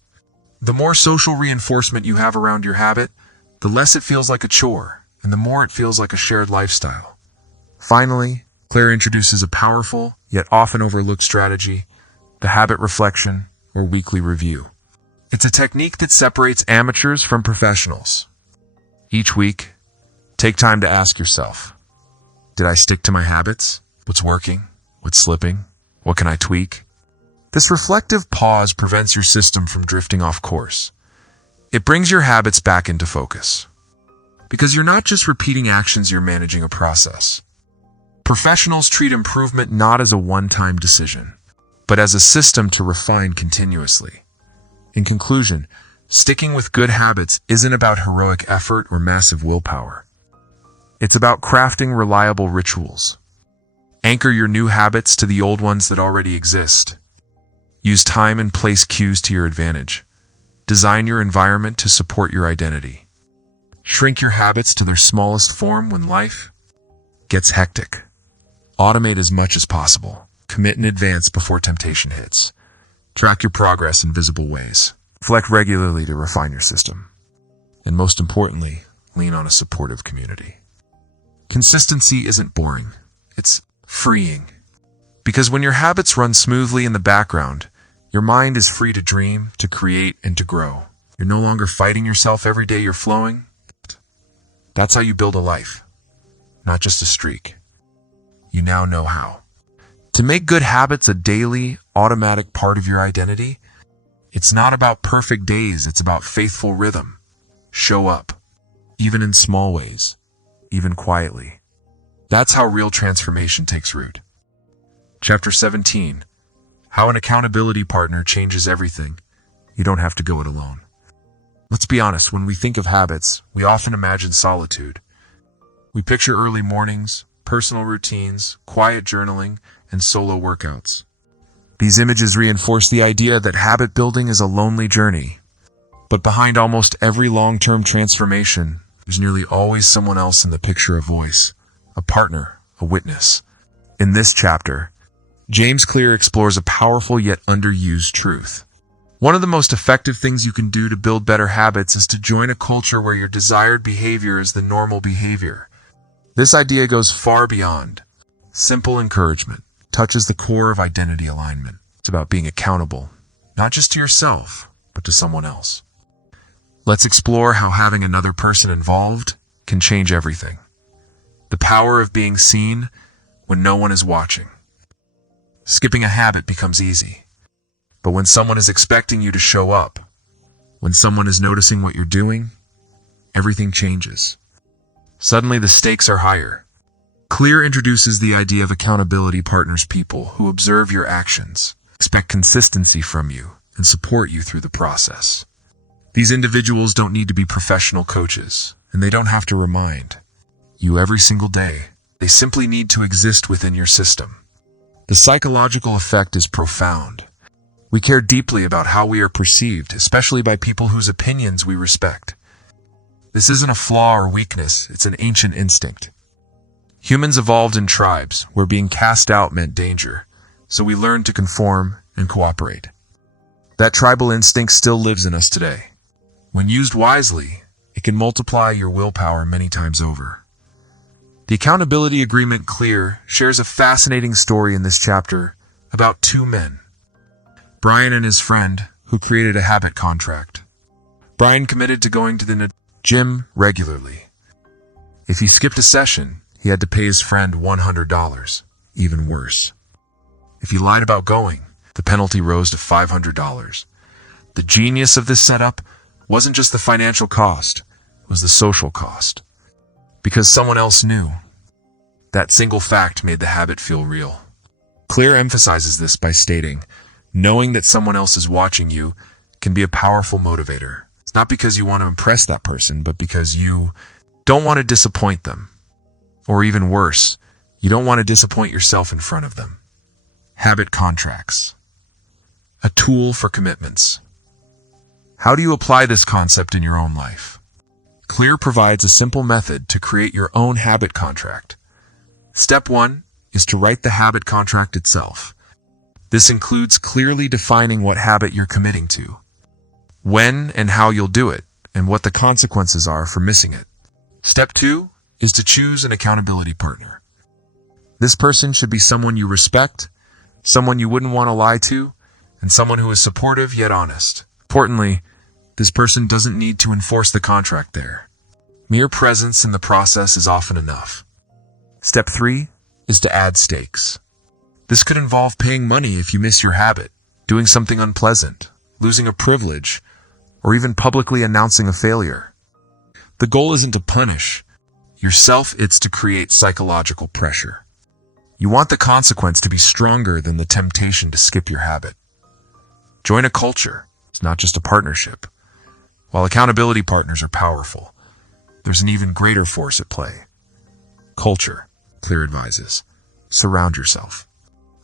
The more social reinforcement you have around your habit, the less it feels like a chore, and the more it feels like a shared lifestyle. Finally, Claire introduces a powerful, yet often overlooked strategy, the habit reflection, or weekly review. It's a technique that separates amateurs from professionals. Each week, take time to ask yourself, did I stick to my habits? What's working? What's slipping? What can I tweak? This reflective pause prevents your system from drifting off course. It brings your habits back into focus. Because you're not just repeating actions, you're managing a process. Professionals treat improvement not as a one-time decision, but as a system to refine continuously. In conclusion, sticking with good habits isn't about heroic effort or massive willpower. It's about crafting reliable rituals. Anchor your new habits to the old ones that already exist. Use time and place cues to your advantage. Design your environment to support your identity. Shrink your habits to their smallest form when life gets hectic. Automate as much as possible. Commit in advance before temptation hits. Track your progress in visible ways. Reflect regularly to refine your system. And most importantly, lean on a supportive community. Consistency isn't boring. It's freeing. Because when your habits run smoothly in the background, your mind is free to dream, to create, and to grow. You're no longer fighting yourself every day you're flowing. That's how you build a life, not just a streak. You now know how. To make good habits a daily, automatic part of your identity, it's not about perfect days, it's about faithful rhythm. show up, even in small ways, even quietly. That's how real transformation takes root. Chapter 17. How an accountability partner changes everything. You don't have to go it alone. Let's be honest, when we think of habits, we often imagine solitude. We picture early mornings, personal routines, quiet journaling, and solo workouts. These images reinforce the idea that habit building is a lonely journey. But behind almost every long-term transformation, there's nearly always someone else in the picture: a voice, a partner, a witness. In this chapter, James Clear explores a powerful yet underused truth. One of the most effective things you can do to build better habits is to join a culture where your desired behavior is the normal behavior. This idea goes far beyond simple encouragement. It touches the core of identity alignment. It's about being accountable, not just to yourself, but to someone else. Let's explore how having another person involved can change everything. The power of being seen when no one is watching. Skipping a habit becomes easy. But when someone is expecting you to show up, when someone is noticing what you're doing, everything changes. Suddenly the stakes are higher. Clear introduces the idea of accountability partners, people who observe your actions, expect consistency from you, and support you through the process. These individuals don't need to be professional coaches, and they don't have to remind you every single day. They simply need to exist within your system. The psychological effect is profound. We care deeply about how we are perceived, especially by people whose opinions we respect. This isn't a flaw or weakness, it's an ancient instinct. Humans evolved in tribes where being cast out meant danger, so we learned to conform and cooperate. That tribal instinct still lives in us today. When used wisely, it can multiply your willpower many times over. The accountability agreement Clear shares a fascinating story in this chapter about two men, Brian and his friend, who created a habit contract. Brian committed to going to the gym regularly. If he skipped a session, he had to pay his friend $100. Even worse, if he lied about going, the penalty rose to $500. The genius of this setup wasn't just the financial cost, it was the social cost. Because someone else knew. That single fact made the habit feel real. Clear emphasizes this by stating, knowing that someone else is watching you can be a powerful motivator. It's not because you want to impress that person, but because you don't want to disappoint them. Or even worse, you don't want to disappoint yourself in front of them. Habit contracts. A tool for commitments. How do you apply this concept in your own life? Clear provides a simple method to create your own habit contract. Step 1 is to write the habit contract itself. This includes clearly defining what habit you're committing to, when and how you'll do it, and what the consequences are for missing it. Step 2 is to choose an accountability partner. This person should be someone you respect, someone you wouldn't want to lie to, and someone who is supportive yet honest. Importantly, this person doesn't need to enforce the contract there. Mere presence in the process is often enough. Step 3 is to add stakes. This could involve paying money if you miss your habit, doing something unpleasant, losing a privilege, or even publicly announcing a failure. The goal isn't to punish yourself, it's to create psychological pressure. You want the consequence to be stronger than the temptation to skip your habit. Join a culture. It's not just a partnership. While accountability partners are powerful, there's an even greater force at play. Culture, Clear advises. Surround yourself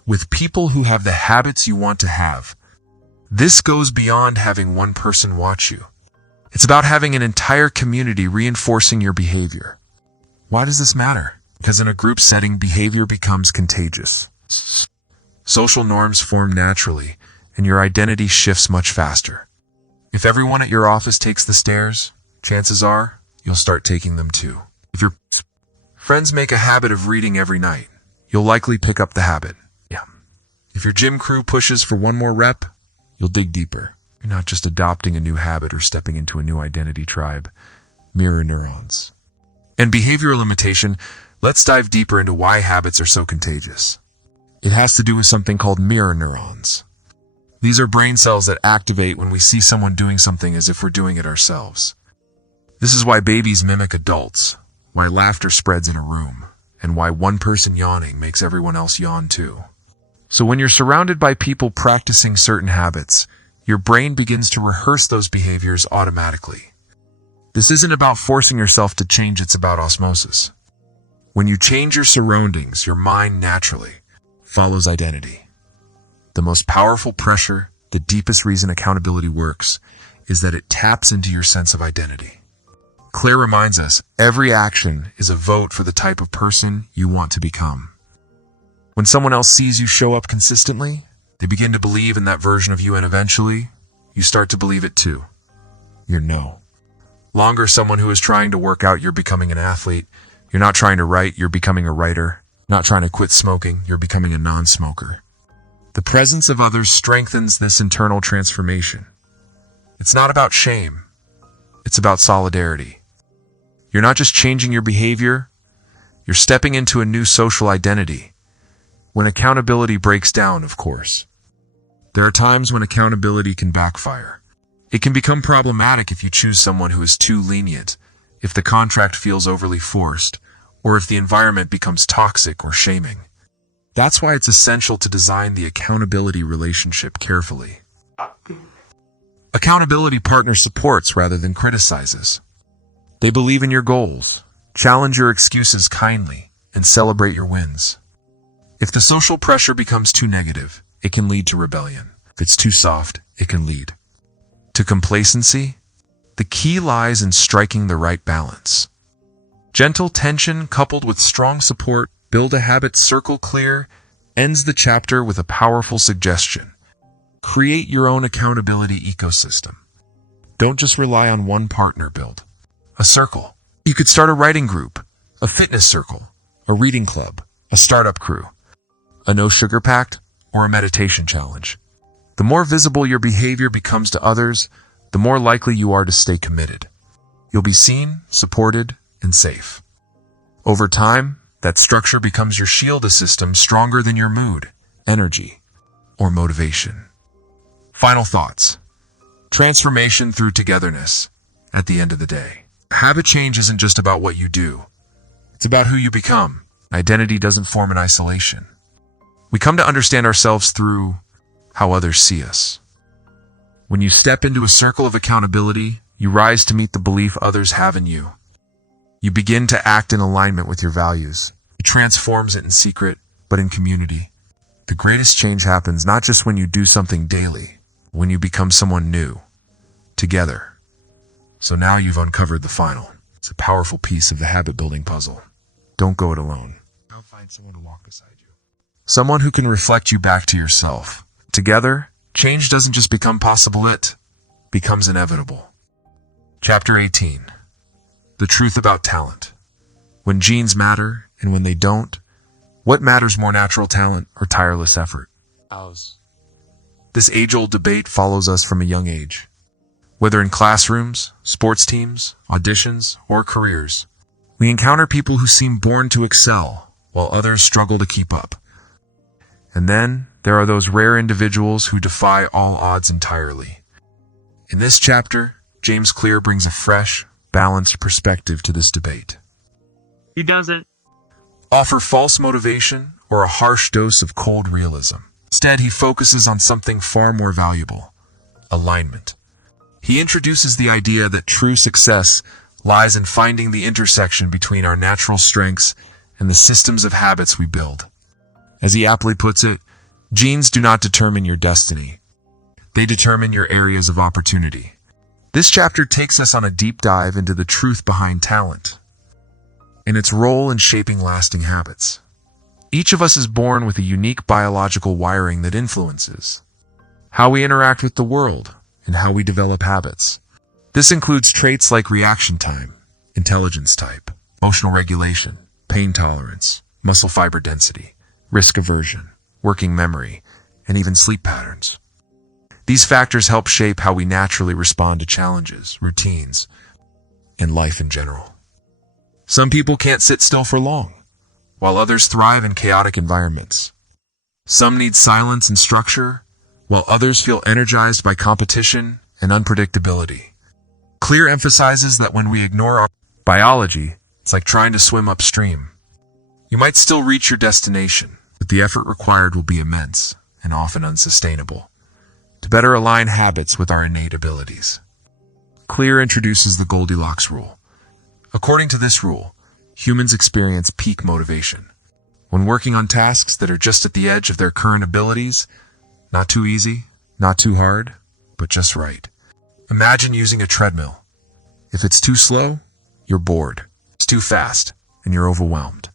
with people who have the habits you want to have. This goes beyond having one person watch you. It's about having an entire community reinforcing your behavior. Why does this matter? Because in a group setting, behavior becomes contagious. Social norms form naturally, and your identity shifts much faster. If everyone at your office takes the stairs, chances are you'll start taking them too. If your friends make a habit of reading every night, you'll likely pick up the habit. Yeah. If your gym crew pushes for one more rep, you'll dig deeper. You're not just adopting a new habit or stepping into a new identity tribe. Mirror neurons. And behavioral limitation, let's dive deeper into why habits are so contagious. It has to do with something called mirror neurons. These are brain cells that activate when we see someone doing something as if we're doing it ourselves. This is why babies mimic adults, why laughter spreads in a room, and why one person yawning makes everyone else yawn too. So when you're surrounded by people practicing certain habits, your brain begins to rehearse those behaviors automatically. This isn't about forcing yourself to change, it's about osmosis. When you change your surroundings, your mind naturally follows identity. The most powerful pressure, the deepest reason accountability works, is that it taps into your sense of identity. Claire reminds us, every action is a vote for the type of person you want to become. When someone else sees you show up consistently, they begin to believe in that version of you, and eventually, you start to believe it too. You're longer someone who is trying to work out, you're becoming an athlete. You're not trying to write, you're becoming a writer. Not trying to quit smoking, you're becoming a non-smoker. The presence of others strengthens this internal transformation. It's not about shame. It's about solidarity. You're not just changing your behavior, you're stepping into a new social identity. When accountability breaks down, of course. There are times when accountability can backfire. It can become problematic if you choose someone who is too lenient, if the contract feels overly forced, or if the environment becomes toxic or shaming. That's why it's essential to design the accountability relationship carefully. Accountability partner supports rather than criticizes. They believe in your goals, challenge your excuses kindly, and celebrate your wins. If the social pressure becomes too negative, it can lead to rebellion. If it's too soft, it can lead to complacency. The key lies in striking the right balance. Gentle tension coupled with strong support, build a habit circle. Clear ends the chapter with a powerful suggestion. Create your own accountability ecosystem. Don't just rely on one partner. Build a circle. You could start a writing group, a fitness circle, a reading club, a startup crew, a no sugar pact, or a meditation challenge. The more visible your behavior becomes to others, the more likely you are to stay committed. You'll be seen, supported, and safe. Over time, that structure becomes your shield, a system stronger than your mood, energy, or motivation. Final thoughts. Transformation through togetherness. At the end of the day, habit change isn't just about what you do. It's about who you become. Identity doesn't form in isolation. We come to understand ourselves through how others see us. When you step into a circle of accountability, you rise to meet the belief others have in you. You begin to act in alignment with your values. It transforms it in secret, but in community. The greatest change happens not just when you do something daily, when you become someone new, together. So now you've uncovered the final. It's a powerful piece of the habit-building puzzle. Don't go it alone. Now find someone to walk beside you. Someone who can reflect you back to yourself. Together, change doesn't just become possible, it becomes inevitable. Chapter 18. The truth about talent. When genes matter and when they don't, what matters more, natural talent or tireless effort? This age-old debate follows us from a young age. Whether in classrooms, sports teams, auditions, or careers, we encounter people who seem born to excel, while others struggle to keep up. And then, there are those rare individuals who defy all odds entirely. In this chapter, James Clear brings a fresh, balanced perspective to this debate. He doesn't offer false motivation or a harsh dose of cold realism. Instead, he focuses on something far more valuable: alignment. He introduces the idea that true success lies in finding the intersection between our natural strengths and the systems of habits we build. As he aptly puts it, genes do not determine your destiny. They determine your areas of opportunity. This chapter takes us on a deep dive into the truth behind talent and its role in shaping lasting habits. Each of us is born with a unique biological wiring that influences how we interact with the world and how we develop habits. This includes traits like reaction time, intelligence type, emotional regulation, pain tolerance, muscle fiber density, risk aversion, working memory, and even sleep patterns. These factors help shape how we naturally respond to challenges, routines, and life in general. Some people can't sit still for long, while others thrive in chaotic environments. Some need silence and structure, while others feel energized by competition and unpredictability. Clear emphasizes that when we ignore our biology, it's like trying to swim upstream. You might still reach your destination, but the effort required will be immense and often unsustainable. To better align habits with our innate abilities, Clear introduces the Goldilocks rule. According to this rule, humans experience peak motivation when working on tasks that are just at the edge of their current abilities. Not too easy, not too hard, but just right. Imagine using a treadmill. If it's too slow, you're bored. It's too fast, and you're overwhelmed.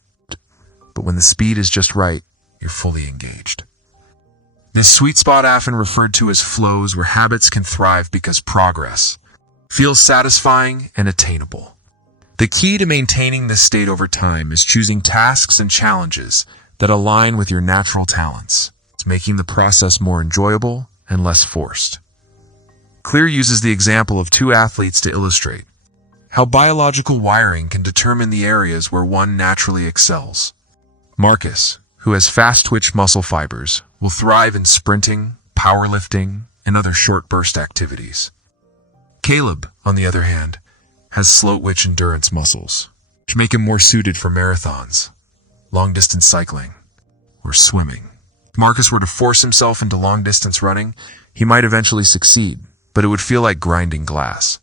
But when the speed is just right, you're fully engaged. This sweet spot, often referred to as flows, where habits can thrive because progress feels satisfying and attainable. The key to maintaining this state over time is choosing tasks and challenges that align with your natural talents. It's making the process more enjoyable and less forced. Clear uses the example of two athletes to illustrate how biological wiring can determine the areas where one naturally excels. Marcus, who has fast-twitch muscle fibers, will thrive in sprinting, powerlifting, and other short-burst activities. Caleb, on the other hand, has slow-twitch endurance muscles, which make him more suited for marathons, long-distance cycling, or swimming. If Marcus were to force himself into long-distance running, he might eventually succeed, but it would feel like grinding glass.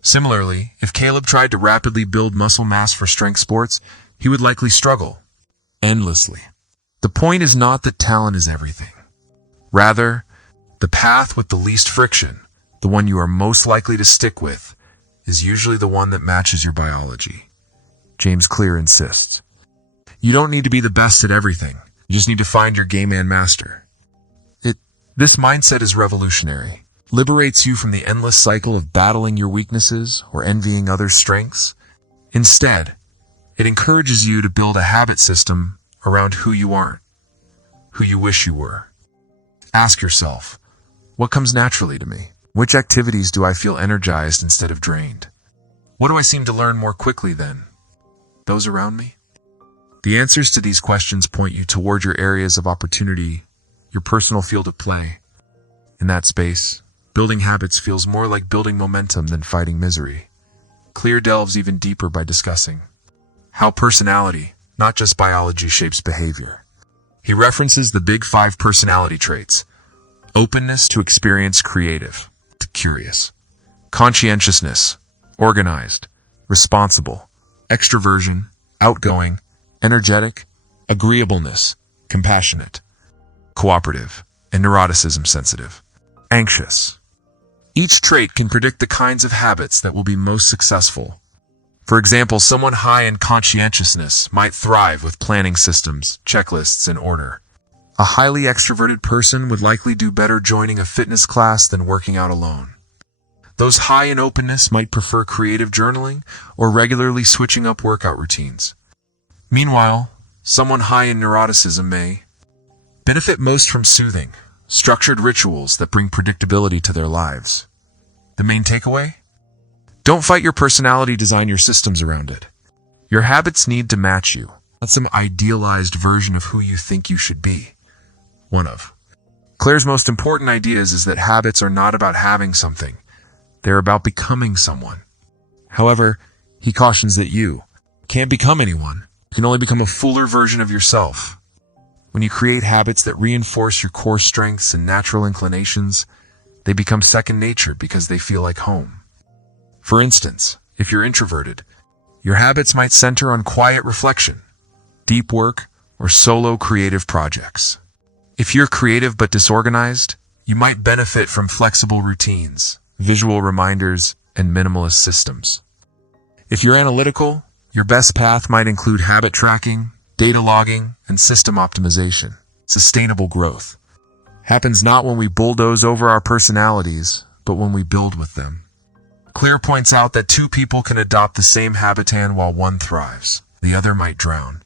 Similarly, if Caleb tried to rapidly build muscle mass for strength sports, he would likely struggle endlessly. The point is not that talent is everything. Rather, the path with the least friction, the one you are most likely to stick with, is usually the one that matches your biology. James Clear insists. You don't need to be the best at everything. You just need to find your game and master. This mindset is revolutionary. Liberates you from the endless cycle of battling your weaknesses or envying others' strengths. Instead, it encourages you to build a habit system around who you aren't, who you wish you were. Ask yourself, what comes naturally to me? Which activities do I feel energized instead of drained? What do I seem to learn more quickly than those around me? The answers to these questions point you toward your areas of opportunity, your personal field of play. In that space, building habits feels more like building momentum than fighting misery. Clear delves even deeper by discussing how personality, not just biology, shapes behavior. He references the big 5 personality traits: openness to experience, creative to curious, conscientiousness, organized, responsible, extroversion, outgoing, energetic, agreeableness, compassionate, cooperative, and neuroticism, sensitive, anxious. Each trait can predict the kinds of habits that will be most successful. For example, someone high in conscientiousness might thrive with planning systems, checklists, and order. A highly extroverted person would likely do better joining a fitness class than working out alone. Those high in openness might prefer creative journaling or regularly switching up workout routines. Meanwhile, someone high in neuroticism may benefit most from soothing, structured rituals that bring predictability to their lives. The main takeaway? Don't fight your personality, design your systems around it. Your habits need to match you, not some idealized version of who you think you should be. One of Claire's most important ideas is that habits are not about having something. They're about becoming someone. However, he cautions that you can't become anyone. You can only become a fuller version of yourself. When you create habits that reinforce your core strengths and natural inclinations, they become second nature because they feel like home. For instance, if you're introverted, your habits might center on quiet reflection, deep work, or solo creative projects. If you're creative but disorganized, you might benefit from flexible routines, visual reminders, and minimalist systems. If you're analytical, your best path might include habit tracking, data logging, and system optimization. Sustainable growth happens not when we bulldoze over our personalities, but when we build with them. Clear points out that 2 people can adopt the same habitat while one thrives. The other might drown.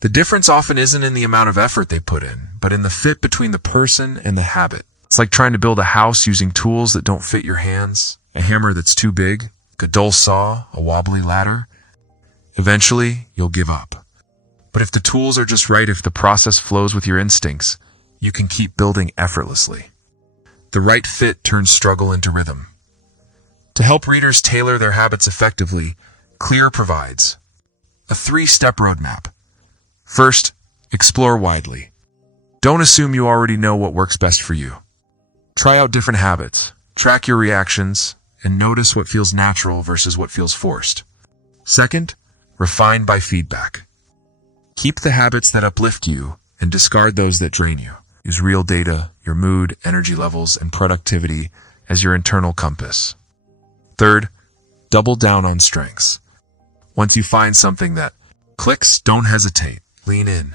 The difference often isn't in the amount of effort they put in, but in the fit between the person and the habit. It's like trying to build a house using tools that don't fit your hands, a hammer that's too big, a dull saw, a wobbly ladder. Eventually, you'll give up. But if the tools are just right, if the process flows with your instincts, you can keep building effortlessly. The right fit turns struggle into rhythm. To help readers tailor their habits effectively, Clear provides a 3-step roadmap. First, explore widely. Don't assume you already know what works best for you. Try out different habits, track your reactions, and notice what feels natural versus what feels forced. Second, refine by feedback. Keep the habits that uplift you and discard those that drain you. Use real data, your mood, energy levels, and productivity as your internal compass. Third, double down on strengths. Once you find something that clicks, don't hesitate. Lean in.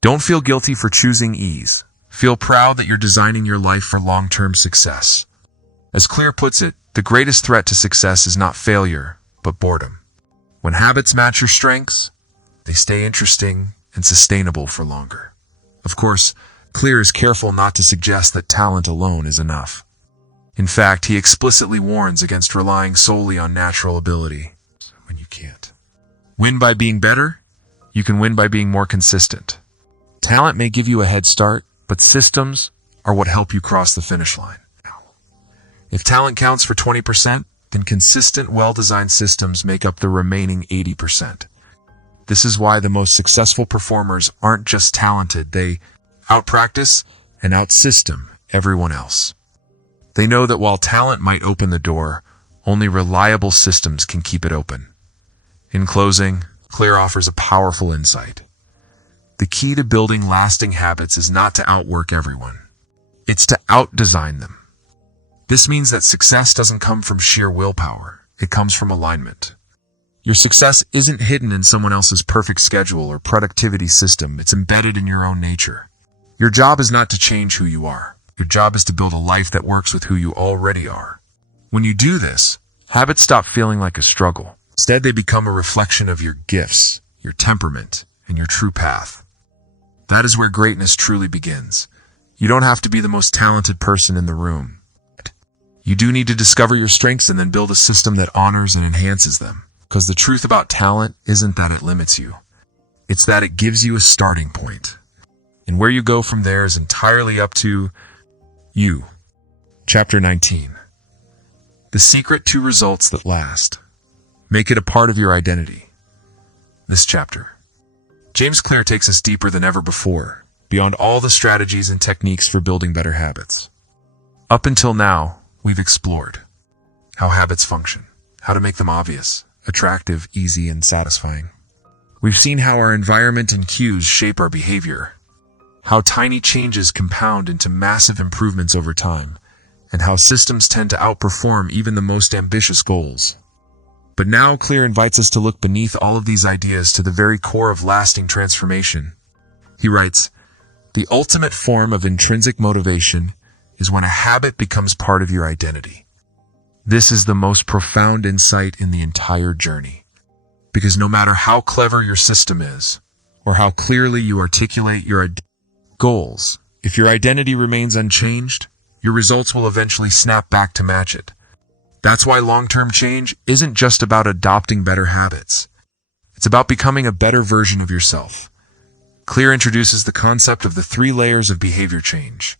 Don't feel guilty for choosing ease. Feel proud that you're designing your life for long-term success. As Clear puts it, the greatest threat to success is not failure, but boredom. When habits match your strengths, they stay interesting and sustainable for longer. Of course, Clear is careful not to suggest that talent alone is enough. In fact, he explicitly warns against relying solely on natural ability when you can't. Win by being better? You can win by being more consistent. Talent may give you a head start, but systems are what help you cross the finish line. If talent counts for 20%, then consistent, well-designed systems make up the remaining 80%. This is why the most successful performers aren't just talented, they outpractice and outsystem everyone else. They know that while talent might open the door, only reliable systems can keep it open. In closing, Clear offers a powerful insight. The key to building lasting habits is not to outwork everyone. It's to outdesign them. This means that success doesn't come from sheer willpower. It comes from alignment. Your success isn't hidden in someone else's perfect schedule or productivity system. It's embedded in your own nature. Your job is not to change who you are. Your job is to build a life that works with who you already are. When you do this, habits stop feeling like a struggle. Instead, they become a reflection of your gifts, your temperament, and your true path. That is where greatness truly begins. You don't have to be the most talented person in the room. You do need to discover your strengths and then build a system that honors and enhances them. Because the truth about talent isn't that it limits you. It's that it gives you a starting point. And where you go from there is entirely up to you. Chapter 19. The secret to results that last. Make it a part of your identity. This chapter, James Clear takes us deeper than ever before, beyond all the strategies and techniques for building better habits. Up until now, we've explored how habits function, how to make them obvious, attractive, easy, and satisfying. We've seen how our environment and cues shape our behavior, how tiny changes compound into massive improvements over time, and how systems tend to outperform even the most ambitious goals. But now Clear invites us to look beneath all of these ideas to the very core of lasting transformation. He writes, "The ultimate form of intrinsic motivation is when a habit becomes part of your identity. This is the most profound insight in the entire journey. Because no matter how clever your system is, or how clearly you articulate your goals, if your identity remains unchanged, your results will eventually snap back to match it. That's why long-term change isn't just about adopting better habits. It's about becoming a better version of yourself." Clear introduces the concept of the 3 layers of behavior change.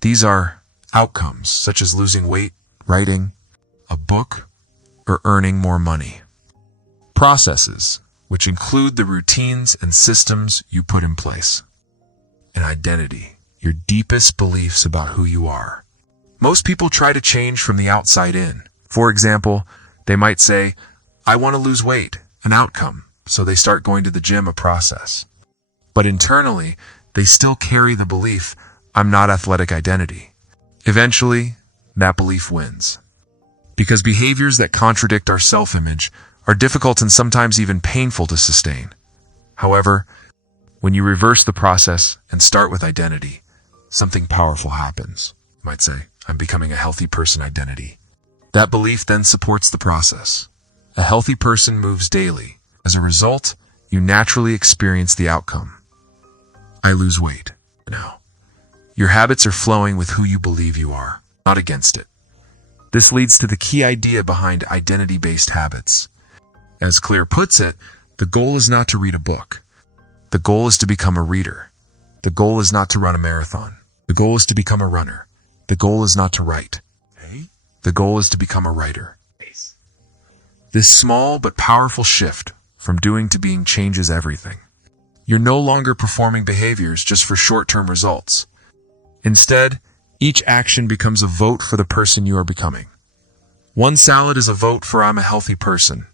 These are outcomes, such as losing weight, writing a book, or earning more money. Processes, which include the routines and systems you put in place. And identity, your deepest beliefs about who you are. Most people try to change from the outside in. For example, they might say, "I want to lose weight," an outcome, so they start going to the gym, a process. But internally, they still carry the belief, "I'm not athletic," identity. Eventually, that belief wins. Because behaviors that contradict our self-image are difficult and sometimes even painful to sustain. However, when you reverse the process and start with identity, something powerful happens. You might say, "I'm becoming a healthy person," identity. That belief then supports the process. A healthy person moves daily. As a result, you naturally experience the outcome. I lose weight. Now, your habits are flowing with who you believe you are, not against it. This leads to the key idea behind identity-based habits. As Clear puts it, the goal is not to read a book. The goal is to become a reader. The goal is not to run a marathon. The goal is to become a runner. The goal is not to write. The goal is to become a writer. This small but powerful shift from doing to being changes everything. You're no longer performing behaviors just for short-term results. Instead, each action becomes a vote for the person you are becoming. One salad is a vote for I'm a healthy person.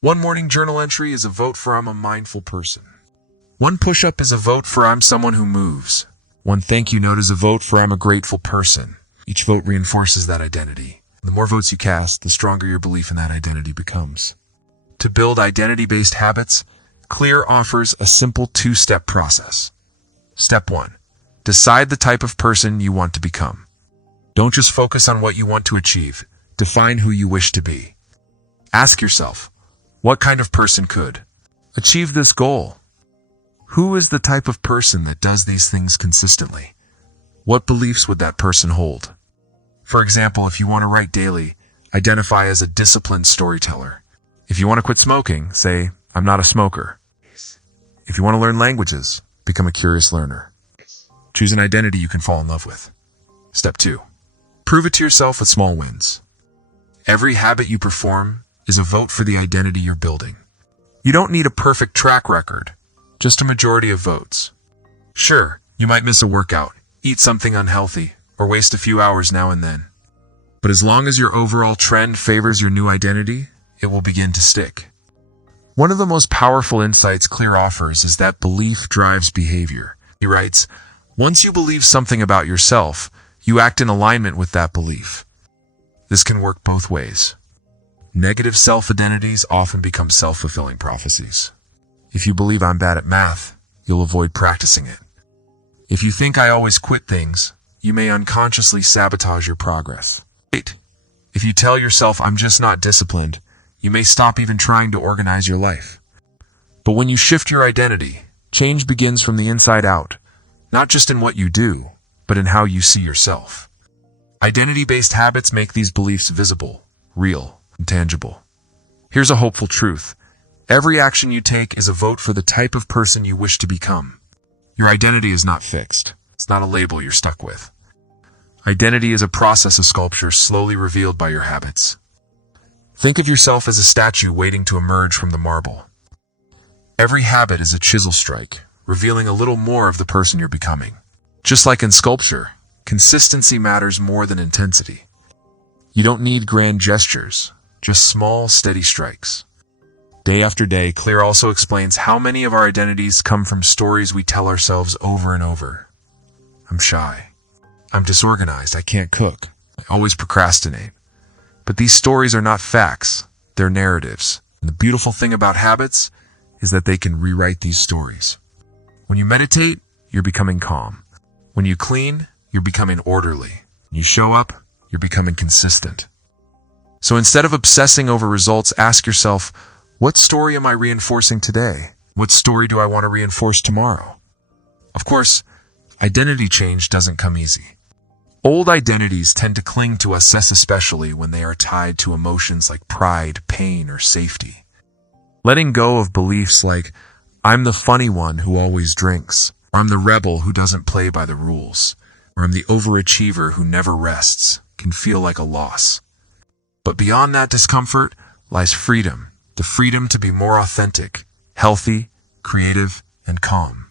One morning journal entry is a vote for I'm a mindful person. One push-up is a vote for I'm someone who moves. One thank you note is a vote for I'm a grateful person. Each vote reinforces that identity. The more votes you cast, the stronger your belief in that identity becomes. To build identity-based habits, Clear offers a simple two-step process. Step 1. Decide the type of person you want to become. Don't just focus on what you want to achieve. Define who you wish to be. Ask yourself, what kind of person could achieve this goal? Who is the type of person that does these things consistently? What beliefs would that person hold? For example, if you want to write daily, identify as a disciplined storyteller. If you want to quit smoking, say, I'm not a smoker. If you want to learn languages, become a curious learner. Choose an identity you can fall in love with. Step 2. Prove it to yourself with small wins. Every habit you perform is a vote for the identity you're building. You don't need a perfect track record, just a majority of votes. Sure, you might miss a workout, eat something unhealthy, or waste a few hours now and then. But as long as your overall trend favors your new identity, it will begin to stick. One of the most powerful insights Clear offers is that belief drives behavior. He writes, once you believe something about yourself, you act in alignment with that belief. This can work both ways. Negative self-identities often become self-fulfilling prophecies. If you believe I'm bad at math, you'll avoid practicing it. If you think I always quit things, you may unconsciously sabotage your progress. If you tell yourself I'm just not disciplined, you may stop even trying to organize your life. But when you shift your identity, change begins from the inside out, not just in what you do, but in how you see yourself. Identity-based habits make these beliefs visible, real, and tangible. Here's a hopeful truth. Every action you take is a vote for the type of person you wish to become. Your identity is not fixed. It's not a label you're stuck with. Identity is a process of sculpture slowly revealed by your habits. Think of yourself as a statue waiting to emerge from the marble. Every habit is a chisel strike, revealing a little more of the person you're becoming. Just like in sculpture, consistency matters more than intensity. You don't need grand gestures, just small, steady strikes. Day after day, Clear also explains how many of our identities come from stories we tell ourselves over and over. I'm shy. I'm disorganized. I can't cook. I always procrastinate. But these stories are not facts. They're narratives. And the beautiful thing about habits is that they can rewrite these stories. When you meditate, you're becoming calm. When you clean, you're becoming orderly. When you show up, you're becoming consistent. So instead of obsessing over results, ask yourself, what story am I reinforcing today? What story do I want to reinforce tomorrow? Of course, identity change doesn't come easy. Old identities tend to cling to us, especially when they are tied to emotions like pride, pain, or safety. Letting go of beliefs like, I'm the funny one who always drinks, or I'm the rebel who doesn't play by the rules, or I'm the overachiever who never rests, can feel like a loss. But beyond that discomfort lies freedom, the freedom to be more authentic, healthy, creative, and calm.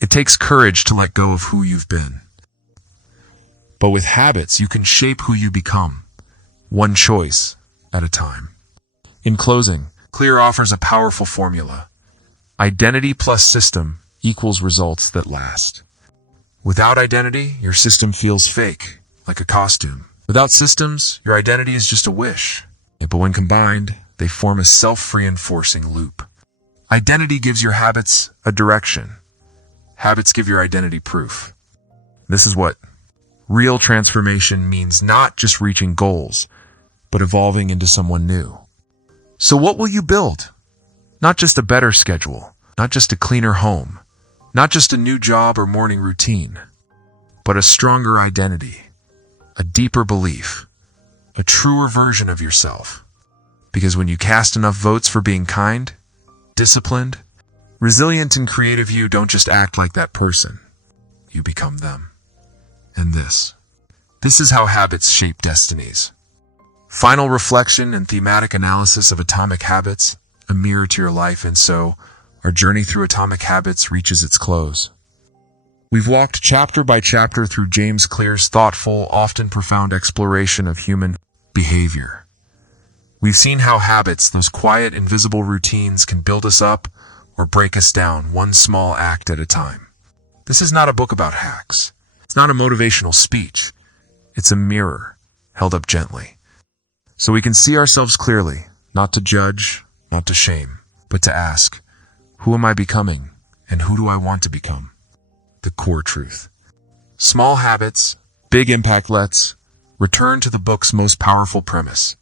It takes courage to let go of who you've been. But with habits, you can shape who you become, one choice at a time. In closing, Clear offers a powerful formula. Identity plus system equals results that last. Without identity, your system feels fake, like a costume. Without systems, your identity is just a wish. But when combined, they form a self-reinforcing loop. Identity gives your habits a direction. Habits give your identity proof. This is what real transformation means, not just reaching goals, but evolving into someone new. So what will you build? Not just a better schedule, not just a cleaner home, not just a new job or morning routine, but a stronger identity, a deeper belief, a truer version of yourself. Because when you cast enough votes for being kind, disciplined, resilient, and creative, you don't just act like that person. You become them. And this This is how habits shape destinies. Final reflection and thematic analysis of Atomic Habits, a mirror to your life, and so our journey through Atomic Habits reaches its close. We've walked chapter by chapter through James Clear's thoughtful, often profound exploration of human behavior. We've seen how habits, those quiet, invisible routines, can build us up or break us down, one small act at a time. This is not a book about hacks. It's not a motivational speech. It's a mirror held up gently, so we can see ourselves clearly, not to judge, not to shame, but to ask, who am I becoming, and who do I want to become? The core truth. Small habits, big impact. Let's return to the book's most powerful premise.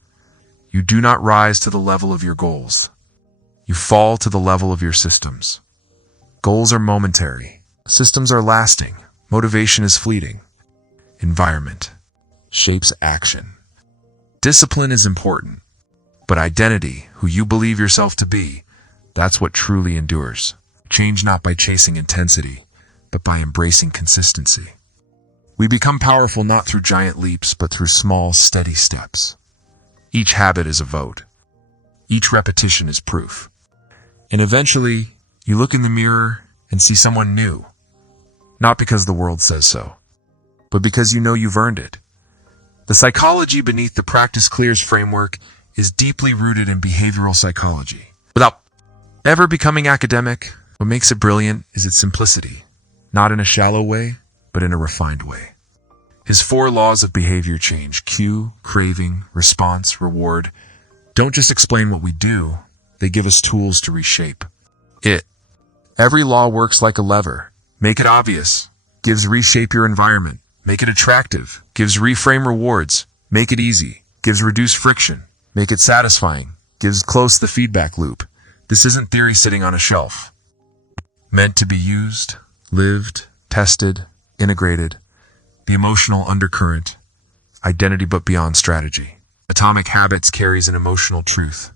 You do not rise to the level of your goals. You fall to the level of your systems. Goals are momentary. Systems are lasting. Motivation is fleeting. Environment shapes action. Discipline is important, but identity, who you believe yourself to be, that's what truly endures. Change not by chasing intensity, but by embracing consistency. We become powerful not through giant leaps, but through small, steady steps. Each habit is a vote. Each repetition is proof. And eventually, you look in the mirror and see someone new. Not because the world says so, but because you know you've earned it. The psychology beneath the Practice Clears framework is deeply rooted in behavioral psychology. Without ever becoming academic, what makes it brilliant is its simplicity, not in a shallow way, but in a refined way. His 4 laws of behavior change, cue, craving, response, reward, don't just explain what we do, they give us tools to reshape it. Every law works like a lever. Make it obvious, gives reshape your environment. Make it attractive, gives reframe rewards. Make it easy, gives reduce friction. Make it satisfying, gives close the feedback loop. This isn't theory sitting on a shelf. Meant to be used, lived, tested, integrated. The emotional undercurrent, identity but beyond strategy. Atomic Habits carries an emotional truth.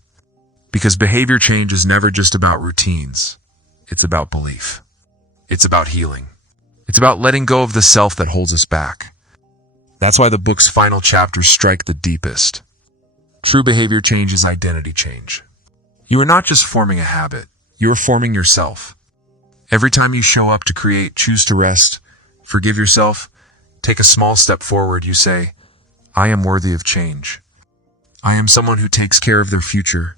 Because behavior change is never just about routines. It's about belief. It's about healing. It's about letting go of the self that holds us back. That's why the book's final chapters strike the deepest. True behavior change is identity change. You are not just forming a habit, you are forming yourself. Every time you show up to create, choose to rest, forgive yourself, take a small step forward, you say, I am worthy of change. I am someone who takes care of their future.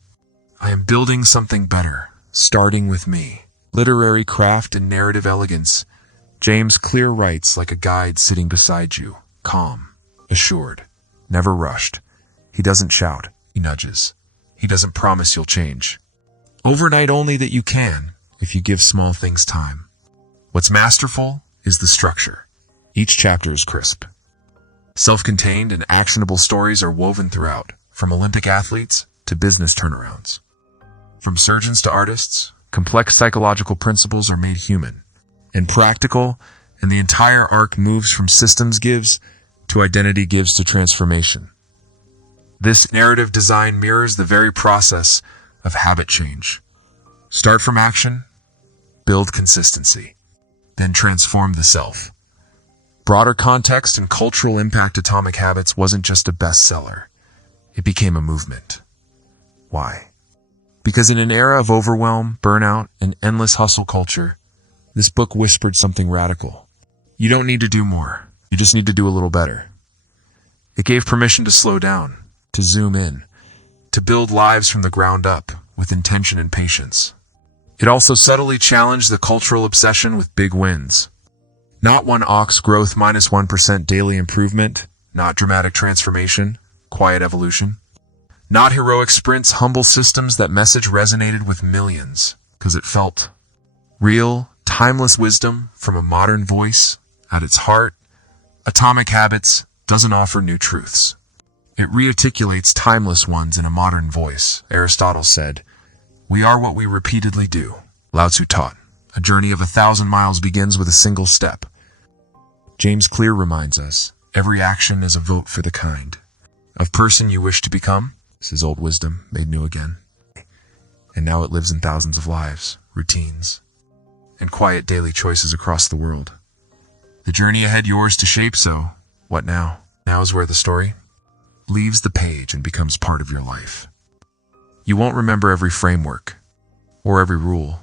I am building something better, starting with me. Literary craft and narrative elegance. James Clear writes like a guide sitting beside you, calm, assured, never rushed. He doesn't shout, he nudges. He doesn't promise you'll change. Overnight only that you can, if you give small things time. What's masterful is the structure. Each chapter is crisp. Self-contained and actionable stories are woven throughout, from Olympic athletes to business turnarounds. From surgeons to artists, complex psychological principles are made human and practical, and the entire arc moves from systems gives to identity gives to transformation. This narrative design mirrors the very process of habit change. Start from action, build consistency, then transform the self. Broader context and cultural impact. Atomic Habits wasn't just a bestseller. It became a movement. Why? Because in an era of overwhelm, burnout, and endless hustle culture, this book whispered something radical. You don't need to do more. You just need to do a little better. It gave permission to slow down, to zoom in, to build lives from the ground up with intention and patience. It also subtly challenged the cultural obsession with big wins. Not one ox growth minus 1% daily improvement, not dramatic transformation, quiet evolution. Not heroic sprints, humble systems. That message resonated with millions because it felt real, timeless wisdom from a modern voice. At its heart, Atomic Habits doesn't offer new truths. It rearticulates timeless ones in a modern voice. Aristotle said, "We are what we repeatedly do." Lao Tzu taught, "A journey of 1,000 miles begins with a single step." James Clear reminds us, every action is a vote for the kind of person you wish to become. This is old wisdom made new again. And now it lives in thousands of lives, routines, and quiet daily choices across the world. The journey ahead yours to shape, so what now? Now is where the story leaves the page and becomes part of your life. You won't remember every framework or every rule.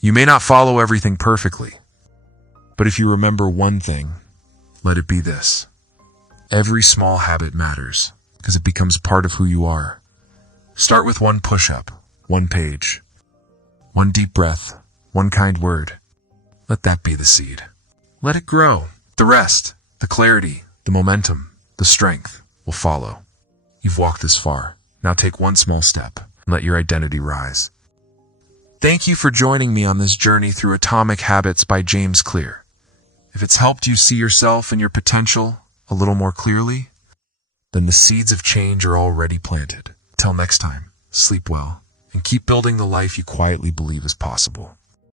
You may not follow everything perfectly, but if you remember one thing, let it be this. Every small habit matters because it becomes part of who you are. Start with one push-up, one page, one deep breath, one kind word. Let that be the seed. Let it grow. The rest, the clarity, the momentum, the strength will follow. You've walked this far. Now take one small step and let your identity rise. Thank you for joining me on this journey through Atomic Habits by James Clear. If it's helped you see yourself and your potential a little more clearly, then the seeds of change are already planted. Till next time, sleep well and keep building the life you quietly believe is possible.